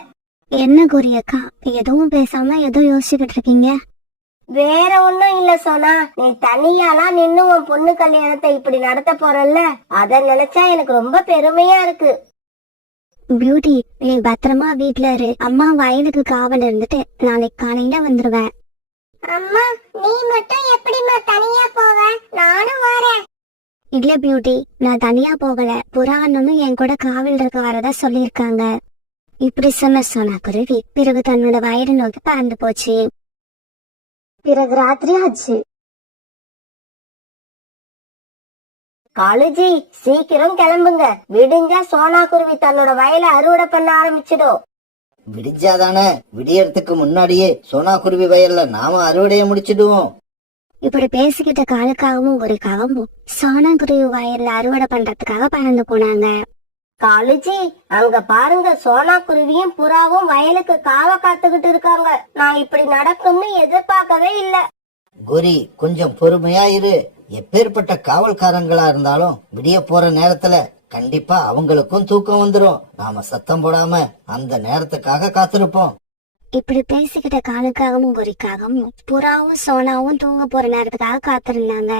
என்ன கோரி அக்கா, எதுவும் பேசாம ஏதோ யோசிச்சுக்கிட்டு இருக்கீங்க? வேற ஒண்ணும் இல்ல சோனா, நீ தனியாலாம் நின்னு உன் பொண்ணு கல்யாணத்தை இப்படி நடத்த போறல்ல, அத நினைச்சா எனக்கு ரொம்ப பெருமையா இருக்கு. பியூட்டி, நீ பத்திரமா வீட்ல இரு. அம்மா வயலுக்கு காவல் இருந்துட்டு நாளைக்கு காலையில வந்துருவேன். அம்மா, நீ மட்டும் எப்படிம்மா தனியா போவ? நானும் வரேன். இல்ல பியூட்டி, நான் தனியா போகல. புறா அண்ணனும் என் கூட காவல் இருக்க வரதா சொல்லியிருக்காங்க. இப்படி சொன்ன சோனா குருவி பிறகு தன்னோட வயலை நோக்கி பறந்து போச்சு. பிறகு ராத்திரி ஆச்சு. காலுஜி, சீக்கிரம் கிளம்புங்க. விடிஞ்சா சோனா குருவி தன்னோட வயலை அறுவடை பண்ண ஆரம்பிச்சிடும். விடிஞ்சாதானே? விடியறதுக்கு முன்னாடியே சோனா குருவி வயல்ல நாம அறுவடைய முடிச்சிடுவோம். இப்படி பேசிக்கிட்ட காலுக்காகவும் ஒரு காகவும் சோனா குருவி வயல்ல அறுவடை பண்றதுக்காக பறந்து போனாங்க. காலுஜி, அங்க பாருங்க, சோனா குருவியும் புறாவும் வயலுக்கு காவ காத்துக்கிட்டு இருக்காங்க. நான் இப்படி நடக்கும்னு எதிர்பார்க்கவே இல்ல. கோரி, கொஞ்சம் பொறுமையா இரு. எப்பேற்பட்ட காவல்காரங்களா இருந்தாலும் விடிய போற நேரத்துல கண்டிப்பா அவங்களுக்கும் தூக்கம் வந்துரும். நாம சத்தம் போடாம அந்த நேரத்துக்காக காத்திருப்போம். இப்படி பேசிக்கிட்ட காலுக்காகவும் குறிக்காகவும் புறாவும் சோனாவும் தூங்க போற நேரத்துக்காக காத்திருந்தாங்க.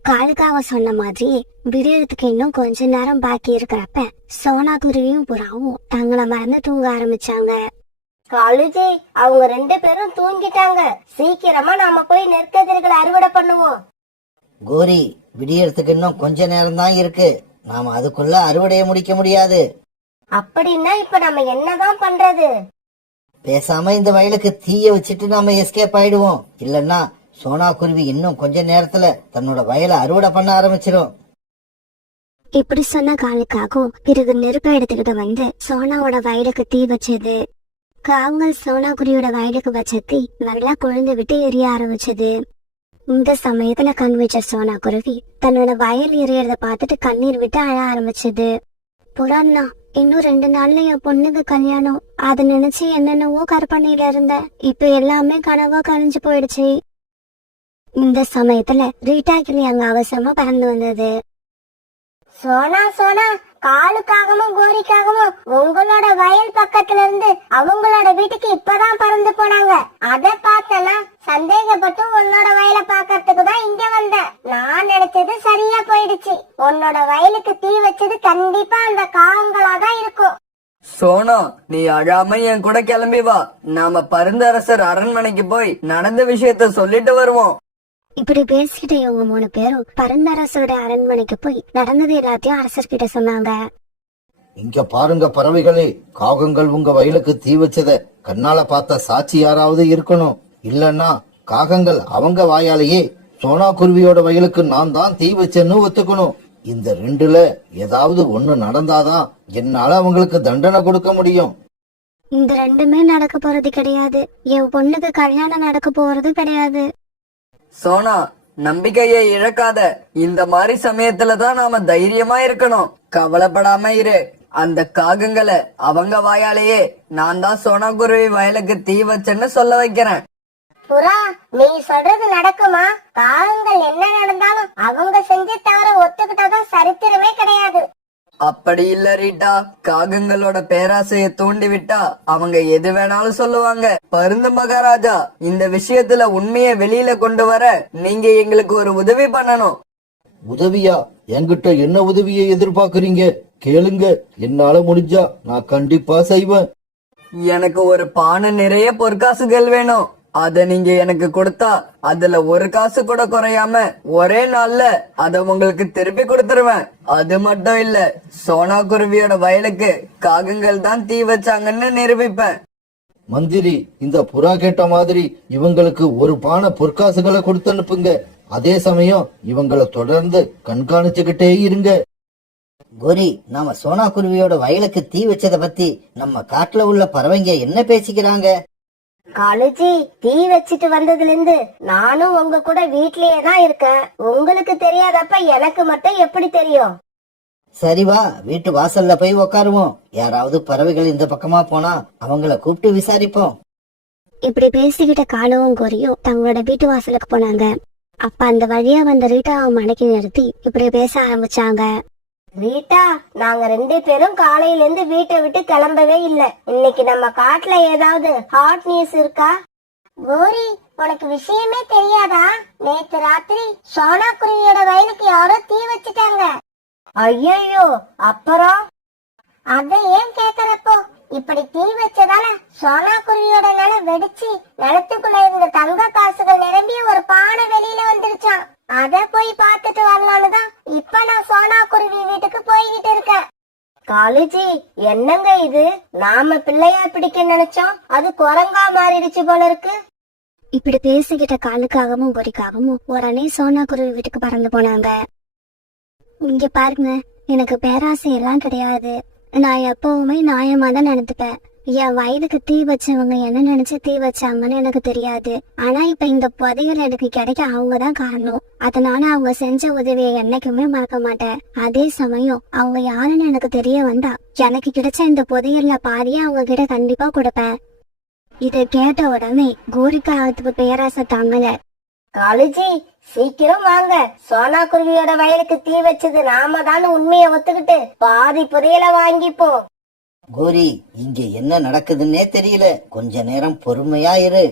காலுக்காக சொன்ன மாதிரி விடியறதுக்கு இன்னும் கொஞ்ச நேரம் பாக்கி இருக்கிறப்ப சோனா குருவியும் புறாவும் தங்களை மறந்து தூங்க ஆரம்பிச்சாங்க. காலுஜி, அவங்க 2 பேரும் தூங்கிட்டாங்க. சீக்கிரமா நாம போய் நெற்கதிர்களை அறுவடை பண்ணுவோம். கோரி, விடியறதுக்கு இன்னும் கொஞ்ச நேரம் தான் இருக்கு. நாம அதுக்குள்ள அறுவடைய முடிக்க முடியாது. அப்படின்னா இப்ப நம்ம என்னதான் பண்றது? பேசாம இந்த வயலுக்கு தீய வச்சுட்டு நாம எஸ்கேப் ஆயிடுவோம். இல்லன்னா சோனா குருவி இன்னும் கொஞ்ச நேரத்துல தன்னோட வயலை அறுவடை பண்ண ஆரம்பிச்சிடும். இப்படி சொன்ன காலுக்காகவும் பிறகு நெருப்ப எடுத்துக்கிட்டு வந்து சோனாவோட வயலுக்கு தீ வச்சது. காங்கள் சோனா குருவியோட வயலுக்கு வச்ச தீ நல்லா கொழுந்து விட்டு எரிய ஆரம்பிச்சது. இந்த சமயத்துல கண் வச்ச சோனா குருவி தன்னோட வயல் எரியறத பார்த்துட்டு கண்ணீர் விட்டு அழ ஆரம்பிச்சது. புறாண்ணா, இன்னும் 2 நாள்ல என் பொண்ணுக்கு கல்யாணம். அத நினைச்சு என்னென்னவோ கற்பனையில இருந்த. இப்ப எல்லாமே கனவா கழிஞ்சு போயிடுச்சு. இந்த சமயத்துல ரீட்டா கிளி அங்க அவசரமா பறந்து வந்தது. சோனா சோனா, காலுக்காகவும் கோரிக்காகவும் உங்களோட வயல் பக்கத்துல இருந்து அவங்களோட வீட்டுக்கு இப்பதான் பறந்து போனாங்க. அத பார்த்தனா சந்தேகப்பட்டு உன்னோட வயலை பாக்கிறதுக்கு தான் இங்க வந்தேன். நான் நினைச்சது சரியா போயிடுச்சு. உன்னோட வயலுக்கு தீ வச்சது கண்டிப்பா அந்த காகங்களா தான் இருக்கும். சோனா, நீ அழாம என் கூட கிளம்பி வா. நாம பருந்தரசர் அரண்மனைக்கு போய் நடந்த விஷயத்த சொல்லிட்டு வருவோம். இப்படி பேசிக்கிட்ட இவங்க 3 பேரும் பரந்தரசோட அரண்மனைக்கு போய் நடந்தது எல்லாத்தையும் அரசர்கிட்ட சொன்னாங்க. இங்க பாருங்க பறவைகளே, காகங்கள் உங்க வயலுக்கு தீ வச்சத கண்ணால பார்த்த சாட்சி யாராவது இருக்கணும். இல்லன்னா காகங்கள் அவங்க வாயாலேயே சோனா குருவியோட வயலுக்கு நான் தான் தீ வச்சேன்னு ஒத்துக்கணும். இந்த 2ல ஏதாவது ஒண்ணு நடந்தாதான் என்னால அவங்களுக்கு தண்டனை கொடுக்க முடியும். இந்த 2மே நடக்க போறது கிடையாது. என் பொண்ணுக்கு கல்யாணம் நடக்க போறது கிடையாது. சோனா, நம்பிக்கையை இழக்காத. இந்த மாதிரி சமயத்துலதான் நாம தைரியமா இருக்கணும். கவலைப்படாம இரு. அந்த காகங்களை அவங்க வாயாலேயே நான் தான் சோனாகுருவி வயலுக்கு தீ வச்சேன்னு சொல்ல வைக்கிறேன். புறா, நீ சொல்றது நடக்குமா? காகங்கள் என்ன நடந்தாலும் அவங்க செஞ்ச தவிர ஒத்துக்கிட்டாதான் சரித்திரமே கிடையாது. அப்படி இல்ல ரீட்டா, காகங்களோட பேராசையை தூண்டி விட்டா அவங்க எது வேணாலும் சொல்லுவாங்க. பருந்து மகாராஜா, இந்த விஷயத்துல உண்மையை வெளியில கொண்டு வர நீங்க எங்களுக்கு ஒரு உதவி பண்ணணும். உதவியா? என்கிட்ட என்ன உதவியை எதிர்பார்க்கறீங்க? கேளுங்க, என்னால முடிஞ்சா நான் கண்டிப்பா செய்வேன். எனக்கு ஒரு பானை நிறைய பொற்காசுகள் வேணும். அத நீங்க எனக்கு கொடுத்தா அதுல ஒரு காசு கூட குறையாம ஒரே நாள்ல அத உங்களுக்கு திருப்பி கொடுத்துருவேன். அது மட்டும் இல்ல, சோனாகுருவியோட வயலுக்கு காகங்கள் தான் தீ வச்சாங்கன்னு நிரூபிப்பேன். மந்திரி, இந்த புறா கேட்ட மாதிரி இவங்களுக்கு ஒரு பானை பொற்காசுகளை கொடுத்து அனுப்புங்க. அதே சமயம் இவங்களை தொடர்ந்து கண்காணிச்சுக்கிட்டே இருங்க. கோரி, நாம சோனா குருவியோட வயலுக்கு தீ வச்சத பத்தி நம்ம காட்டுல உள்ள பறவைங்க என்ன பேசிக்கிறாங்க? காலேஜி, தீ வச்சிட்டு வந்ததுல இருந்து நானும் உங்க கூட வீட்லயே தான் இருக்கேன். உங்களுக்கு தெரியாதப்ப எனக்கு மட்டும் எப்படி தெரியும்? சரி வா, வீட்டு வாசல்ல போய் உக்காருவோம். யாராவது பறவைகள் இந்த பக்கமா போனா அவங்கள கூப்பிட்டு விசாரிப்போம். இப்படி பேசிக்கிட்ட காலுவும் கோரியும் தங்களோட வீட்டு வாசலுக்கு போனாங்க. அப்ப அந்த வழியா வந்த ரீட்டாவை மடக்கி நிறுத்தி இப்படி பேச ஆரம்பிச்சாங்க. ரீட்டா, நாங்க 2 பேரும் காலையில இருந்து வீட்டை விட்டு கிளம்பவே இல்ல. இன்னைக்கு நம்ம காட்டுல ஏதாவது ஹாட் நியூஸ் இருக்கா? கோரி, உனக்கு விஷயமே தெரியாதா? நேத்து ராத்திரி சோனாகுருவியோட வயலுக்கு யாரோ தீ வச்சுட்டாங்க. ஐயோ, அப்புறம்? அத ஏன் கேக்குறப்போ, இப்படி தீ வச்சதால சோனாகுருவியோட நிலம் வெடிச்சு நிலத்துக்குள்ள இருந்த தங்க காசுகள் நிரம்பி ஒரு பானை வெளியில வந்துருச்சான். அத போய் பார்த்துட்டு வரலான்னு தான் இப்ப நான் சோனாகுருவி வீட்டுக்கு போய்கிட்டு இருக்கேன். காலேஜி, என்னங்க இது? நாம பிள்ளையா பிடிக்க நினைச்சோம், அது குரங்கா மாறிடுச்சு போல இருக்கு. இப்படி பேசிக்கிட்ட காலுக்காகவும் கோரிக்காகவும் உடனே சோனாகுருவி வீட்டுக்கு பறந்து போனாங்க. இங்க பாருங்க, எனக்கு பேராசை எல்லாம் கிடையாது. நான் எப்பவுமே நியாயமா தான் நடந்துப்பேன். என் வயலுக்கு தீ வச்சவங்க என்ன நினைச்சு தீ வச்சாங்கன்னு எனக்கு தெரியாது. ஆனா இப்ப இந்த புதையல் எனக்கு கிடைக்க அவங்கதான் காரணம். அதனால அவங்க செஞ்ச உதவியை என்னைக்குமே மறக்க மாட்டேன். அதே சமயம் அவங்க யாருன்னு எனக்கு தெரிய வந்தா எனக்கு கிடைச்ச இந்த புதையல்ல பாதியா அவங்க கிட்ட கண்டிப்பா கொடுப்பேன். இதை கேட்ட உடனே கோரிக்காவுக்கு பேராசை தாங்கல. காலேஜி, சீக்கிரம் வாங்க. சோனாகுருவியோட வயலுக்கு தீ வச்சது நாம தான் உண்மையை ஒத்துக்கிட்டு பாதி புதையல வாங்கிப்போம். கோரி, இங்க என்ன நடக்குதுன்னே தெரியல. கொஞ்ச நேரம் பொறுமையா இரு.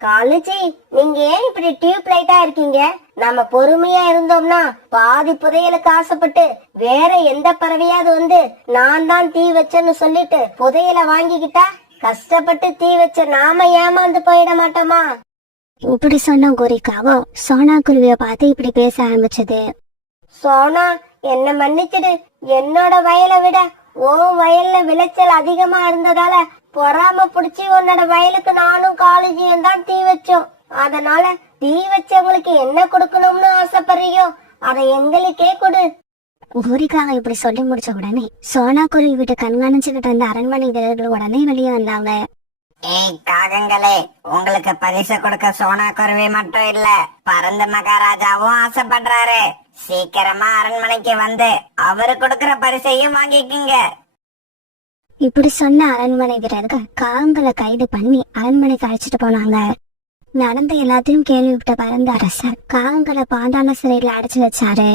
காலேஜி, நீங்க ஏன் இப்படி டியூப் லைட்டா இருக்கீங்க? நம்ம பொறுமையா இருந்தோம்னா பாதி புதையலுக்கு ஆசைப்பட்டு வேற எந்த பறவையாவது வந்து நான் தான் தீ வச்சேன்னு சொல்லிட்டு புதையல வாங்கிக்கிட்டா கஷ்டப்பட்டு தீ வச்ச நாம ஏமாந்து போயிட மாட்டோமா? இப்படி சொன்ன கோரிக்காவும் சோனாகுருவிய பார்த்து இப்படி பேச ஆரம்பிச்சது. சோனா, என்ன மன்னிச்சிடு. என்னோட வயலை விட உன் வயல்ல விளைச்சல் அதிகமா இருந்ததால பொறாம புடிச்சு உன்னோட வயலுக்கு நானும் காலேஜியும் தான் தீ வச்சோம். அதனால தீ வச்சவங்களுக்கு என்ன கொடுக்கணும்னு ஆசைப்படுறியோ அதை எங்களுக்கே கொடு. கோரிக்காக இப்படி சொல்லி முடிச்ச உடனே சோனாகுருவி வீட்டை கண்காணிச்சுக்கிட்டு இருந்த அரண்மனை வீரர்கள் உடனே வெளியே வந்தாங்க. ஏய் காகங்களே, உங்களுக்கு பரிசு கொடுக்க சோனாகுருவி மட்டும் இல்ல, பருந்து மகாராஜாவும் ஆசைப்படுறாரு. சீக்கிரமா அரண்மனைக்கு வந்து அவரு கொடுக்கற பரிசையும் வாங்கிக்கீங்க. இப்படி சொன்ன அரண்மனை வீரர்கள் காகங்களை கைது பண்ணி அரண்மனைக்கு அழைச்சிட்டு போனாங்க. நடந்த எல்லாத்தையும் கேள்விப்பட்ட பரந்த அரசர் காகங்களை பாதாள சிறையில அடைச்சு வச்சாரு.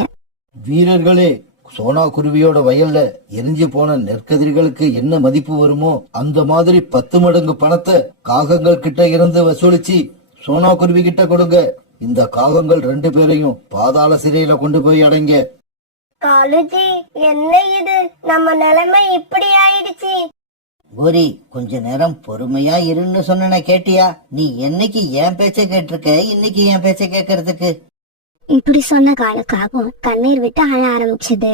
வீரர்களே, சோனா குருவியோட வயல்ல எரிஞ்சு போன நெற்கதிர்களுக்கு என்ன மதிப்பு வருமோ அந்த மாதிரி 10 மடங்கு பணத்தை காகங்கள் கிட்ட இருந்து வசூலிச்சு சோனா குருவி கிட்ட கொடுங்க. இந்த காகங்கள் 2 பேரையும் பாதாள சிறையில கொண்டு போய் அடைங்க. காலேஜி, என்ன இது? நம்ம நிலைமை இப்படி ஆயிடுச்சு. கோரி, கொஞ்ச நேரம் பொறுமையா இருன்னு சொன்ன கேட்டியா? நீ என்னைக்கு என் பேச்ச கேட்டிருக்க, இன்னைக்கு என் பேச்ச கேட்கறதுக்கு? இப்படி சொன்ன காலுக்காகவும் கண்ணீர் விட்டு அழ ஆரம்பிச்சது.